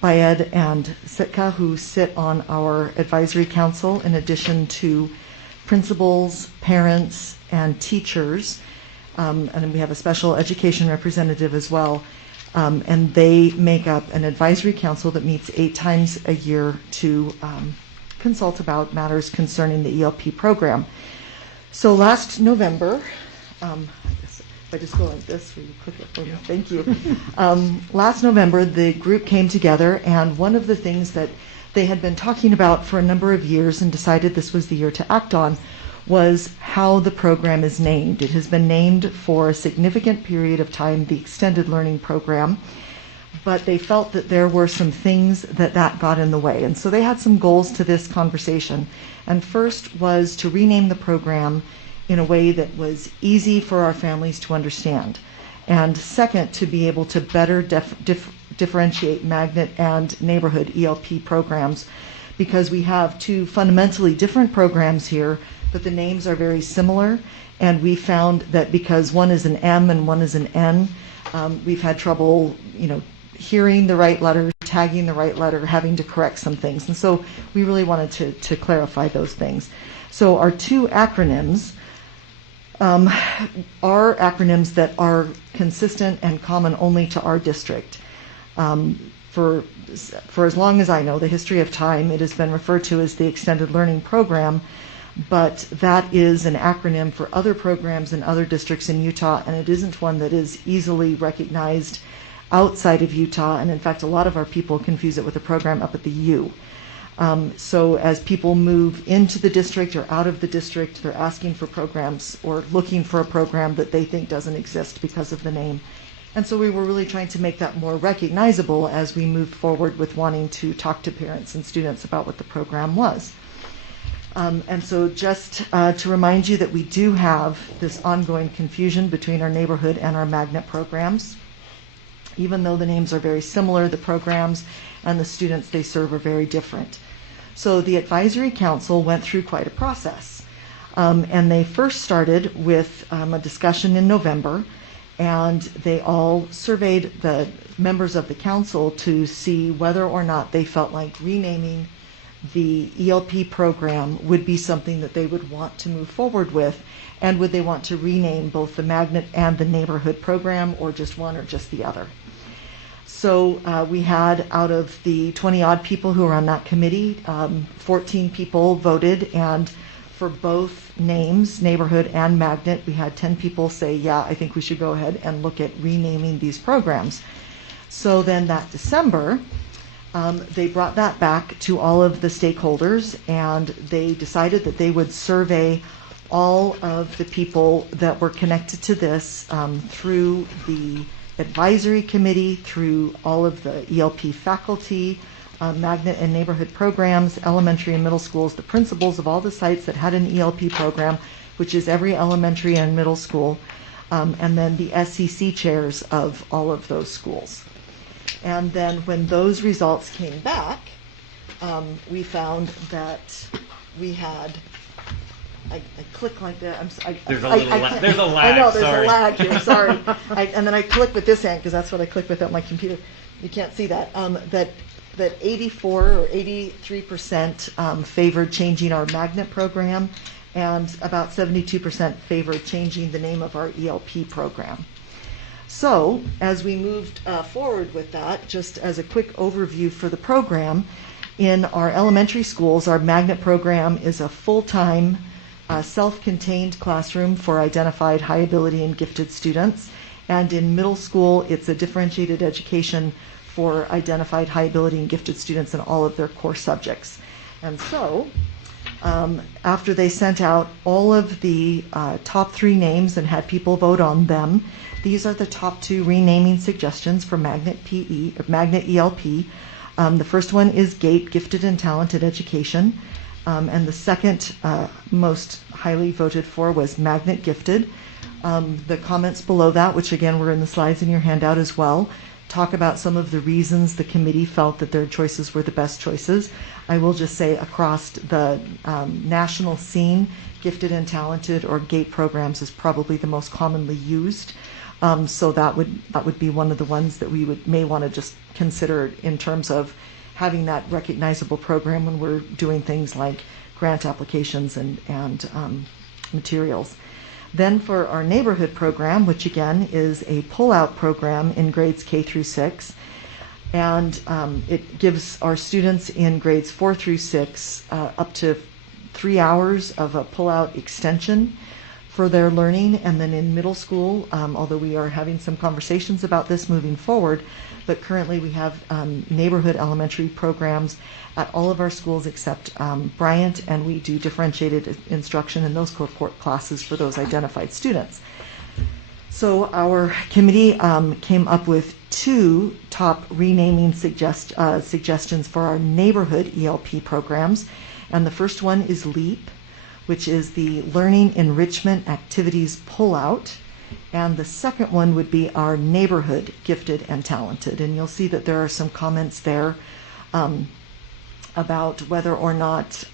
Bayed and Sitka, who sit on our advisory council, in addition to principals, parents, and teachers. And we have a special education representative as well. And they make up an advisory council that meets 8 times a year to consult about matters concerning the ELP program. So last November, if I just go like this, will you click it for me? Thank you. Last November, the group came together, and one of the things that they had been talking about for a number of years and decided this was the year to act on was how the program is named. It has been named for a significant period of time, the Extended Learning Program, but they felt that there were some things that got in the way. And so they had some goals to this conversation. And first was to rename the program in a way that was easy for our families to understand. And second, to be able to better differentiate magnet and neighborhood ELP programs, because we have 2 fundamentally different programs here, but the names are very similar. And we found that because one is an M and one is an N, we've had trouble, hearing the right letter, tagging the right letter, having to correct some things. And so we really wanted to clarify those things. So our 2 acronyms are acronyms that are consistent and common only to our district. For as long as I know, the history of time, it has been referred to as the Extended Learning Program, but that is an acronym for other programs in other districts in Utah, and it isn't one that is easily recognized outside of Utah. And in fact, a lot of our people confuse it with a program up at the U. So as people move into the district or out of the district, they're asking for programs or looking for a program that they think doesn't exist because of the name. And so we were really trying to make that more recognizable as we moved forward with wanting to talk to parents and students about what the program was. And so just to remind you that we do have this ongoing confusion between our neighborhood and our magnet programs. Even though the names are very similar, the programs and the students they serve are very different. So the advisory council went through quite a process. And they first started with a discussion in November, and they all surveyed the members of the council to see whether or not they felt like renaming the ELP program would be something that they would want to move forward with, and would they want to rename both the magnet and the neighborhood program, or just one or just the other. So we had, out of the 20 odd people who were on that committee, 14 people voted, and for both names, neighborhood and magnet, we had 10 people say, yeah, I think we should go ahead and look at renaming these programs. So then that December, they brought that back to all of the stakeholders, and they decided that they would survey all of the people that were connected to this through the advisory committee, through all of the ELP faculty, magnet and neighborhood programs, elementary and middle schools, the principals of all the sites that had an ELP program, which is every elementary and middle school, and then the SEC chairs of all of those schools. And then when those results came back, we found that we had, I click like that. There's a lag. There's a lag. I know, there's sorry. a lag here. Sorry. And then I click with this hand because that's what I click with on my computer. You can't see that. That 84 or 83% favored changing our magnet program, and about 72% favored changing the name of our ELP program. So as we moved forward with that, just as a quick overview for the program, in our elementary schools, our magnet program is a full-time, self-contained classroom for identified high ability and gifted students. And in middle school, it's a differentiated education for identified high ability and gifted students in all of their core subjects. And so, after they sent out all of the top 3 names and had people vote on them, these are the top 2 renaming suggestions for Magnet PE, or Magnet ELP. The first one is GATE, Gifted and Talented Education. And the second most highly voted for was Magnet Gifted. The comments below that, which again were in the slides in your handout as well, talk about some of the reasons the committee felt that their choices were the best choices. I will just say across the national scene, Gifted and Talented, or GATE programs, is probably the most commonly used. So that would be one of the ones that we may want to just consider in terms of having that recognizable program when we're doing things like grant applications and materials. Then for our neighborhood program, which again is a pull-out program in grades K through 6, and it gives our students in grades 4 through 6 up to 3 hours of a pull-out extension for their learning. And then in middle school, although we are having some conversations about this moving forward, but currently we have neighborhood elementary programs at all of our schools except Bryant, and we do differentiated instruction in those cohort classes for those identified students. So our committee came up with 2 top renaming suggestions for our neighborhood ELP programs, and the first one is LEAP, which is the Learning Enrichment Activities Pullout. And the second one would be our neighborhood Gifted and Talented. And you'll see that there are some comments there about whether or not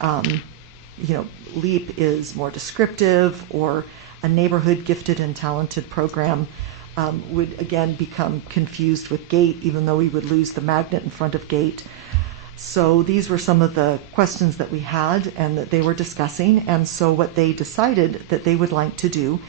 LEAP is more descriptive, or a neighborhood Gifted and Talented program would again become confused with GATE, even though we would lose the magnet in front of GATE. So these were some of the questions that we had and that they were discussing. And so what they decided that they would like to do,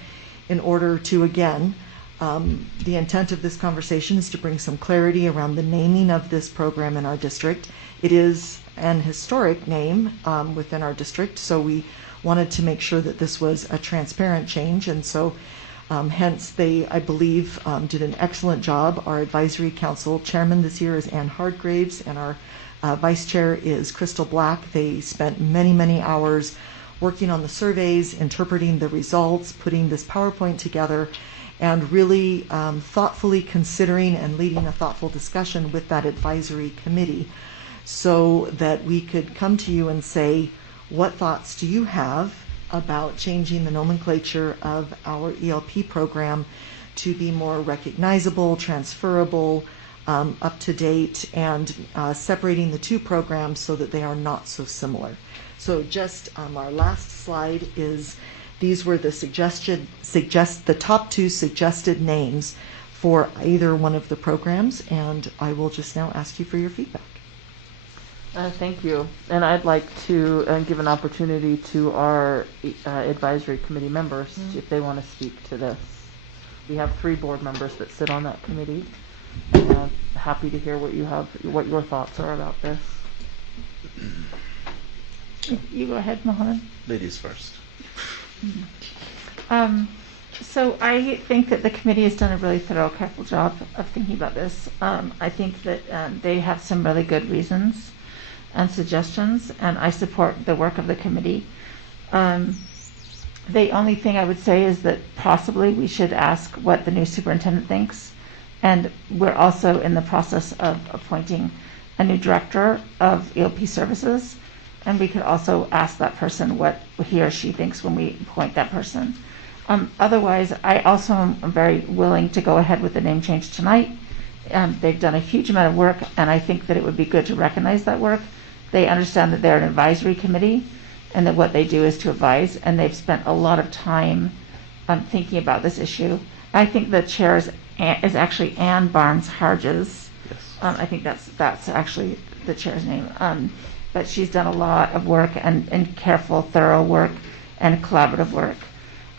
in order to, again, the intent of this conversation is to bring some clarity around the naming of this program in our district. It is an historic name within our district, so we wanted to make sure that this was a transparent change. And so hence they, I believe, did an excellent job. Our advisory council chairman this year is Ann Hardgraves, and our vice chair is Crystal Black. They spent many, many hours working on the surveys, interpreting the results, putting this PowerPoint together, and really thoughtfully considering and leading a thoughtful discussion with that advisory committee, so that we could come to you and say, what thoughts do you have about changing the nomenclature of our ELP program to be more recognizable, transferable, up to date, and separating the two programs so that they are not so similar. So just our last slide is, these were the the top two suggested names for either one of the programs, and I will just now ask you for your feedback. Thank you. And I'd like to give an opportunity to our advisory committee members if they want to speak to this. We have 3 board members that sit on that committee. Happy to hear what your thoughts are about this. You go ahead, Mohammed. Ladies first. So I think that the committee has done a really thorough, careful job of thinking about this. I think that they have some really good reasons and suggestions, and I support the work of the committee. The only thing I would say is that possibly we should ask what the new superintendent thinks. And we're also in the process of appointing a new director of ELP services. And we could also ask that person what he or she thinks when we appoint that person. Otherwise, I also am very willing to go ahead with the name change tonight. They've done a huge amount of work, and I think that it would be good to recognize that work. They understand that they're an advisory committee and that what they do is to advise, and they've spent a lot of time thinking about this issue. I think the chair is actually Ann Barnes Harges. Yes. I think that's actually the chair's name. But she's done a lot of work and careful, thorough work and collaborative work.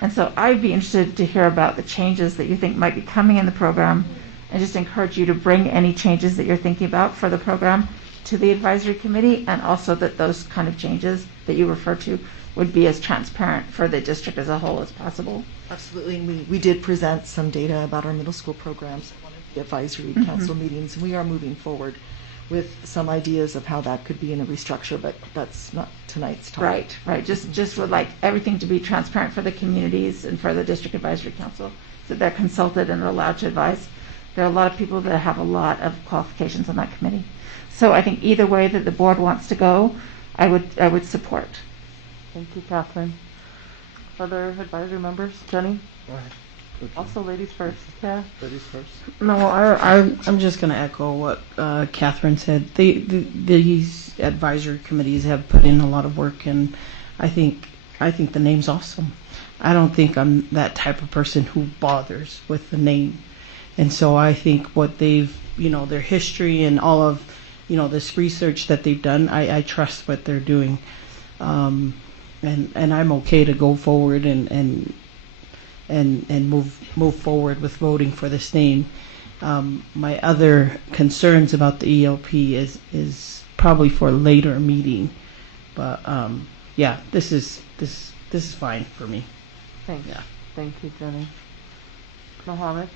And so I'd be interested to hear about the changes that you think might be coming in the program, and just encourage you to bring any changes that you're thinking about for the program to the advisory committee, and also that those kind of changes that you refer to would be as transparent for the district as a whole as possible. Absolutely, and we did present some data about our middle school programs at one of the advisory council meetings, and we are moving forward with some ideas of how that could be in a restructure, but that's not tonight's topic. Right. Just would like everything to be transparent for the communities and for the district advisory council, so they're consulted and are allowed to advise. There are a lot of people that have a lot of qualifications on that committee. So I think either way that the board wants to go, I would support. Thank you, Catherine. Other advisory members? Jenny? Go ahead. Also, ladies first. Yeah. Ladies first. No, I'm just going to echo what Catherine said. These advisory committees have put in a lot of work, and I think the name's awesome. I don't think I'm that type of person who bothers with the name, and so I think what they've, their history and all of, this research that they've done, I trust what they're doing, and I'm okay to go forward and move forward with voting for this name. My other concerns about the ELP is probably for a later meeting, but yeah, this is fine for me. Thanks. Yeah. Thank you, Jenny. Mohammed?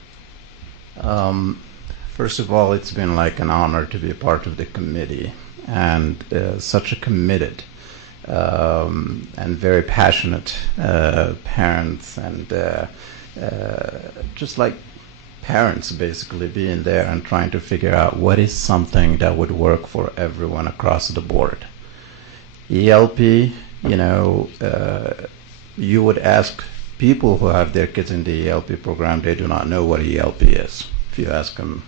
First of all, it's been like an honor to be a part of the committee, and such a committed and very passionate parents, and just like parents basically being there and trying to figure out what is something that would work for everyone across the board. ELP, you would ask people who have their kids in the ELP program, they do not know what ELP is. If you ask them,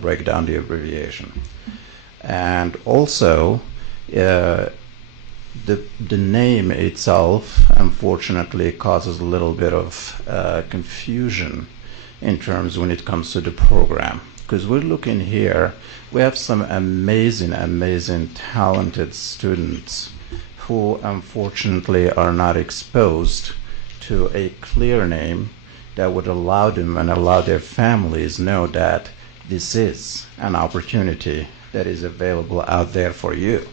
break down the abbreviation. And also, the name itself, unfortunately, causes a little bit of confusion in terms when it comes to the program. Because we're looking here, we have some amazing, talented students who unfortunately are not exposed to a clear name that would allow them and allow their families know that this is an opportunity that is available out there for you.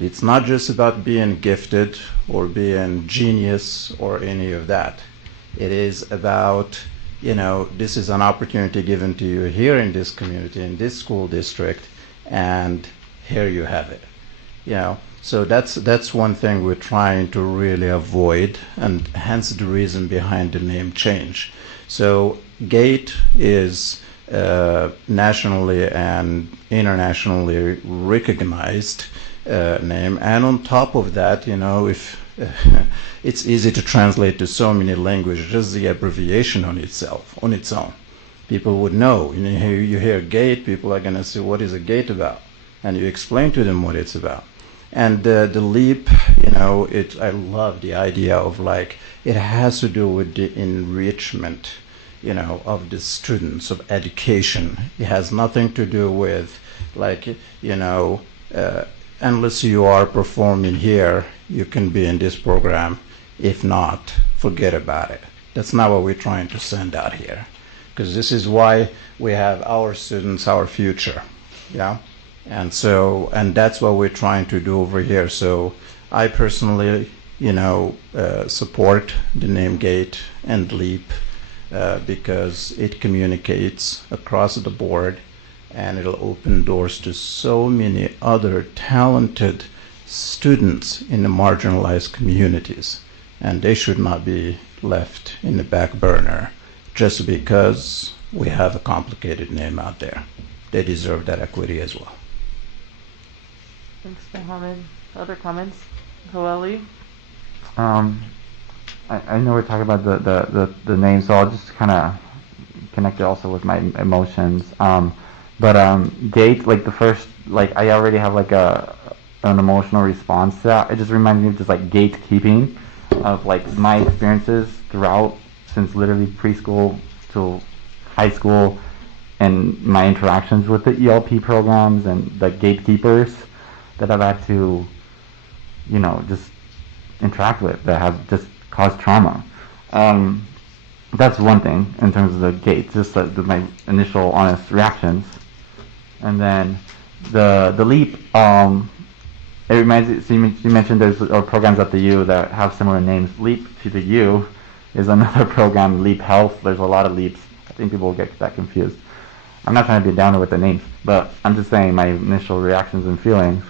It's not just about being gifted or being genius or any of that. It is about, this is an opportunity given to you here in this community, in this school district, and here you have it. So that's one thing we're trying to really avoid, and hence the reason behind the name change. So GATE is nationally and internationally recognized name, and on top of that, if it's easy to translate to so many languages. Just the abbreviation on its own. People would know. You hear gate, people are going to say, what is a gate about? And you explain to them what it's about. And the leap, I love the idea of like, it has to do with the enrichment, of the students, of education. It has nothing to do with like, unless you are performing here, you can be in this program. If not, forget about it. That's not what we're trying to send out here. Because this is why we have our students, our future. Yeah? And that's what we're trying to do over here. So I personally, support the name GATE and LEAP because it communicates across the board, and it'll open doors to so many other talented students in the marginalized communities. And they should not be left in the back burner just because we have a complicated name out there. They deserve that equity as well. Thanks, Mohammed. Other comments? Joelle? I know we're talking about the name, so I'll just kind of connect it also with my emotions. Gate, like the first, like I already have like an emotional response to that. It just reminded me of just like gatekeeping of like my experiences throughout, since literally preschool to high school, and my interactions with the ELP programs and the gatekeepers that I've had to, just interact with, that have just caused trauma. That's one thing in terms of the gates, just my initial honest reactions. And then the LEAP, it reminds me, so you mentioned there's programs at the U that have similar names. LEAP to the U is another program, LEAP Health. There's a lot of LEAPs. I think people will get that confused. I'm not trying to be downer with the names, but I'm just saying my initial reactions and feelings.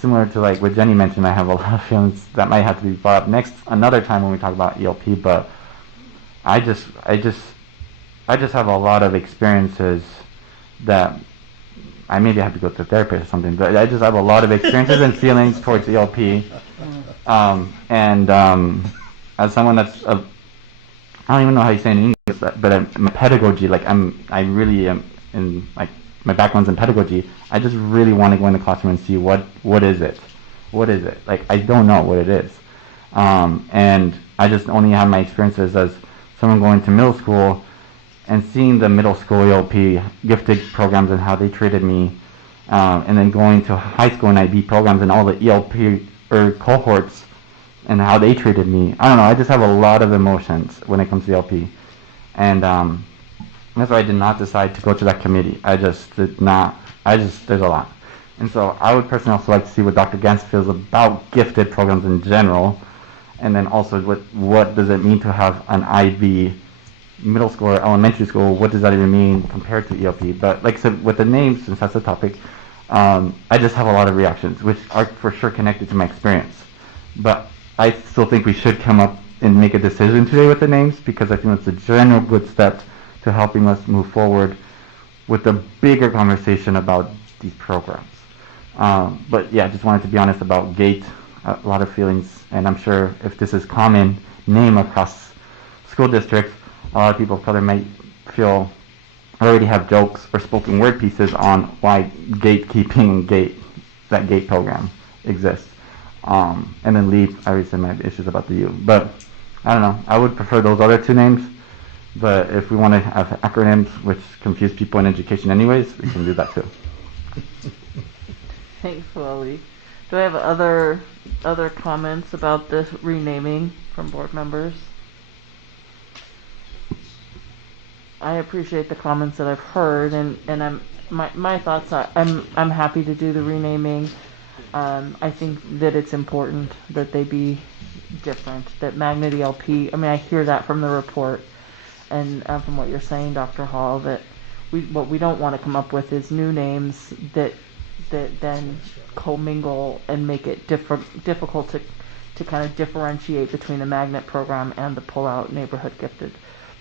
Similar to like what Jenny mentioned, I have a lot of feelings that might have to be brought up another time when we talk about ELP, but I just have a lot of experiences that I maybe have to go to a therapist or something, but I just have a lot of experiences and feelings towards ELP. As someone that's I don't even know how you say it in English, but my pedagogy, like I really am in, like, my background's in pedagogy. I just really want to go in the classroom and see what is it? What is it? Like, I don't know what it is. And I just only have my experiences as someone going to middle school and seeing the middle school ELP gifted programs and how they treated me, and then going to high school and IB programs and all the ELP cohorts and how they treated me. I don't know, I just have a lot of emotions when it comes to ELP. And that's why I did not decide to go to that committee. I just did not. There's a lot. And so I would personally also like to see what Dr. Gantz feels about gifted programs in general, and then also what does it mean to have an IB middle school or elementary school? What does that even mean compared to ELP? But like I said, with the names, since that's the topic, I just have a lot of reactions, which are for sure connected to my experience. But I still think we should come up and make a decision today with the names, because I think it's a general good step to helping us move forward with a bigger conversation about these programs. But yeah, I just wanted to be honest about GATE. A lot of feelings, and I'm sure if this is common name across school districts, a lot of people of color might feel already have jokes or spoken word pieces on why gatekeeping and that GATE program exists. And then LEAP, I already said my issues about the U. But I don't know, I would prefer those other two names. But if we want to have acronyms which confuse people in education anyways, we can do that too. Thanks, Wally. Do I have other comments about this renaming from board members? I appreciate the comments that I've heard, and my thoughts are I'm happy to do the renaming. I think that it's important that they be different. That Magnet ELP. I mean, I hear that from the report, and from what you're saying, Dr. Hall, that what we don't want to come up with is new names that then commingle and make it difficult to kind of differentiate between the Magnet program and the Pull-Out Neighborhood Gifted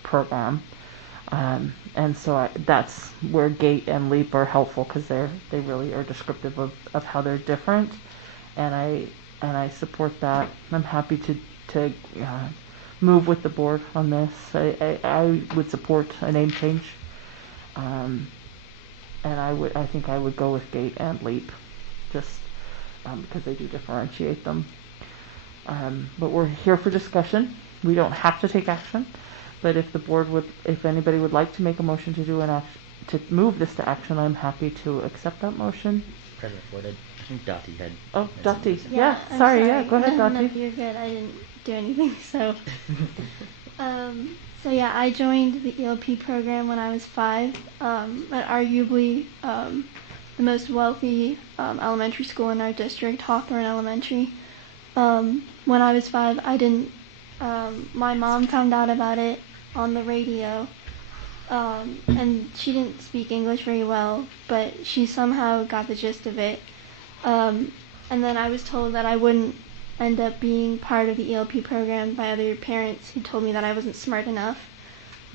program. And so that's where GATE and LEAP are helpful, because they really are descriptive of how they're different. And I support that. I'm happy to move with the board on this. I would support a name change, and I think I would go with Gate and Leap, just because they do differentiate them. But we're here for discussion. We don't have to take action, but if anybody would like to make a motion to do to move this to action, I'm happy to accept that motion. President Ford, I think Dottie had. Oh, Dottie. Yeah, I'm sorry. Yeah, go ahead, No, Dottie. you're good. I didn't do anything. So, so yeah, I joined the ELP program when I was 5 at arguably the most wealthy elementary school in our district, Hawthorne Elementary. When I was 5, I didn't. My mom found out about it on the radio. And she didn't speak English very well, but she somehow got the gist of it. And then I was told that I wouldn't end up being part of the ELP program by other parents who told me that I wasn't smart enough.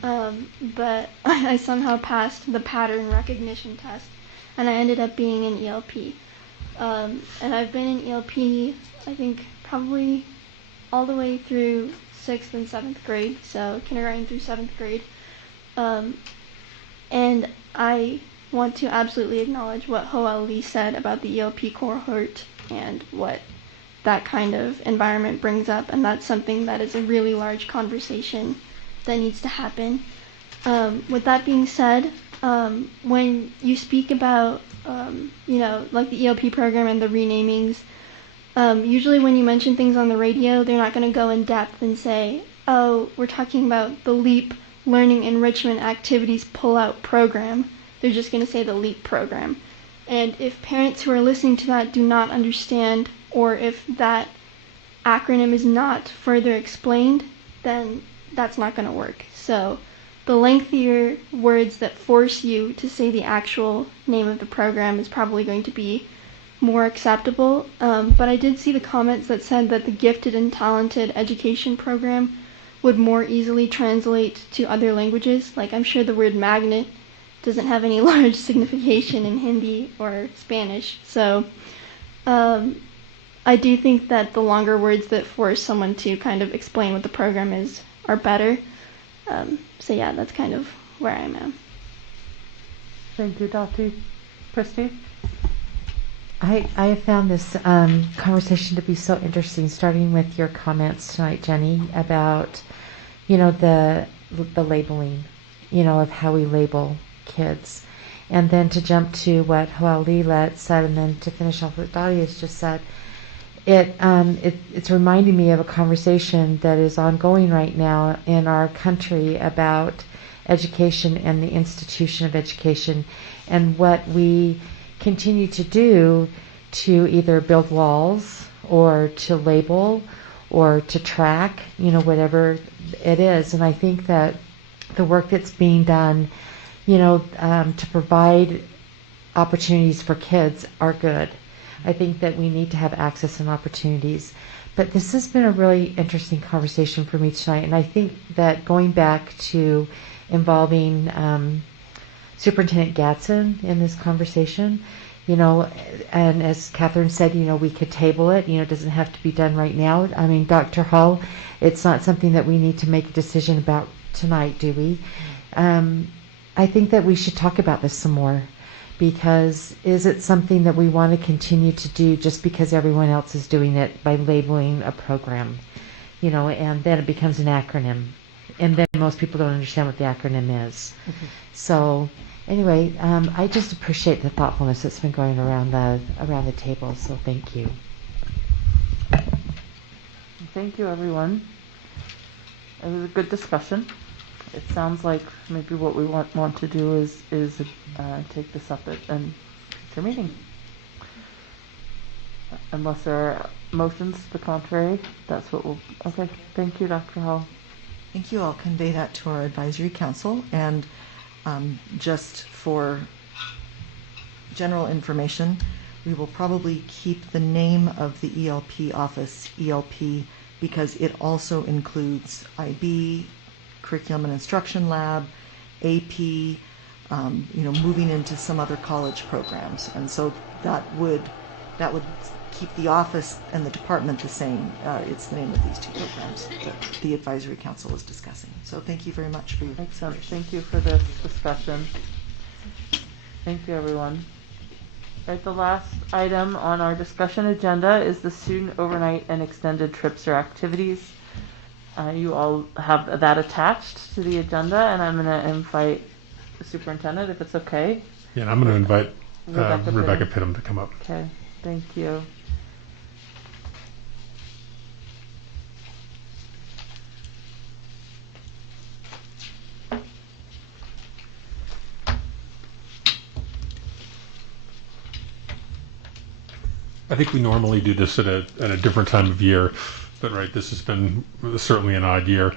But I somehow passed the pattern recognition test, and I ended up being in ELP. And I've been in ELP, I think, probably all the way through 6th and 7th grade, so kindergarten through 7th grade. And I want to absolutely acknowledge what Hoel Lee said about the ELP cohort and what that kind of environment brings up, and that's something that is a really large conversation that needs to happen. With that being said, when you speak about, like the ELP program and the renamings, usually when you mention things on the radio, they're not going to go in depth and say, oh, we're talking about the LEAP Learning Enrichment Activities Pull-Out Program. They're just going to say the LEAP program. And if parents who are listening to that do not understand, or if that acronym is not further explained, then that's not going to work. So the lengthier words that force you to say the actual name of the program is probably going to be more acceptable. But I did see the comments that said that the Gifted and Talented Education Program would more easily translate to other languages. Like, I'm sure the word magnet doesn't have any large signification in Hindi or Spanish. So I do think that the longer words that force someone to kind of explain what the program is are better. So yeah, that's kind of where I am at. Thank you, Dottie. Christy? I have found this conversation to be so interesting, starting with your comments tonight, Jenny, about, the labeling, of how we label kids. And then to jump to what Hoel Lee said, and then to finish off what Dottie has just said, it's reminding me of a conversation that is ongoing right now in our country about education and the institution of education, and what we continue to do to either build walls or to label or to track, whatever it is. And I think that the work that's being done, to provide opportunities for kids are good. I think that we need to have access and opportunities. But this has been a really interesting conversation for me tonight, and I think that going back to involving Superintendent Gadsden in this conversation, and as Catherine said, we could table it. It doesn't have to be done right now. I mean, Dr. Hull, it's not something that we need to make a decision about tonight, do we? I think that we should talk about this some more, because is it something that we want to continue to do just because everyone else is doing it by labeling a program, and then it becomes an acronym, and then most people don't understand what the acronym is. Mm-hmm. So anyway, I just appreciate the thoughtfulness that's been going around the table, so thank you. Thank you, everyone. It was a good discussion. It sounds like maybe what we want to do is take this up at a future meeting. Unless there are motions to the contrary, that's what we'll... Okay, thank you, Dr. Hall. Thank you. I'll convey that to our advisory council. And just for general information, we will probably keep the name of the ELP office ELP, because it also includes IB, Curriculum and Instruction Lab, AP, moving into some other college programs. And so that would that would keep the office and the department the same. It's the name of these two programs that the advisory council is discussing. So thank you very much for your Excellent. Thank you for this discussion. Thank you, everyone. Right, the last item on our discussion agenda is the student overnight and extended trips or activities. You all have that attached to the agenda, and I'm going to invite the superintendent, if it's okay. Yeah, and I'm going to invite Rebecca Pittum to come up. Okay, thank you. I think we normally do this at a different time of year, but right, this has been certainly an odd year.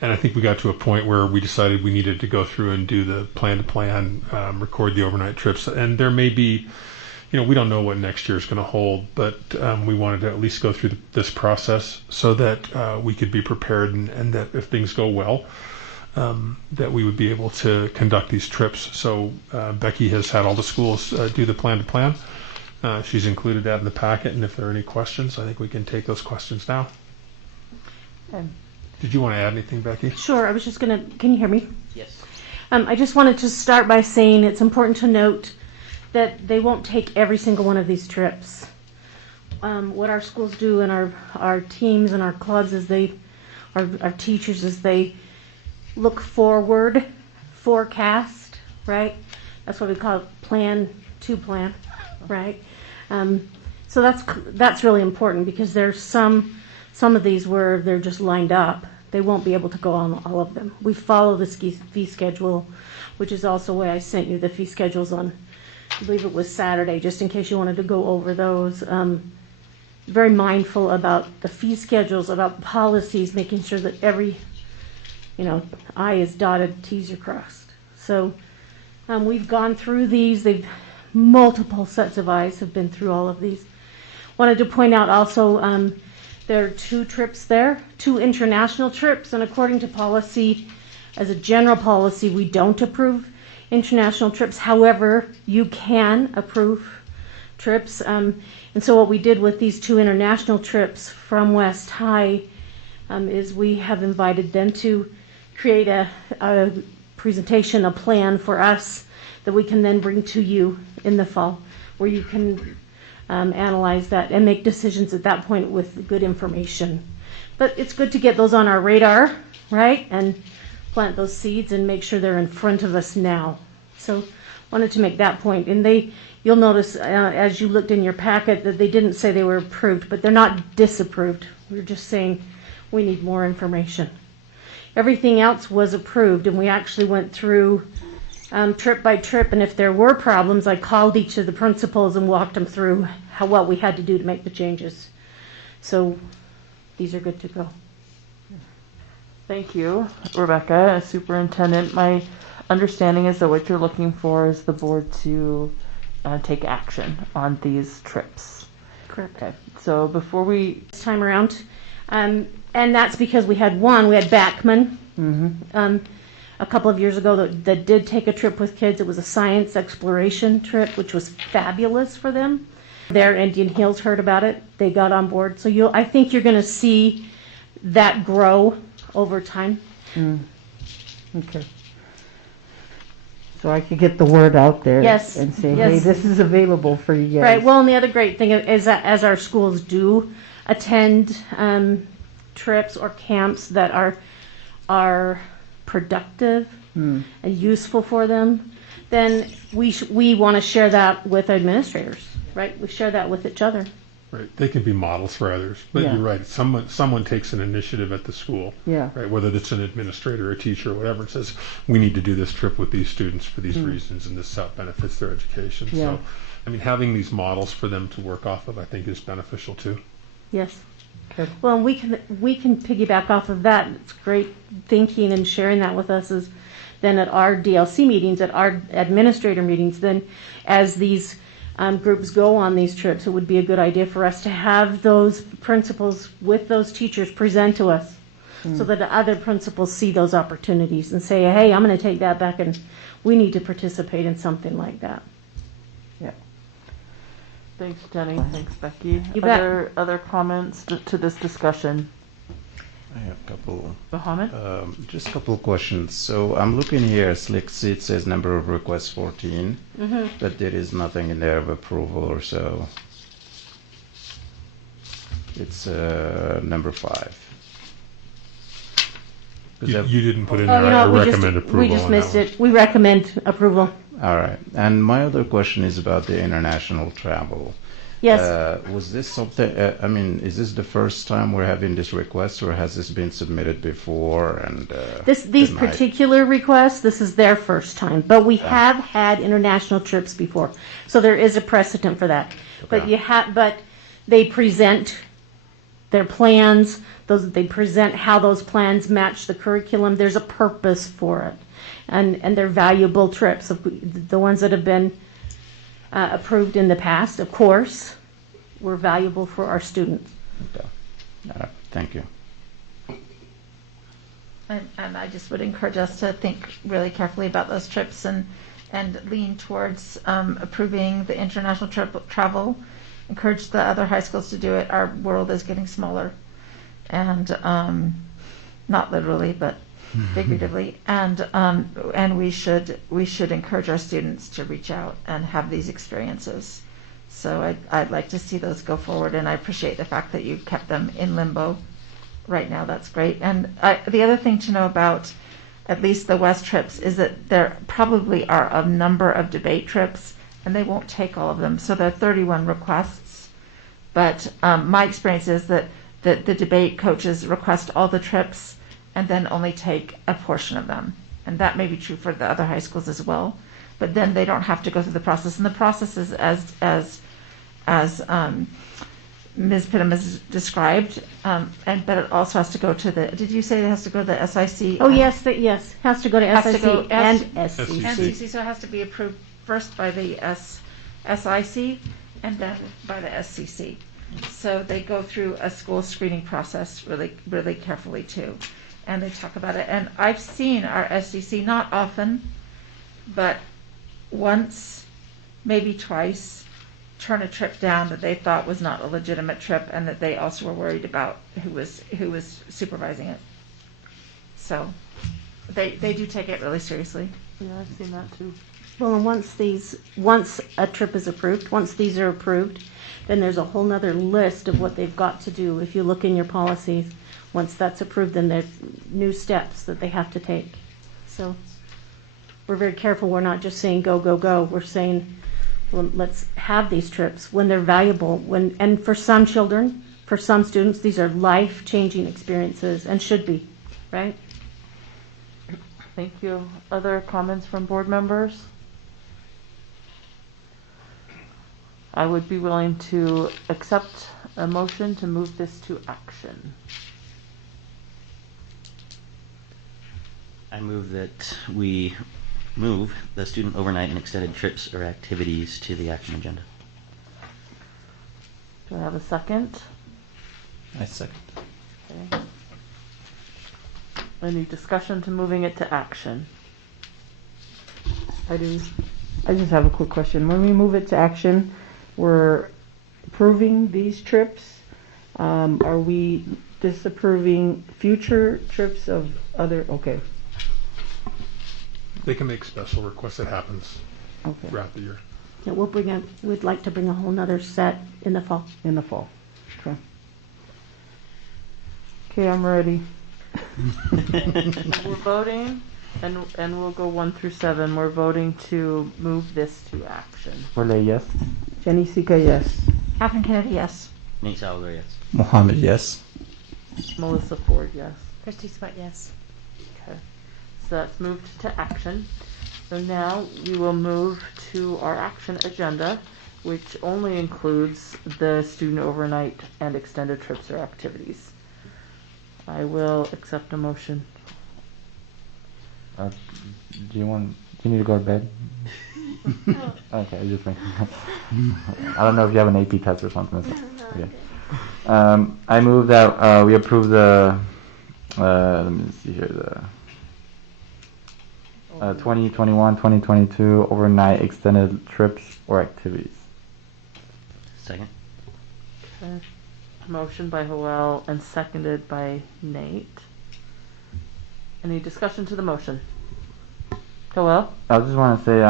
And I think we got to a point where we decided we needed to go through and do the plan-to-plan, record the overnight trips. And there may be, we don't know what next year is going to hold, but we wanted to at least go through this process so that we could be prepared and that if things go well, that we would be able to conduct these trips. So Becky has had all the schools do the plan-to-plan. She's included that in the packet, and if there are any questions, I think we can take those questions now. Okay. Did you want to add anything, Becky? Sure. I was just going to, can you hear me? Yes. I just wanted to start by saying it's important to note that they won't take every single one of these trips. What our schools do and our teams and our clubs is our teachers is they look forward, forecast, right? That's what we call plan to plan, right? So that's really important because there's some of these where they're just lined up. They won't be able to go on all of them. We follow the fee schedule, which is also why I sent you the fee schedules on, I believe it was Saturday, just in case you wanted to go over those. Very mindful about the fee schedules, about policies, making sure that every, I is dotted, T's are crossed. So we've gone through these. Multiple sets of eyes have been through all of these. Wanted to point out also there are 2 trips there, 2 international trips, and according to policy, as a general policy, we don't approve international trips. However, you can approve trips. And so what we did with these 2 international trips from West High is we have invited them to create a presentation, a plan for us that we can then bring to you in the fall, where you can analyze that and make decisions at that point with good information. But it's good to get those on our radar, right? And plant those seeds and make sure they're in front of us now. So wanted to make that point. And you'll notice as you looked in your packet that they didn't say they were approved, but they're not disapproved. We're just saying we need more information. Everything else was approved, and we actually went through trip by trip, and if there were problems, I called each of the principals and walked them through what we had to do to make the changes. So these are good to go. Thank you, Rebecca, Superintendent. My understanding is that what you're looking for is the board to take action on these trips. Correct. Okay. So before we this time around, and that's because we had Backman. A couple of years ago that did take a trip with kids. It was a science exploration trip, which was fabulous for them. Their Indian Hills heard about it. They got on board. So I think you're going to see that grow over time. Okay. So I could get the word out there Yes. and say, Yes. hey, this is available for you guys. Right. Well, and the other great thing is that as our schools do attend trips or camps that are productive and useful for them, then we want to share that with administrators, right? We share that with each other. Right. They can be models for others. But Yeah. you're right. Someone takes an initiative at the school. Yeah. Right. Whether it's an administrator or a teacher or whatever, and says, we need to do this trip with these students for these reasons, and this benefits their education. Yeah. So, I mean, having these models for them to work off of, I think, is beneficial too. Yes. Good. Well, and we can piggyback off of that. It's great thinking and sharing that with us is then at our DLC meetings, at our administrator meetings, then as these groups go on these trips, it would be a good idea for us to have those principals with those teachers present to us so that the other principals see those opportunities and say, hey, I'm going to take that back and we need to participate in something like that. Yeah. Thanks, Jenny. Thanks, Becky. You bet. Other comments to this discussion? I have a couple. Mohammed? Just a couple of questions. So I'm looking here, SLCSD, it says number of requests 14, but there is nothing in there of approval or so. It's number 5. You didn't put in Oh, there, you I know, recommend approval. we just on missed that one. it. We recommend approval. All right. And my other question is about the international travel. Yes. Was this something, is this the first time we're having this request, or has this been submitted before? And These denied? particular requests, this is their first time, but we have had international trips before, so there is a precedent for that. Okay. But they present their plans. They present how those plans match the curriculum. There's a purpose for it, and they're valuable trips. The ones that have been approved in the past, of course, were valuable for our students. Okay. All right. Thank you. And I just would encourage us to think really carefully about those trips and lean towards approving the international travel. Encourage the other high schools to do it. Our world is getting smaller, and not literally, but figuratively. And we should encourage our students to reach out and have these experiences. So I'd like to see those go forward, and I appreciate the fact that you've kept them in limbo right now. That's great. And the other thing to know about at least the West trips is that there probably are a number of debate trips, and they won't take all of them. So there are 31 requests. But my experience is that the debate coaches request all the trips and then only take a portion of them. And that may be true for the other high schools as well. But then they don't have to go through the process. And the process is as Ms. Pittam has described, but it also has to go to did you say it has to go to the SIC? Oh, yes, has to go to SIC and SCC. SCC, so it has to be approved first by the SIC and then by the SCC. So they go through a school screening process really, really carefully too. And they talk about it. And I've seen our SCC, not often, but once, maybe twice, turn a trip down that they thought was not a legitimate trip, and that they also were worried about who was supervising it. So they do take it really seriously. Yeah, I've seen that too. Well, and once a trip is approved, once these are approved, then there's a whole nother list of what they've got to do. If you look in your policies, once that's approved, then there's new steps that they have to take. So we're very careful. We're not just saying go, go, go. We're saying, well, let's have these trips when they're valuable. And for some children, for some students, these are life-changing experiences and should be, right? Thank you. Other comments from board members? I would be willing to accept a motion to move this to action. I move that we move the student overnight and extended trips or activities to the action agenda. Do I have a second? I second. Okay. Any discussion to moving it to action? I do. I just have a quick question. When we move it to action, we're approving these trips. Are we disapproving future trips of other? Okay. They can make special requests. That happens throughout the year. Yeah, we'd like to bring a whole nother set in the fall. In the fall. Okay. Okay, I'm ready. We're voting, and we'll go 1 through 7. We're voting to move this to action. Orle, yes. Jenny Sika, yes. Catherine Kennedy, yes. Nate Salazar, yes. Mohammed, yes. Melissa Ford, yes. Christy Sweat, yes. Okay. So that's moved to action. So now we will move to our action agenda, which only includes the student overnight and extended trips or activities. I will accept a motion. Do you need to go to bed? Okay, just making I don't know if you have an AP test or something. Okay. I move that we approve the let me see here, the 2021-2022 overnight extended trips or activities. Second. Okay. Motion by Howell and seconded by Nate. Any discussion to the motion? Howell? I just want to say,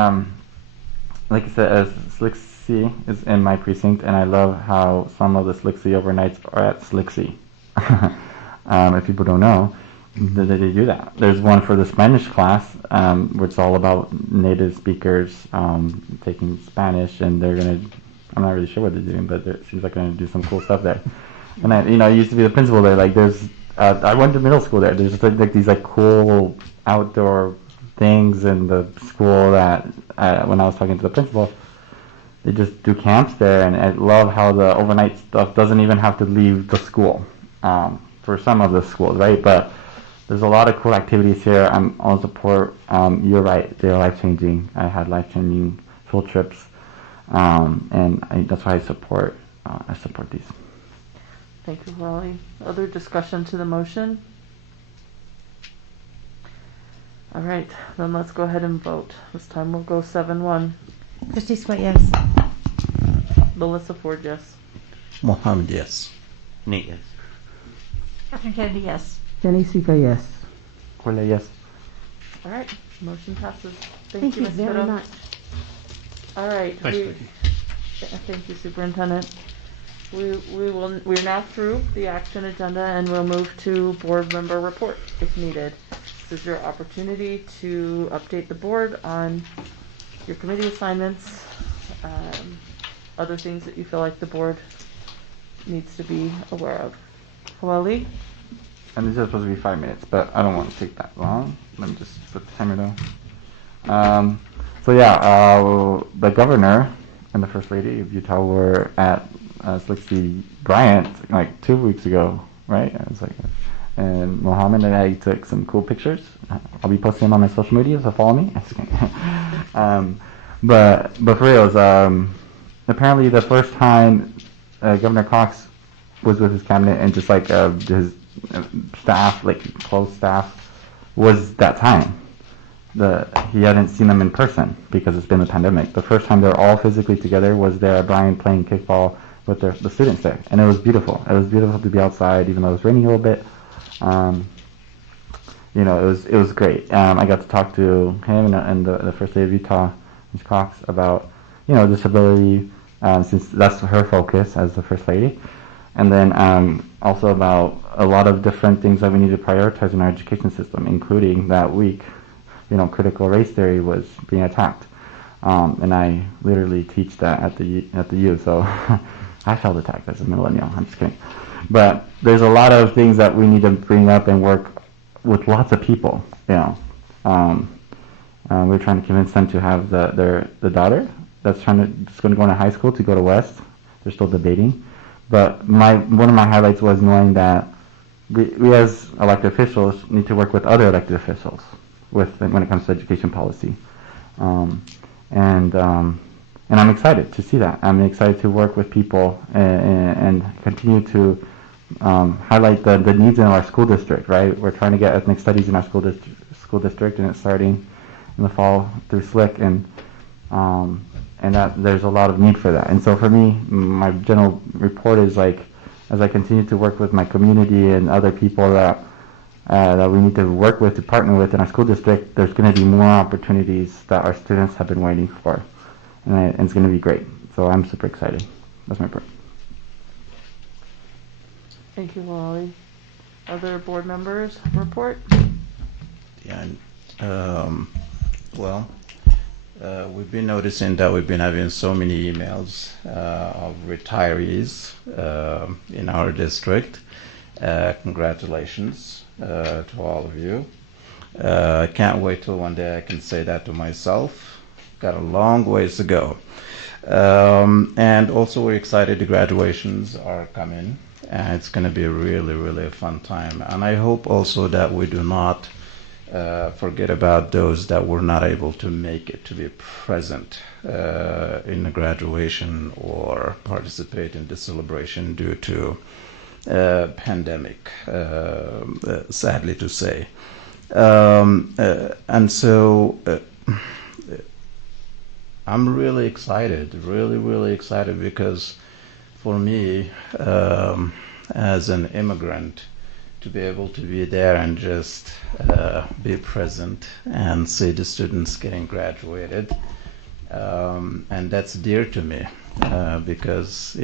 like I said, as SLCSD is in my precinct, and I love how some of the SLCSD overnights are at SLCSD. If people don't know, they do that. There's one for the Spanish class, where it's all about native speakers taking Spanish, and they're gonna. I'm not really sure what they're doing, but it seems like they're gonna do some cool stuff there. And I used to be the principal there. Like, there's, I went to middle school there. There's just like these like cool outdoor things in the school that when I was talking to the principal, they just do camps there, and I love how the overnight stuff doesn't even have to leave the school for some of the schools, right? But there's a lot of cool activities here. I'm all support. You're right, they're life-changing. I had life-changing field trips, and that's why I support these. Thank you, Wally. Other discussion to the motion? All right, then let's go ahead and vote. This time we'll go 7-1. Christy Sweat, yes. Melissa Ford, yes. Mohammed, yes. Nate, yes. Catherine Kennedy, yes. Jenny Sika, yes. Corle, yes. All right, motion passes. Thank you Ms. very Fiddle. much. All right. Thanks, Becky. Thank you, Superintendent. We're now through the action agenda, and we'll move to board member report if needed. This is your opportunity to update the board on your committee assignments, other things that you feel like the board needs to be aware of. Wally? And these are supposed to be 5 minutes, but I don't want to take that long. Let me just put the timer down. So yeah, the governor and the first lady of Utah were at SLCSD Bryant like 2 weeks ago, right? It was like, and Mohammed and I took some cool pictures. I'll be posting them on my social media, so follow me. But for reals, apparently the first time Governor Cox was with his cabinet and just like his staff, like close staff, was that time. He hadn't seen them in person because it's been the pandemic. The first time they were all physically together was there at Bryant playing kickball with the students there, and it was beautiful. It was beautiful to be outside, even though it was raining a little bit. It was great. I got to talk to him and the first lady of Utah, Ms. Cox, about disability, since that's her focus as the first lady, and then also about a lot of different things that we need to prioritize in our education system, including that week, critical race theory was being attacked, and I literally teach that at the U, so I felt attacked as a millennial. I'm just kidding. But there's a lot of things that we need to bring up and work with lots of people. We're trying to convince them to have the daughter that's going to go into high school to go to West. They're still debating. But one of my highlights was knowing that we as elected officials need to work with other elected officials when it comes to education policy. And I'm excited to see that. I'm excited to work with people and continue to highlight the needs in our school district, right? We're trying to get ethnic studies in our school district, and it's starting in the fall through SLIC, and that there's a lot of need for that. And so for me, my general report is like, as I continue to work with my community and other people that we need to work with, to partner with in our school district, there's going to be more opportunities that our students have been waiting for. And it's going to be great. So I'm super excited. That's my report. Thank you, Wally. Other board members report? Yeah. We've been noticing that we've been having so many emails of retirees in our district. Congratulations to all of you. I can't wait till one day I can say that to myself. Got a long ways to go. And also we're excited the graduations are coming. And it's going to be really, really a fun time. And I hope also that we do not forget about those that were not able to make it to be present in the graduation or participate in the celebration due to pandemic, sadly to say. And so I'm really excited, really, really excited, because for me, as an immigrant, to be able to be there and just be present and see the students getting graduated. And that's dear to me because,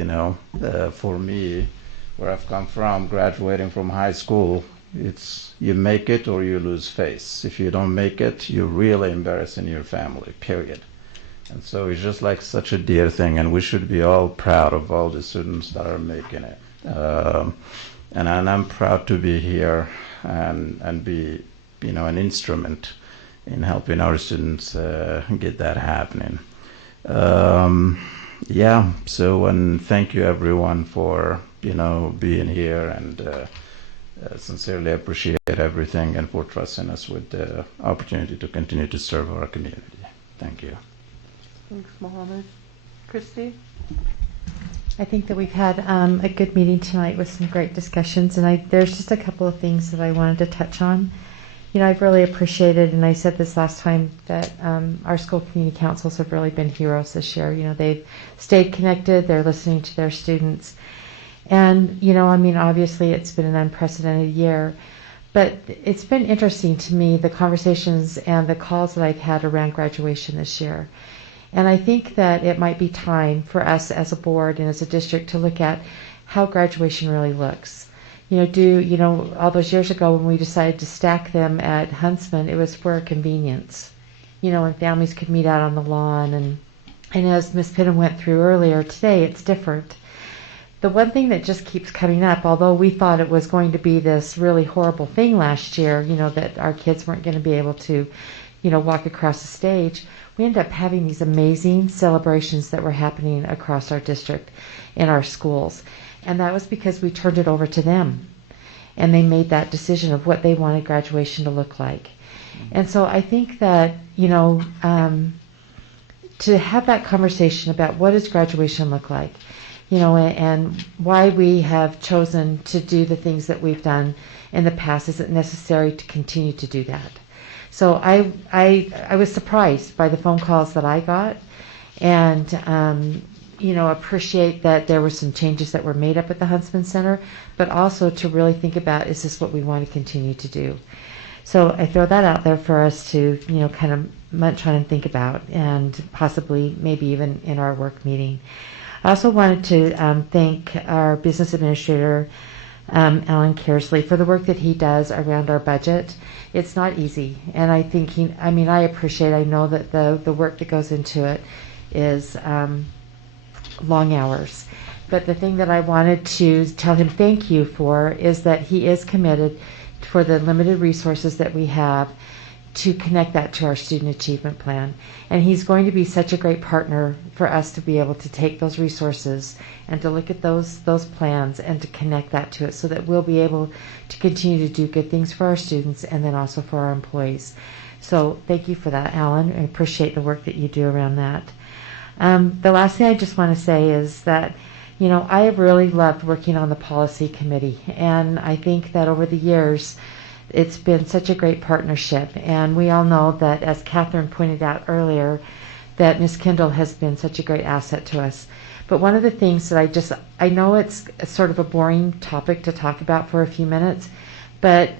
for me, where I've come from, graduating from high school, it's you make it or you lose face. If you don't make it, you're really embarrassing your family, period. And so it's just like such a dear thing, and we should be all proud of all the students that are making it. And I'm proud to be here and be, an instrument in helping our students get that happening. And thank you everyone for, being here, and sincerely appreciate everything and for trusting us with the opportunity to continue to serve our community. Thank you. Thanks, Mohammed. Christy? I think that we've had a good meeting tonight with some great discussions, and there's just a couple of things that I wanted to touch on. I've really appreciated, and I said this last time, that our school community councils have really been heroes this year. They've stayed connected, they're listening to their students. And, obviously it's been an unprecedented year, but it's been interesting to me, the conversations and the calls that I've had around graduation this year. And I think that it might be time for us as a board and as a district to look at how graduation really looks. All those years ago when we decided to stack them at Huntsman, it was for convenience, and families could meet out on the lawn. And as Ms. Pinham went through earlier today, it's different. The one thing that just keeps coming up, although we thought it was going to be this really horrible thing last year, that our kids weren't going to be able to, walk across the stage, we ended up having these amazing celebrations that were happening across our district in our schools. And that was because we turned it over to them. And they made that decision of what they wanted graduation to look like. And so I think that, to have that conversation about what does graduation look like, and why we have chosen to do the things that we've done in the past, is it necessary to continue to do that? So I was surprised by the phone calls that I got, and appreciate that there were some changes that were made up at the Huntsman Center, but also to really think about, is this what we want to continue to do? So I throw that out there for us to, kind of munch on and think about, and possibly maybe even in our work meeting. I also wanted to thank our business administrator, Alan Kersley, for the work that he does around our budget. It's not easy, and I think I know that the work that goes into it is long hours. But the thing that I wanted to tell him thank you for is that he is committed, for the limited resources that we have, to connect that to our student achievement plan. And he's going to be such a great partner for us to be able to take those resources and to look at those plans and to connect that to it, so that we'll be able to continue to do good things for our students and then also for our employees. So thank you for that, Alan. I appreciate the work that you do around that. The last thing I just want to say is that, I have really loved working on the policy committee, and I think that over the years it's been such a great partnership. And we all know that, as Catherine pointed out earlier, that Ms. Kendall has been such a great asset to us. But one of the things that I know it's sort of a boring topic to talk about for a few minutes, but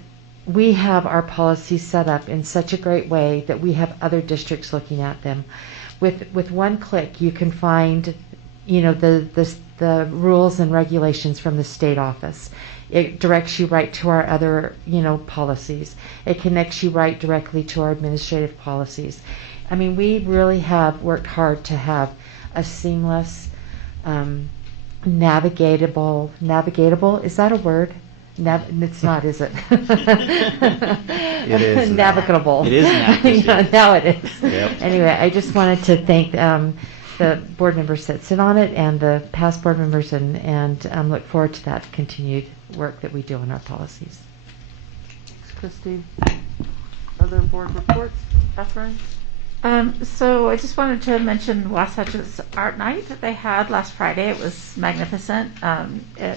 we have our policies set up in such a great way that we have other districts looking at them. With one click, you can find, the rules and regulations from the state office. It directs you right to our other, policies. It connects you right directly to our administrative policies. We really have worked hard to have a seamless, navigatable, is that a word? It's not, is it? It is. Navigable. It is now. Now it is. Yep. Anyway, I just wanted to thank the board members that sit on it and the past board members, and look forward to that continued work that we do on our policies. Thanks, Christy. Other board reports? Catherine? So I just wanted to mention Wasatch's Art Night that they had last Friday. It was magnificent.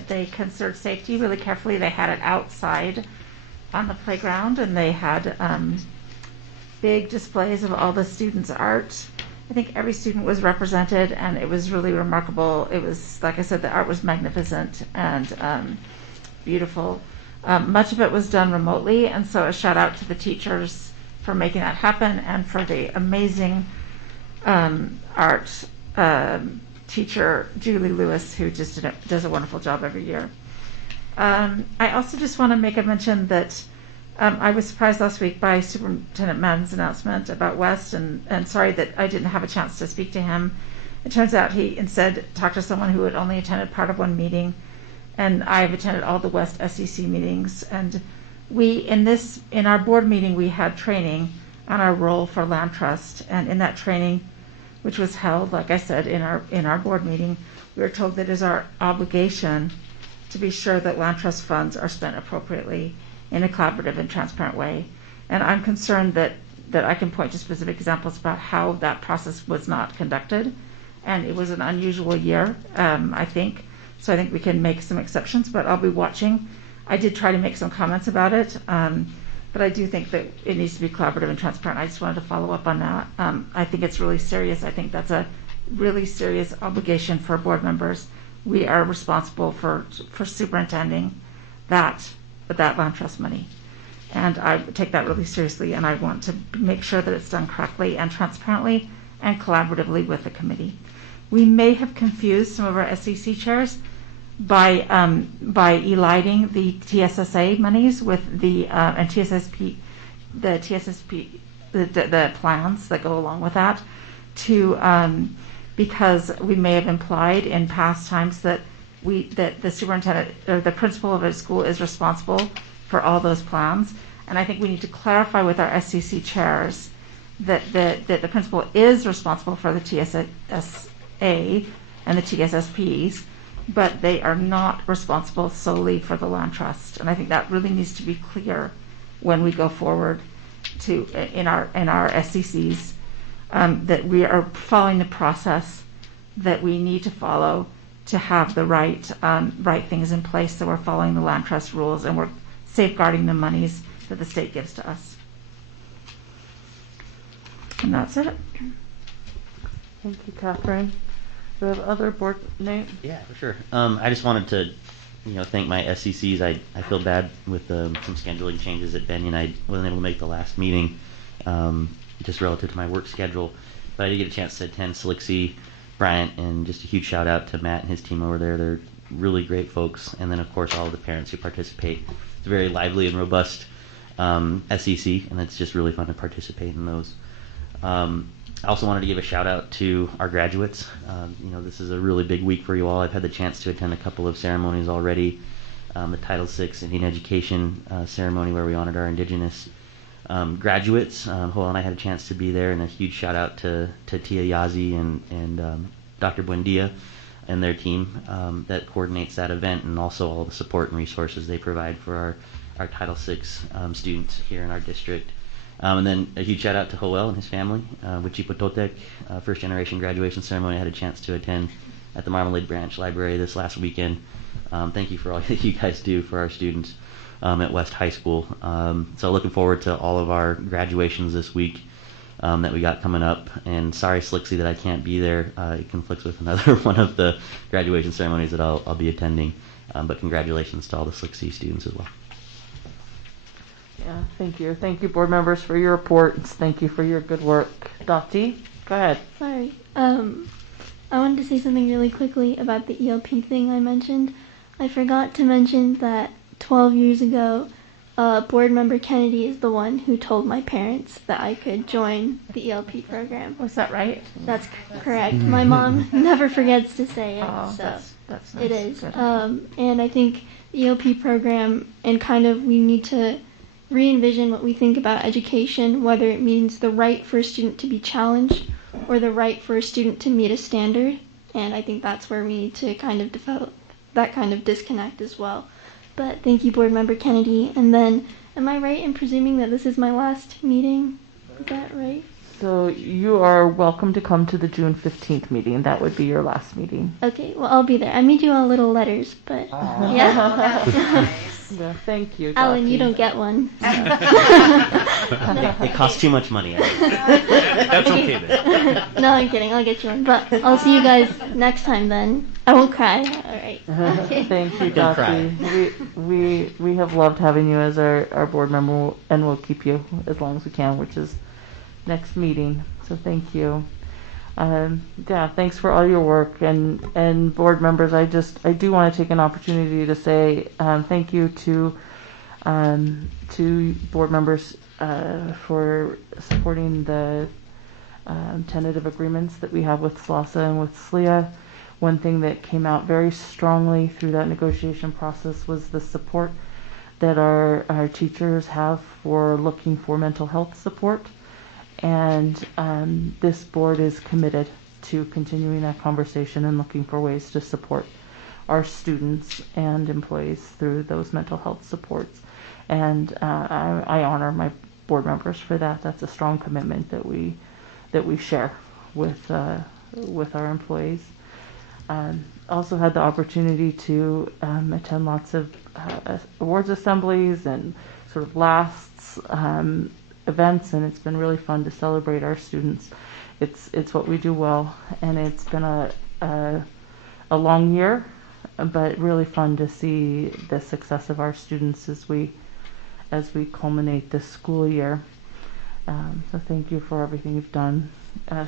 They considered safety really carefully. They had it outside on the playground, and they had big displays of all the students' art. I think every student was represented, and it was really remarkable. It was, like I said, the art was magnificent and beautiful. Much of it was done remotely, and so a shout out to the teachers for making that happen, and for the amazing art teacher, Julie Lewis, who just does a wonderful job every year. I also just want to make a mention that I was surprised last week by Superintendent Madden's announcement about West, and sorry that I didn't have a chance to speak to him. It turns out he instead talked to someone who had only attended part of one meeting, and I've attended all the West SEC meetings. And in our board meeting, we had training on our role for land trust, and in that training, which was held, like I said, in our board meeting, we were told that it is our obligation to be sure that land trust funds are spent appropriately in a collaborative and transparent way. And I'm concerned that I can point to specific examples about how that process was not conducted. And it was an unusual year, I think. So I think we can make some exceptions, but I'll be watching. I did try to make some comments about it, but I do think that it needs to be collaborative and transparent. I just wanted to follow up on that. I think it's really serious. I think that's a really serious obligation for board members. We are responsible for superintending that land trust money. And I take that really seriously, and I want to make sure that it's done correctly and transparently and collaboratively with the committee. We may have confused some of our SEC chairs by eliding the TSSA monies with the and TSSP, the plans that go along with that, because we may have implied in past times that the superintendent or the principal of a school is responsible for all those plans. And I think we need to clarify with our SCC chairs that the principal is responsible for the TSSA and the TSSPs, but they are not responsible solely for the land trust. And I think that really needs to be clear when we go forward in our SCCs, that we are following the process that we need to follow to have the right things in place, so we're following the land trust rules and we're safeguarding the monies that the state gives to us. And that's it. Thank you, Catherine. Do we have other board names? Yeah, for sure. I just wanted to, thank my SCCs. I feel bad with some scheduling changes at Benny, and I wasn't able to make the last meeting, just relative to my work schedule. But I did get a chance to attend SLCSD, Bryant, and just a huge shout out to Matt and his team over there. They're really great folks. And then, of course, all of the parents who participate. It's a very lively and robust SEC, and it's just really fun to participate in those. I also wanted to give a shout out to our graduates. This is a really big week for you all. I've had the chance to attend a couple of ceremonies already. The Title VI Indian Education ceremony where we honored our Indigenous graduates. Joel and I had a chance to be there, and a huge shout out to Tia Yazi and Dr. Buendia and their team that coordinates that event, and also all the support and resources they provide for our Title VI students here in our district. And then a huge shout out to Joel and his family with Chipototec, first generation graduation ceremony I had a chance to attend at the Marmalade Branch Library this last weekend. Thank you for all that you guys do for our students at West High School. So looking forward to all of our graduations this week that we got coming up. And sorry, SLCSD, that I can't be there. It conflicts with another one of the graduation ceremonies that I'll be attending. But congratulations to all the SLCSD students as well. Yeah, thank you. Thank you, board members, for your reports. Thank you for your good work. Dottie, go ahead. Sorry. I wanted to say something really quickly about the ELP thing I mentioned. I forgot to mention that 12 years ago, board member Kennedy is the one who told my parents that I could join the ELP program. Was that right? That's correct. My mom never forgets to say it. Oh, so that's nice. it is. Good. And I think the ELP program, and kind of we need to re-envision what we think about education, whether it means the right for a student to be challenged or the right for a student to meet a standard. And I think that's where we need to kind of develop that kind of disconnect as well. But thank you, Board Member Kennedy. And then, am I right in presuming that this is my last meeting? Is that right? So you are welcome to come to the June 15th meeting. That would be your last meeting. Okay, well, I'll be there. I made you all little letters, but yeah. That's nice. Yeah, thank you, Alan, you Dottie. don't get one. It costs too much money. That's okay then. No, I'm kidding. I'll get you one. But I'll see you guys next time then. I won't cry. All right. Thank you, You can cry. Dottie. We have loved having you as our board member, and we'll keep you as long as we can, which is next meeting. So thank you. Yeah, thanks for all your work, and board members. I do want to take an opportunity to say thank you to board members for supporting the tentative agreements that we have with SLCSD and with SLEA. One thing that came out very strongly through that negotiation process was the support that our teachers have for looking for mental health support. And this board is committed to continuing that conversation and looking for ways to support our students and employees through those mental health supports. And I honor my board members for that. That's a strong commitment that we share with our employees. Also had the opportunity to attend lots of awards assemblies and sort of lasts events, and it's been really fun to celebrate our students. It's what we do well, and it's been a long year, but really fun to see the success of our students as we culminate this school year. So thank you for everything you've done.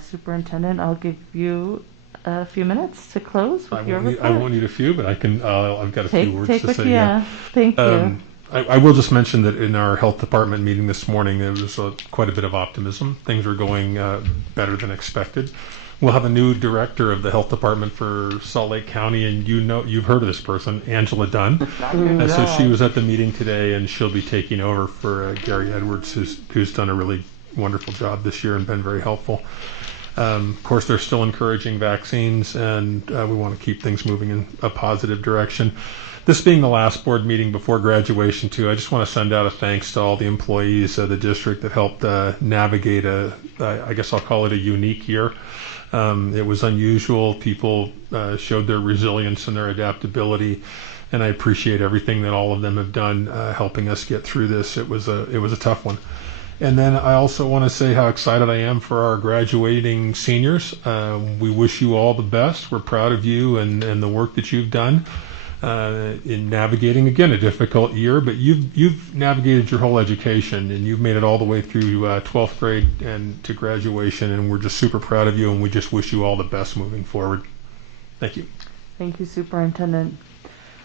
Superintendent, I'll give you a few minutes to close with your report. I won't need a few, but I can. I've got a few words to say. Yeah. Thank you. I will just mention that in our health department meeting this morning, there was quite a bit of optimism. Things are going better than expected. We'll have a new director of the health department for Salt Lake County, and you've heard of this person, Angela Dunn. And so she was at the meeting today, and she'll be taking over for Gary Edwards, who's done a really wonderful job this year and been very helpful. Of course, they're still encouraging vaccines, and we want to keep things moving in a positive direction. This being the last board meeting before graduation, too, I just want to send out a thanks to all the employees of the district that helped navigate I guess I'll call it a unique year. It was unusual. People showed their resilience and their adaptability, and I appreciate everything that all of them have done helping us get through this. It was a tough one. And then I also want to say how excited I am for our graduating seniors. We wish you all the best. We're proud of you and the work that you've done in navigating, again, a difficult year, but you've navigated your whole education, and you've made it all the way through 12th grade and to graduation, and we're just super proud of you, and we just wish you all the best moving forward. Thank you. Thank you, Superintendent.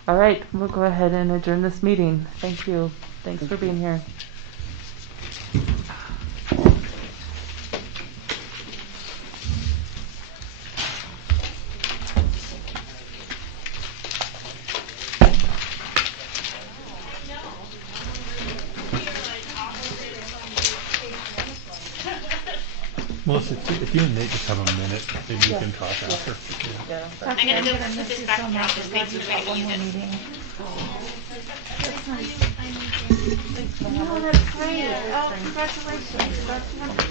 All right, we'll go ahead and adjourn this meeting. Thank you. Thanks for being here. Melissa, if you and Nate just have a minute, maybe you can talk after. Yeah. I'm going to go put this back here. I'll just make sure I can use it. No, that's great. Oh, congratulations. That's wonderful.